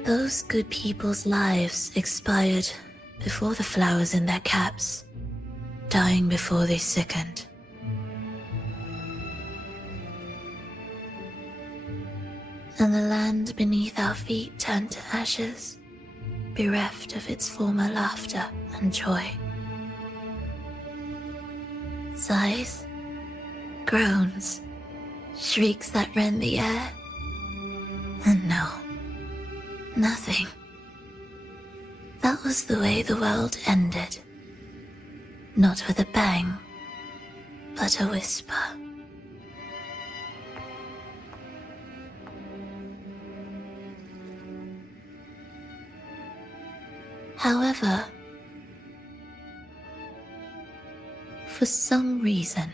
Those good people's lives expired before the flowers in their caps, dying before they sickened. And the land beneath our feet turned to ashes, bereft of its former laughter and joy. Sighs, groans, shrieks that rend the air. And no, nothing. That was the way the world ended. Not with a bang, but a whisper. However, for some reason,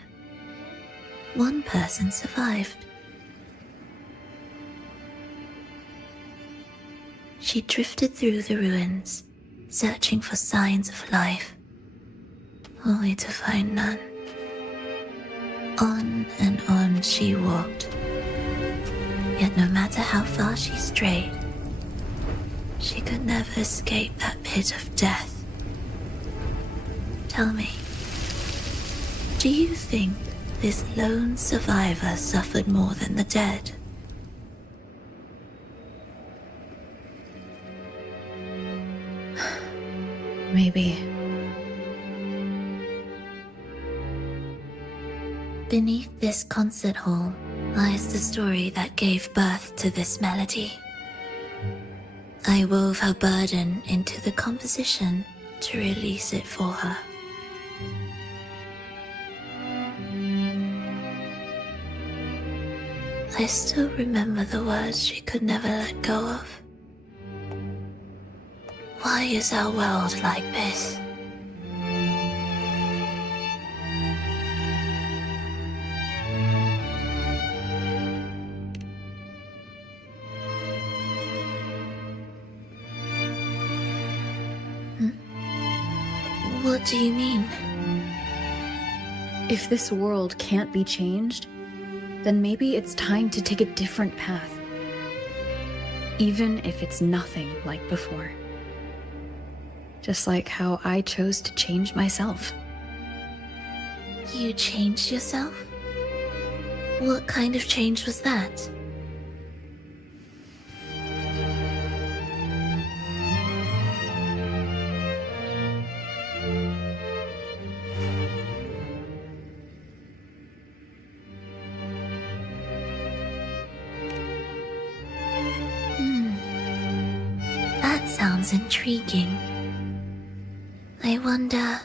one person survived. She drifted through the ruins, searching for signs of life, only to find none. On and on she walked, yet no matter how far she strayed, she could never escape that pit of death. Tell me, do you think this lone survivor suffered more than the dead? Maybe. Beneath this concert hall lies the story that gave birth to this melody. I wove her burden into the composition to release it for her. I still remember the words she could never let go of. Why is our world like this? What do you mean? If this world can't be changed, then maybe it's time to take a different path. Even if it's nothing like before. Just like how I chose to change myself. You changed yourself? What kind of change was that? That sounds intriguing. I wonder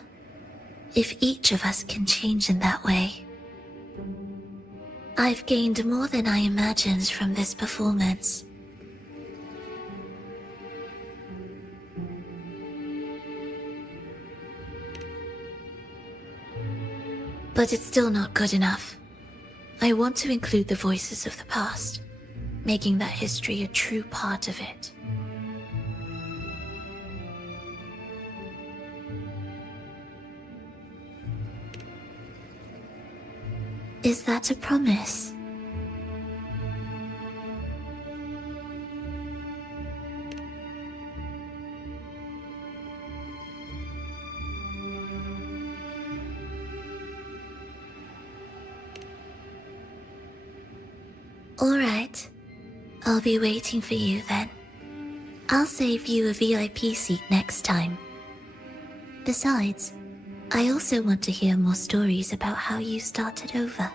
if each of us can change in that way. I've gained more than I imagined from this performance. But it's still not good enough. I want to include the voices of the past, making that history a true part of it. Is that a promise? All right. I'll be waiting for you then. I'll save you a VIP seat next time. Besides, I also want to hear more stories about how you started over.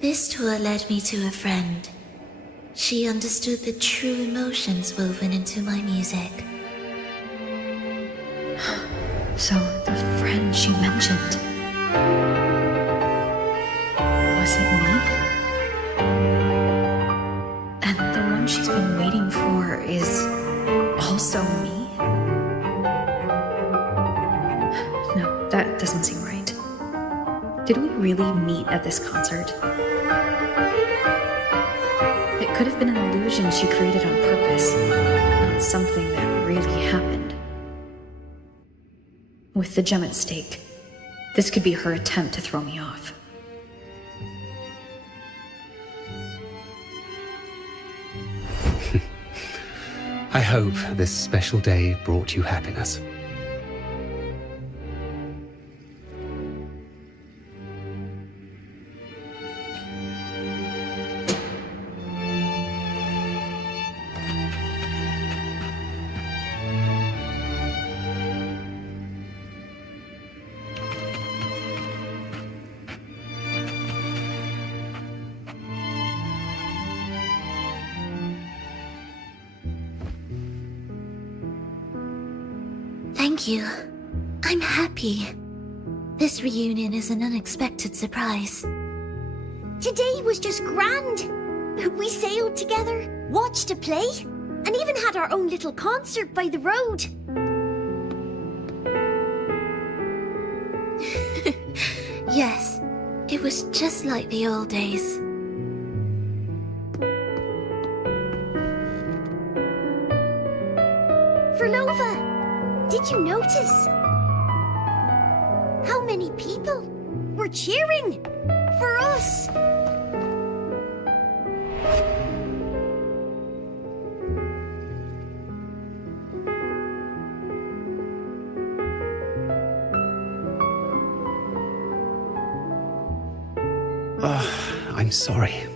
This tour led me to a friend. She understood the true emotions woven into my music. So, the friend she mentioned... was it me? And the one she's been waiting for is... also me? No, that doesn't seem right. Did we really meet at this concert? It could have been an illusion she created on purpose, not something that really happened. With the gem at stake, this could be her attempt to throw me off. I hope this special day brought you happiness. Thank you. I'm happy. This reunion is an unexpected surprise. Today was just grand. We sailed together, watched a play, and even had our own little concert by the road. Yes, it was just like the old days. Phrolova, did you notice how many people were cheering for us? I'm sorry,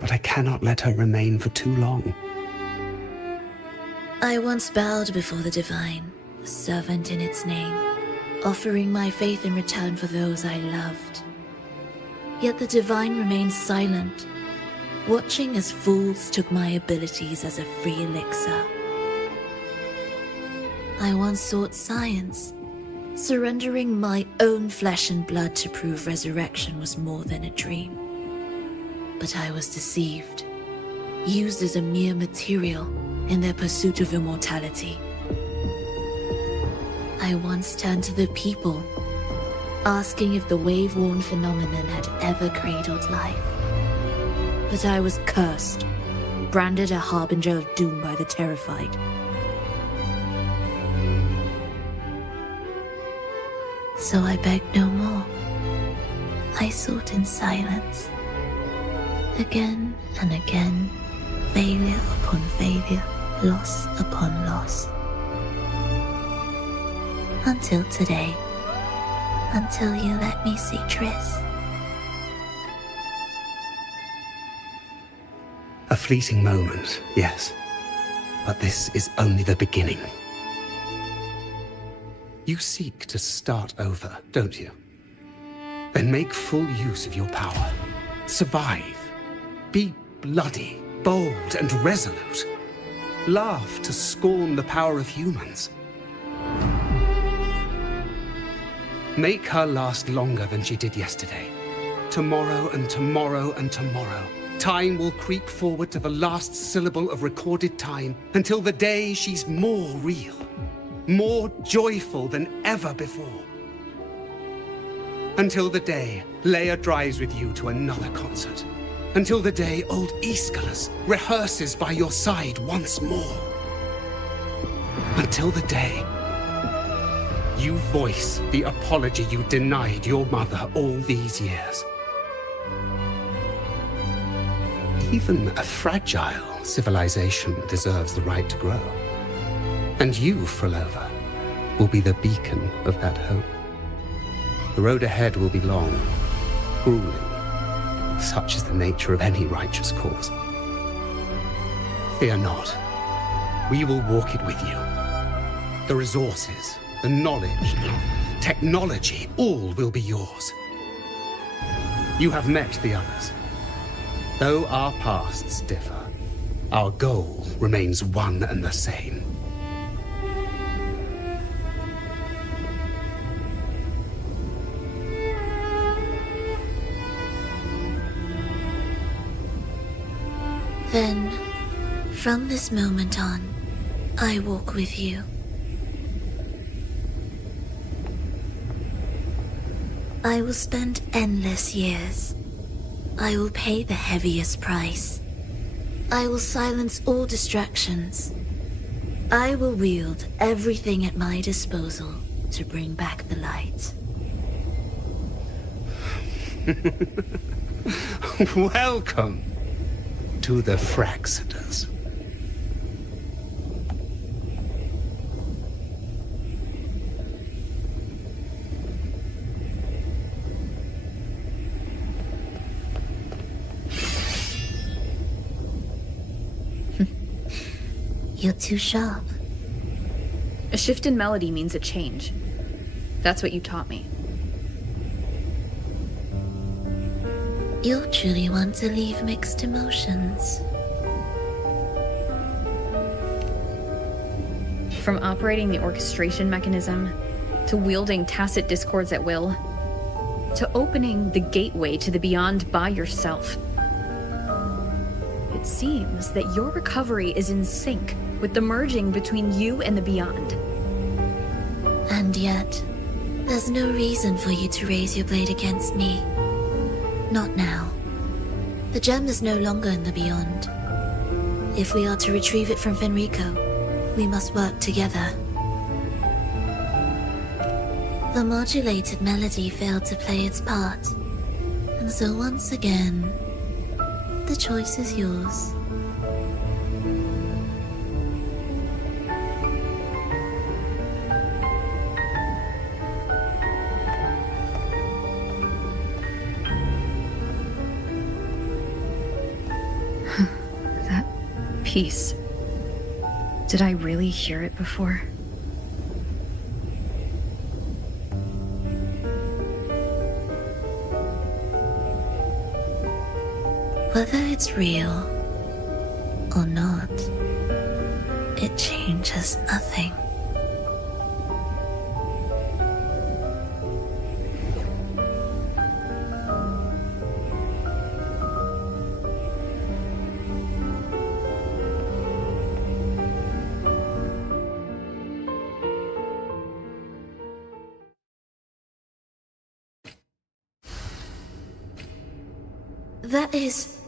but I cannot let her remain for too long. I once bowed before the divine, a servant in its name, offering my faith in return for those I loved. Yet the divine remained silent, watching as fools took my abilities as a free elixir. I once sought science, surrendering my own flesh and blood to prove resurrection was more than a dream. But I was deceived, used as a mere material in their pursuit of immortality. I once turned to the people, asking if the wave-worn phenomenon had ever cradled life. But I was cursed, branded a harbinger of doom by the terrified. So I begged no more. I sought in silence. Again and again, failure upon failure, loss upon loss. Until today. Until you let me see Triss. A fleeting moment, yes. But this is only the beginning. You seek to start over, don't you? Then make full use of your power. Survive. Be bloody, bold, and resolute. Laugh to scorn the power of humans. Make her last longer than she did yesterday. Tomorrow and tomorrow and tomorrow. Time will creep forward to the last syllable of recorded time until the day she's more real, more joyful than ever before. Until the day Leia drives with you to another concert. Until the day old Aeschylus rehearses by your side once more. Until the day you voice the apology you denied your mother all these years. Even a fragile civilization deserves the right to grow. And you, Phrolova, will be the beacon of that hope. The road ahead will be long, grueling. Such is the nature of any righteous cause. Fear not. We will walk it with you. The resources, the knowledge, the technology, all will be yours. You have met the others. Though our pasts differ, our goal remains one and the same. Then, from this moment on, I walk with you. I will spend endless years. I will pay the heaviest price. I will silence all distractions. I will wield everything at my disposal to bring back the light. Welcome to the Fraxiters. You're too sharp. A shift in melody means a change. That's what you taught me. You'll truly want to leave mixed emotions. From operating the orchestration mechanism, to wielding tacit discords at will, to opening the gateway to the beyond by yourself. It seems that your recovery is in sync with the merging between you and the beyond. And yet, there's no reason for you to raise your blade against me. Not now. The gem is no longer in the beyond. If we are to retrieve it from Fenrico, we must work together. The modulated melody failed to play its part, and so once again, the choice is yours. That piece. Did I really hear it before? Whether it's real or not, it changes nothing. That is...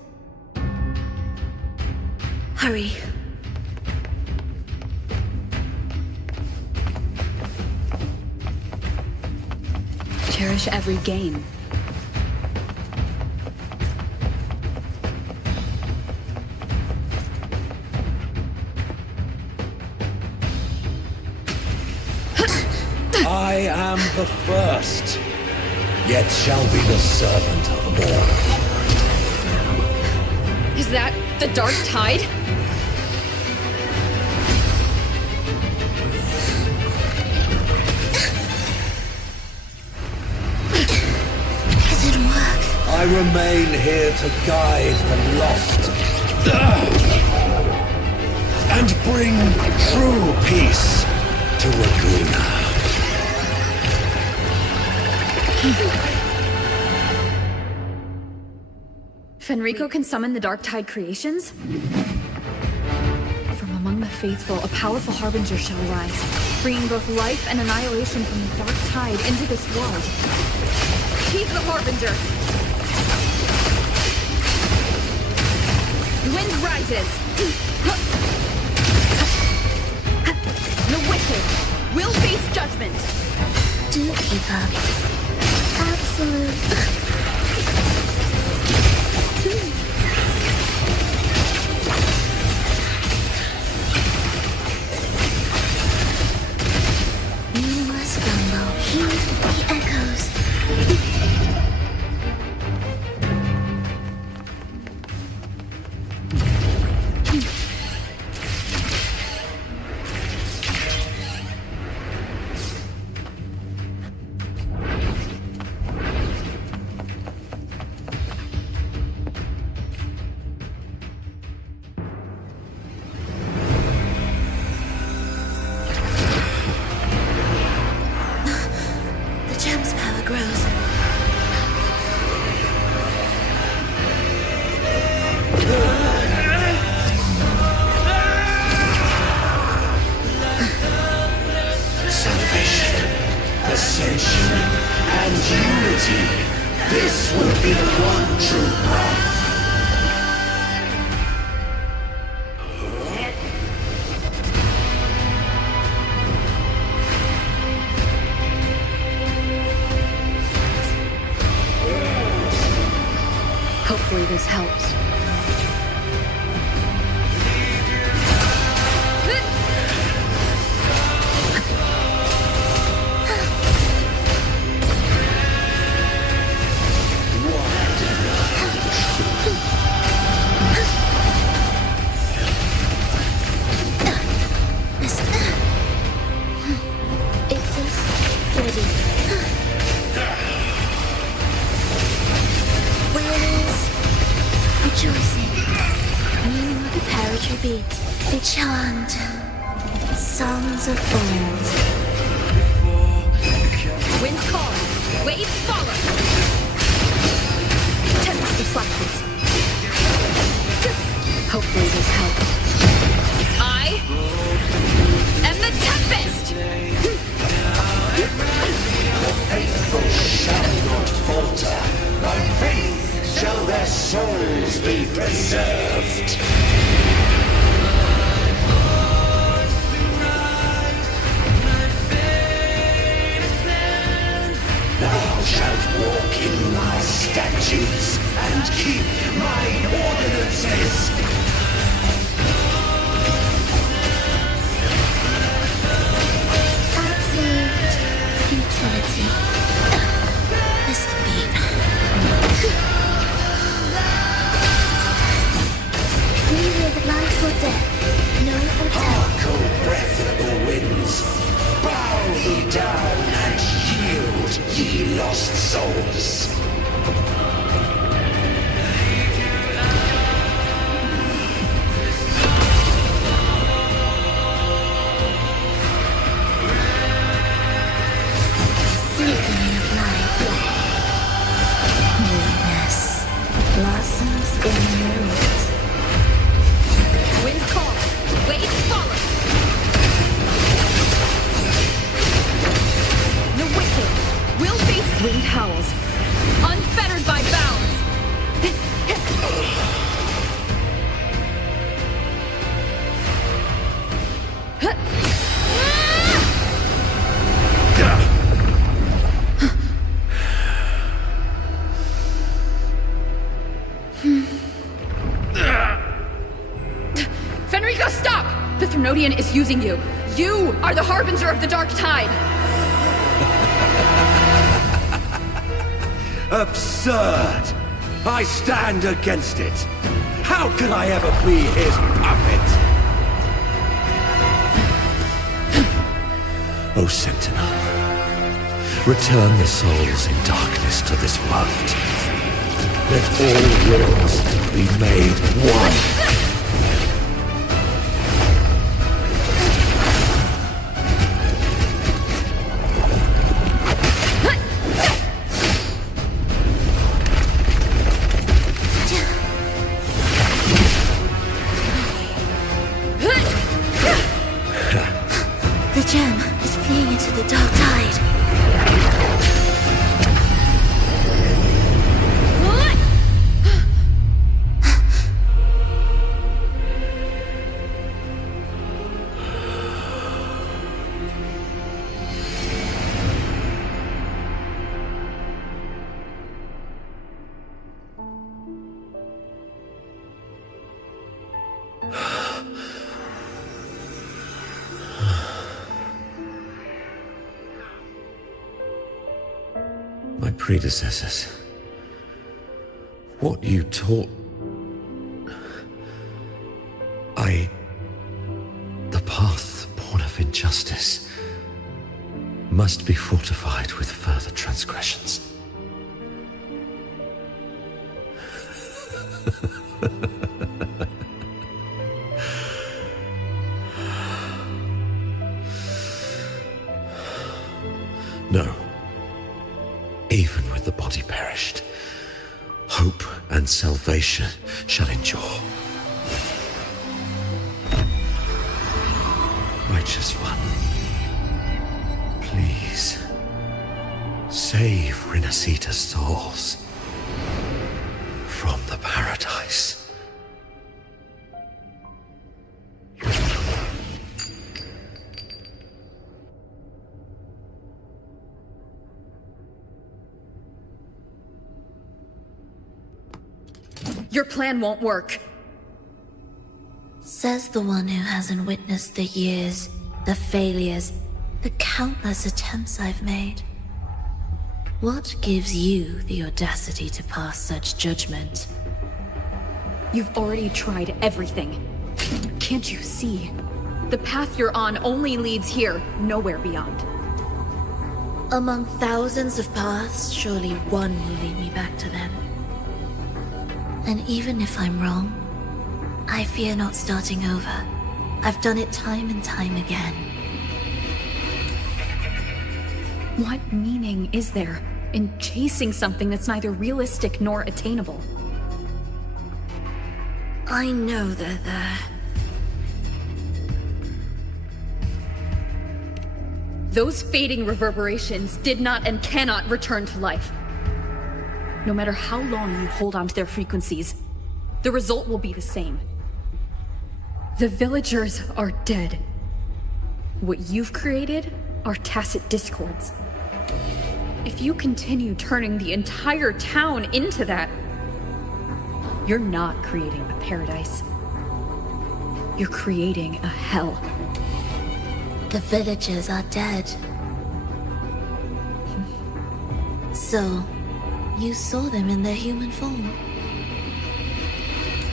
Hurry. Cherish every gain. I am the first, yet shall be the servant of all. Is that the dark tide? Does it work? I remain here to guide the lost and bring true peace to Laguna. Fenrico can summon the Dark Tide creations? From among the faithful, a powerful harbinger shall rise, bringing both life and annihilation from the Dark Tide into this world. He's the harbinger! Wind rises! The wicked will face judgment! Do keep up. Absolute. true breath. Hopefully this helps. They chant songs of old. Wind calls, waves follow. Tempest of flashes. Hopefully this helps. I am the Tempest! The faithful shall not falter. By faith shall their souls be preserved. Thou shalt walk in my statutes and keep mine ordinances. Absolute futility. Mr. Bean. We live life or death, no or tell. Hark, O breath of the winds, bow ye down and yield, ye lost souls. Seeking of life. Newness blossoms in the root. Wind calls, waves follow. The wicked will face wind howls, unfettered by bounds. Fenrico, stop! The Threnodian is using you. You are the harbinger of the dark tide. Absurd! I stand against it. How can I ever be his puppet? O Sentinel, return the souls in darkness to this world. Let all wills be made one. The gem is fleeing into the dark tide. My predecessors. What you taught... The path born of injustice must be fortified with further transgressions. No. Even with the body perished, hope and salvation shall endure. Righteous One, please, save Renacita's souls. paradise. Your plan won't work. Says the one who hasn't witnessed the years, the failures, the countless attempts I've made. What gives you the audacity to pass such judgment? You've already tried everything. Can't you see? The path you're on only leads here, nowhere beyond. Among thousands of paths, surely one will lead me back to them. And even if I'm wrong, I fear not starting over. I've done it time and time again. What meaning is there in chasing something that's neither realistic nor attainable? I know they're there. Those fading reverberations did not and cannot return to life. No matter how long you hold on to their frequencies, the result will be the same. The villagers are dead. What you've created are tacit discords. If you continue turning the entire town into that, you're not creating a paradise. You're creating a hell. The villagers are dead. So, you saw them in their human form.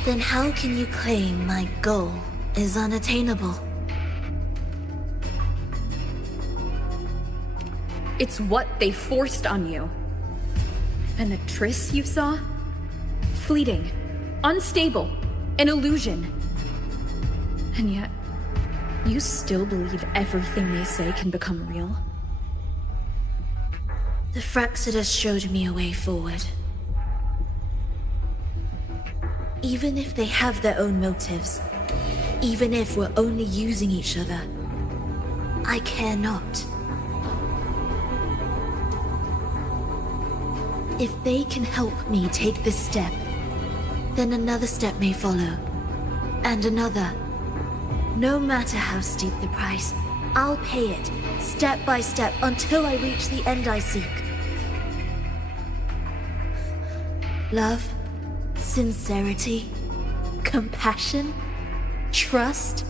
Then how can you claim my goal is unattainable? It's what they forced on you. And the trysts you saw? Fleeting, unstable, an illusion. And yet, you still believe everything they say can become real? The Fraxidus showed me a way forward. Even if they have their own motives, even if we're only using each other, I care not. If they can help me take this step, then another step may follow, and another. No matter how steep the price, I'll pay it, step by step, until I reach the end I seek. Love, sincerity, compassion, trust.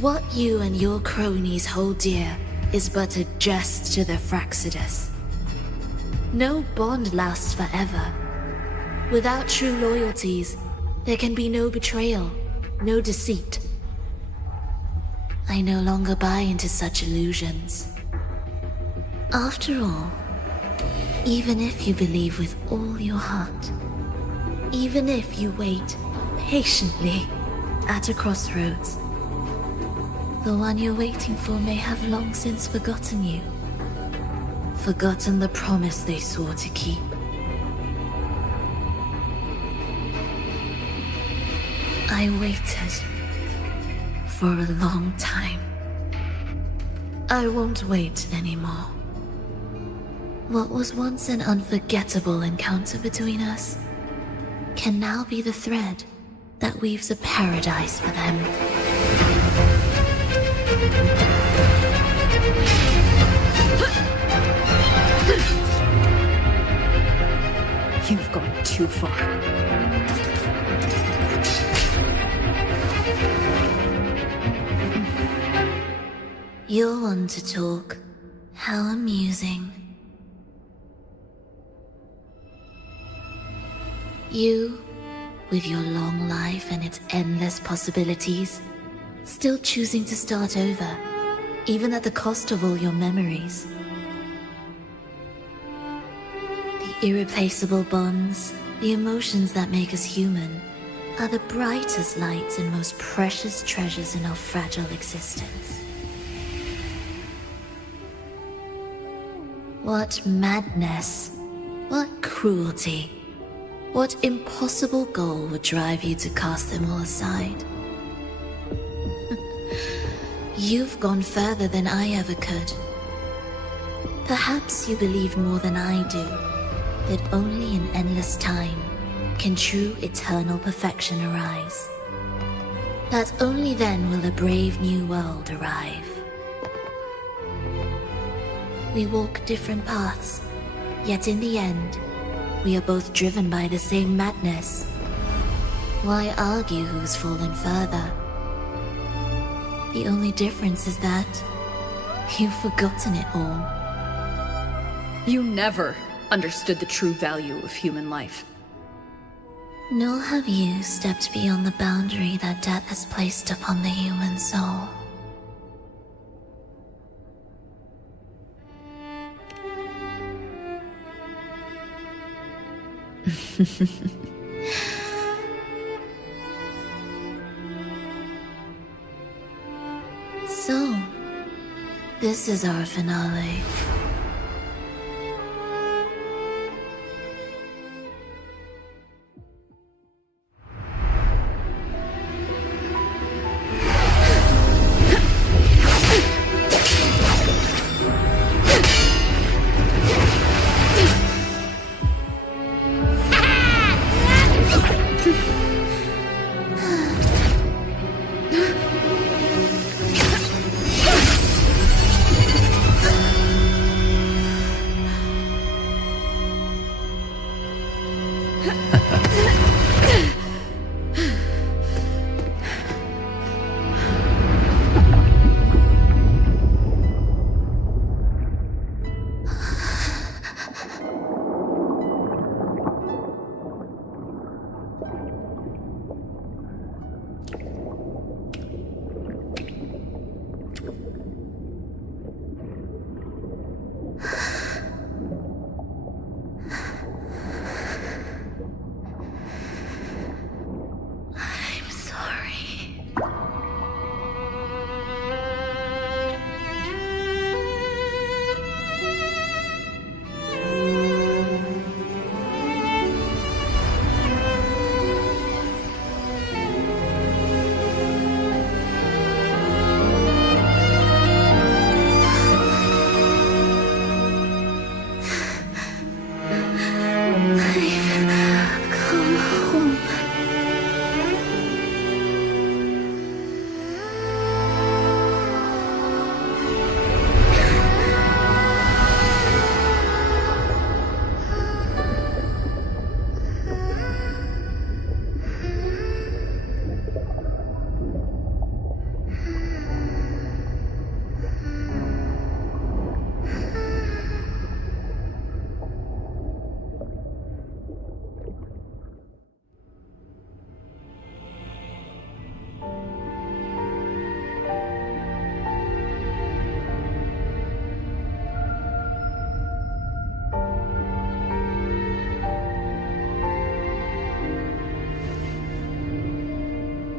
What you and your cronies hold dear is but a jest to the Fraxidus. No bond lasts forever. Without true loyalties, there can be no betrayal, no deceit. I no longer buy into such illusions. After all, even if you believe with all your heart, even if you wait patiently at a crossroads, the one you're waiting for may have long since forgotten you, forgotten the promise they swore to keep. I waited for a long time. I won't wait anymore. What was once an unforgettable encounter between us can now be the thread that weaves a paradise for them. You've gone too far. You're one to talk. How amusing. You, with your long life and its endless possibilities, still choosing to start over, even at the cost of all your memories. The irreplaceable bonds, the emotions that make us human, are the brightest lights and most precious treasures in our fragile existence. What madness, what cruelty, what impossible goal would drive you to cast them all aside? You've gone further than I ever could. Perhaps you believe more than I do, that only in endless time can true eternal perfection arise. That only then will a brave new world arrive. We walk different paths, yet in the end, we are both driven by the same madness. Why argue who's fallen further? The only difference is that you've forgotten it all. You never understood the true value of human life. Nor have you stepped beyond the boundary that death has placed upon the human soul. So, this is our finale.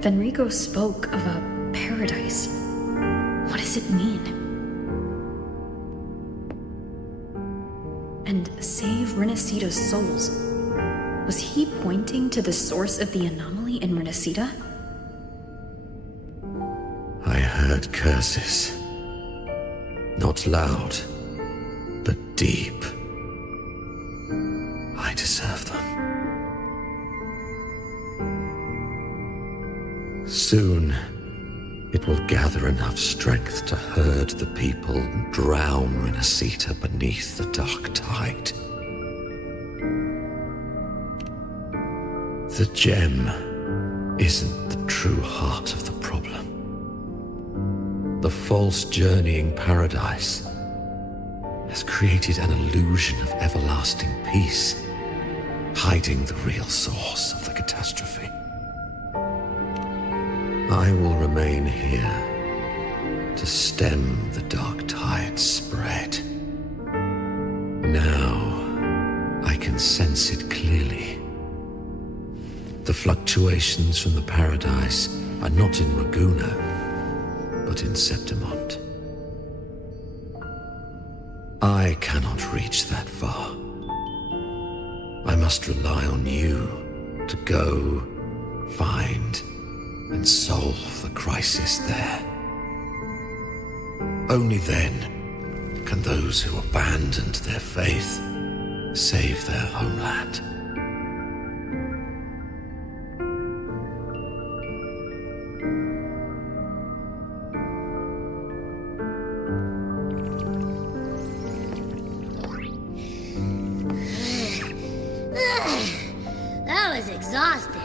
Fenrico spoke of a paradise. What does it mean? And save Renacita's souls. Was he pointing to the source of the anomaly in Renacita? I heard curses. Not loud, but deep. I deserve them. Soon, it will gather enough strength to herd the people and drown Renacita beneath the dark tide. The gem isn't the true heart of the problem. The false journeying paradise has created an illusion of everlasting peace, hiding the real source of the catastrophe. I will remain here to stem the dark tide's spread. Now, I can sense it clearly. The fluctuations from the paradise are not in Raguna, but in Septimont. I cannot reach that far. I must rely on you to go, find, and solve the crisis there. Only then can those who abandoned their faith save their homeland. That was exhausting.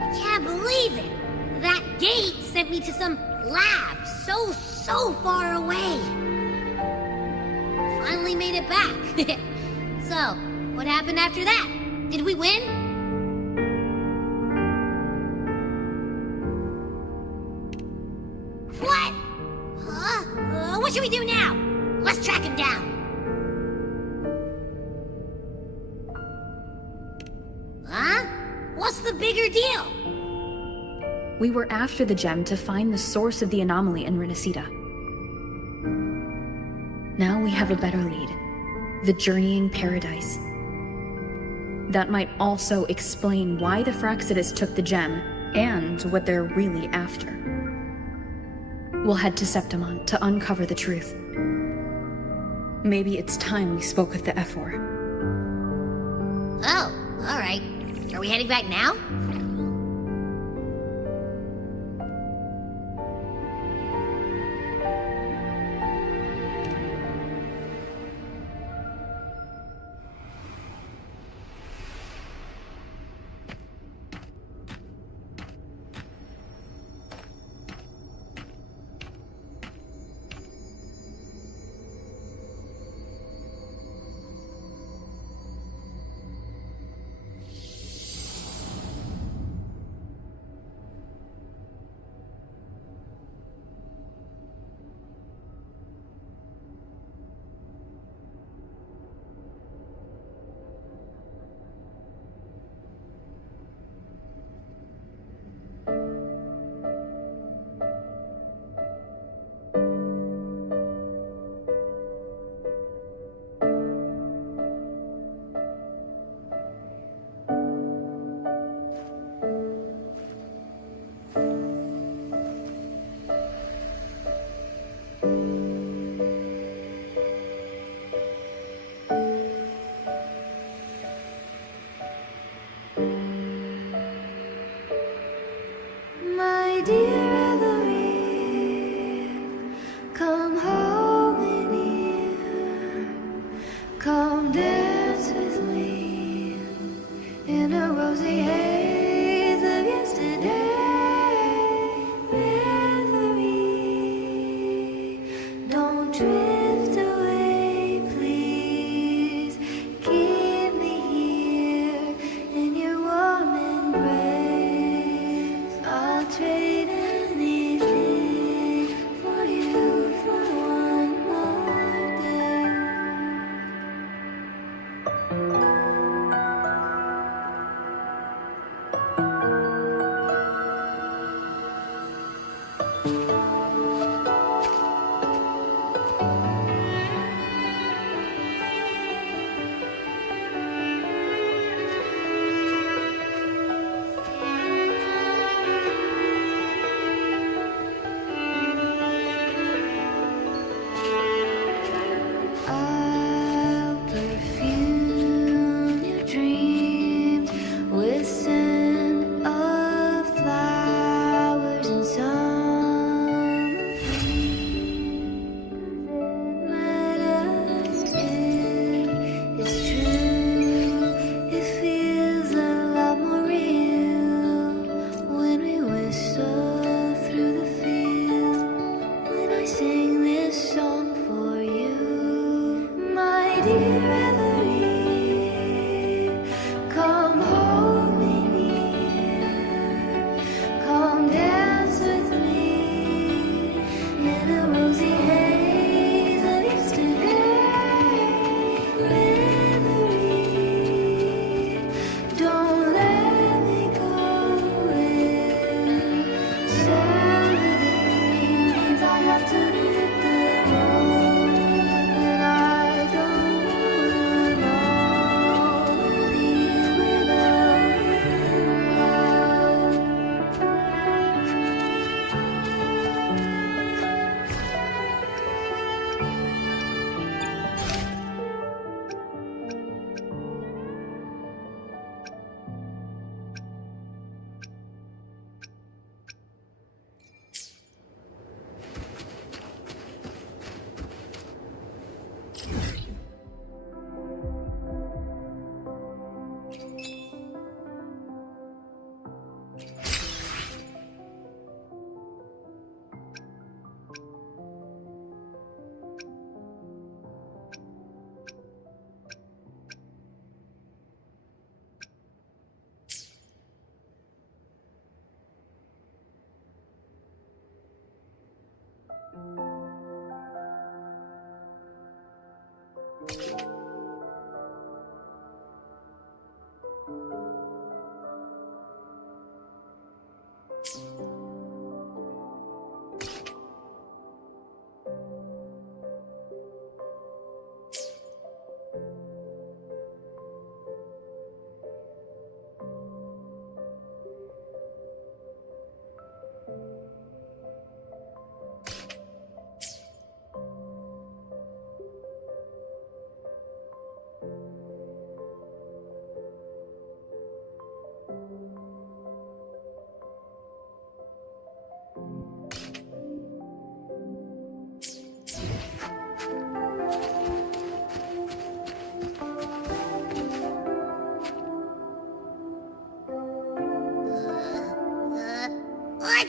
I can't believe it. That gate sent me to some lab so far away. Finally made it back. So, what happened after that? Did we win? What? Huh? What should we do now? Let's track him down. Huh? What's the bigger deal? We were after the gem to find the source of the anomaly in Renacita. Now we have a better lead. The journeying paradise. That might also explain why the Fraxidus took the gem, and what they're really after. We'll head to Septimon to uncover the truth. Maybe it's time we spoke with the Ephor. Oh, alright. Are we heading back now?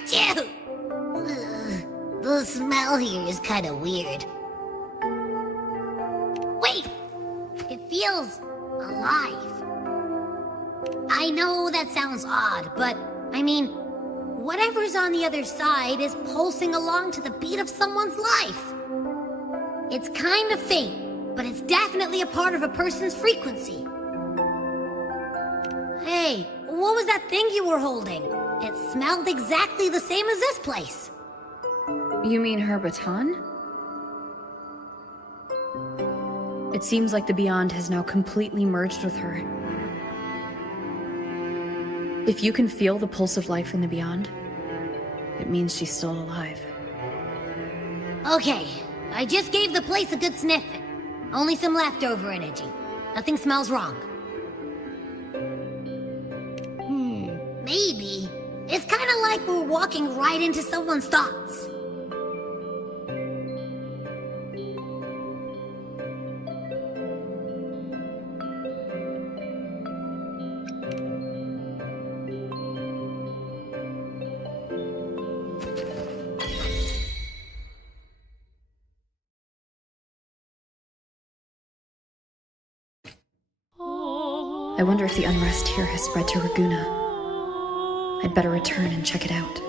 Achoo! Ugh, the smell here is kind of weird. Wait! It feels alive. I know that sounds odd, but I mean, whatever's on the other side is pulsing along to the beat of someone's life. It's kind of faint, but it's definitely a part of a person's frequency. Hey, what was that thing you were holding? It smelled exactly the same as this place. You mean her baton? It seems like the Beyond has now completely merged with her. If you can feel the pulse of life in the Beyond, it means she's still alive. Okay, I just gave the place a good sniffing. Only some leftover energy. Nothing smells wrong. Maybe. It's kind of like we're walking right into someone's thoughts. I wonder if the unrest here has spread to Raguna. I'd better return and check it out.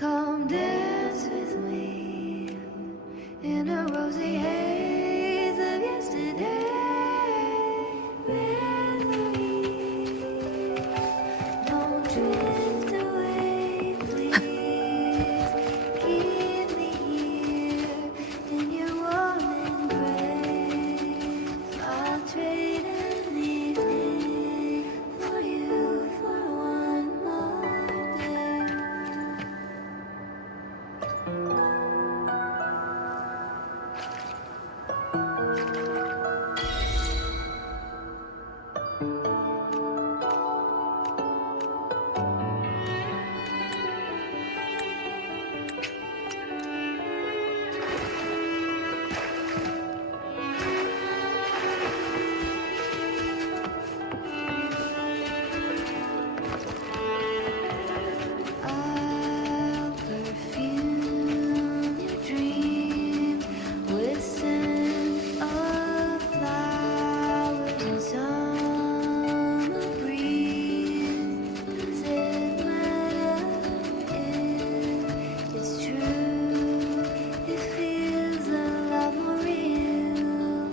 Come dance with me in a rosy haze of yesterday. Don't drift away, please. Keep me here in your warm embrace. I'll trade anything for you for one more day. I'll perfume your dreams with scent of flowers and summer breeze. Does it matter if it's true? It feels a lot more real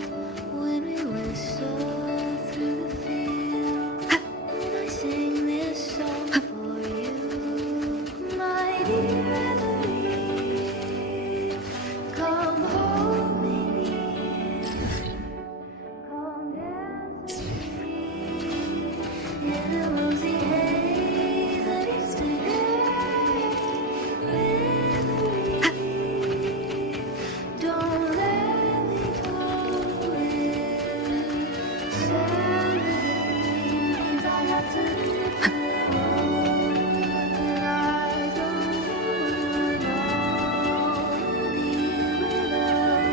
when we whistle through the field. When I sing this song for you, my dear Eloise, come hold me near, come dance with me in a rosy haze of yesterday. Eloise, don't let me go. Means I have to live alone, and I don't know to be without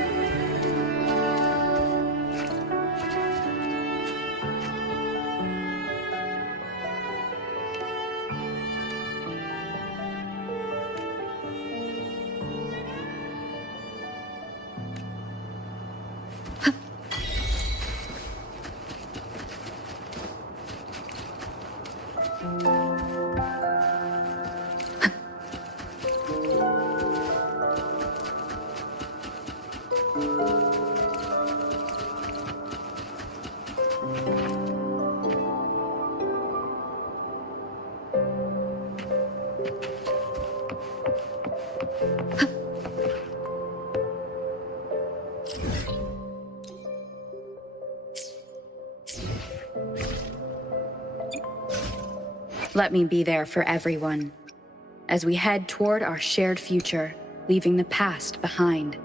Let me be there for everyone as we head toward our shared future, leaving the past behind.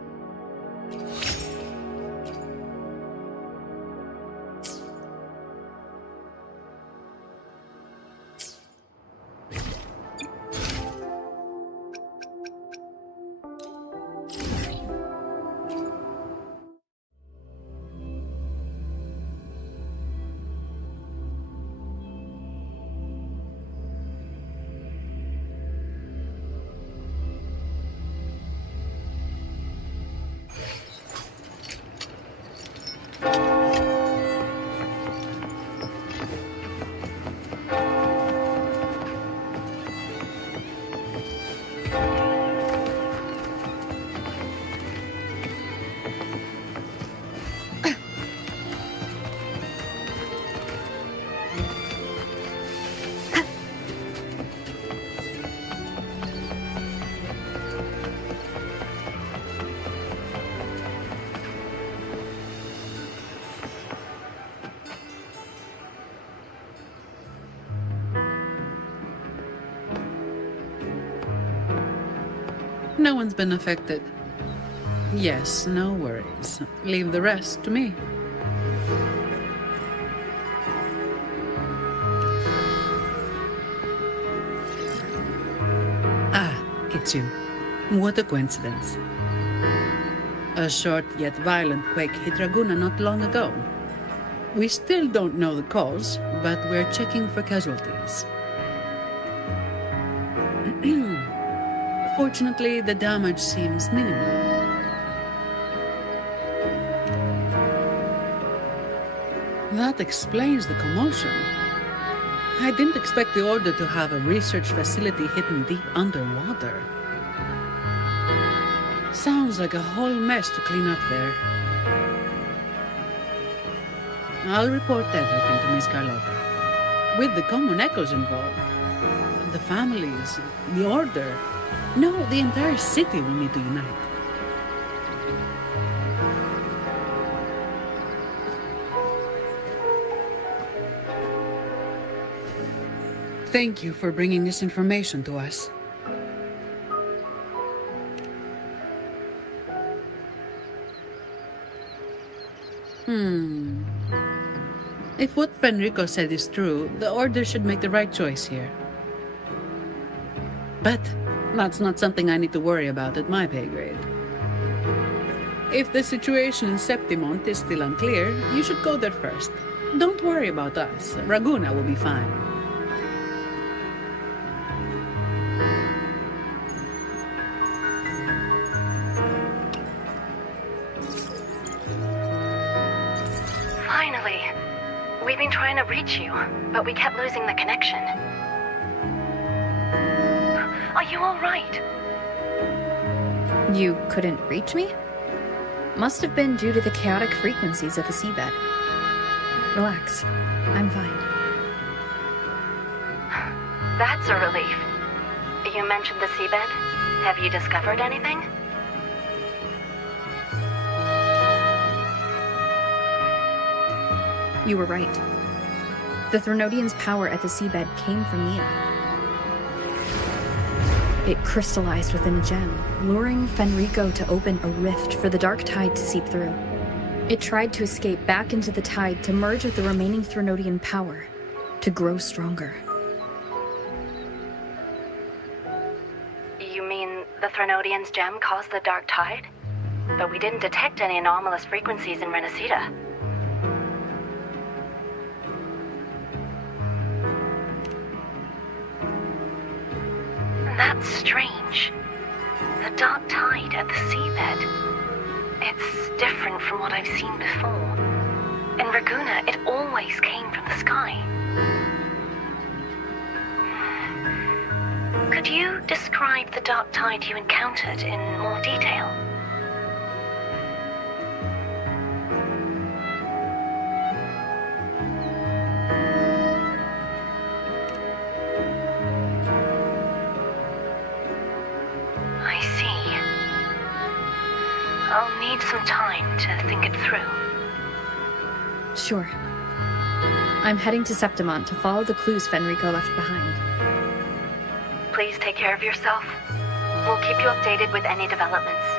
No one's been affected. Yes, no worries. Leave the rest to me. Ah, it's you. What a coincidence. A short yet violent quake hit Raguna not long ago. We still don't know the cause, but we're checking for casualties. Fortunately, the damage seems minimal. That explains the commotion. I didn't expect the Order to have a research facility hidden deep underwater. Sounds like a whole mess to clean up there. I'll report everything to Miss Carlotta. With the common echoes involved, the families, the order, no, the entire city will need to unite. Thank you for bringing this information to us. If what Fenrico said is true, the Order should make the right choice here. But that's not something I need to worry about at my pay grade. If the situation in Septimont is still unclear, you should go there first. Don't worry about us. Raguna will be fine. Finally. We've been trying to reach you, but we kept losing the connection. Are you all right? You couldn't reach me? Must have been due to the chaotic frequencies of the seabed. Relax. I'm fine. That's a relief. You mentioned the seabed. Have you discovered anything? You were right. The Threnodian's power at the seabed came from Nia. It crystallized within a gem, luring Fenrico to open a rift for the dark tide to seep through. It tried to escape back into the tide to merge with the remaining Threnodian power, to grow stronger. You mean the Threnodian's gem caused the dark tide? But we didn't detect any anomalous frequencies in Renacita. That's strange. The dark tide at the seabed. It's different from what I've seen before. In Raguna, it always came from the sky. Could you describe the dark tide you encountered in more detail? I'll need some time to think it through. Sure. I'm heading to Septimont to follow the clues Fenrico left behind. Please take care of yourself. We'll keep you updated with any developments.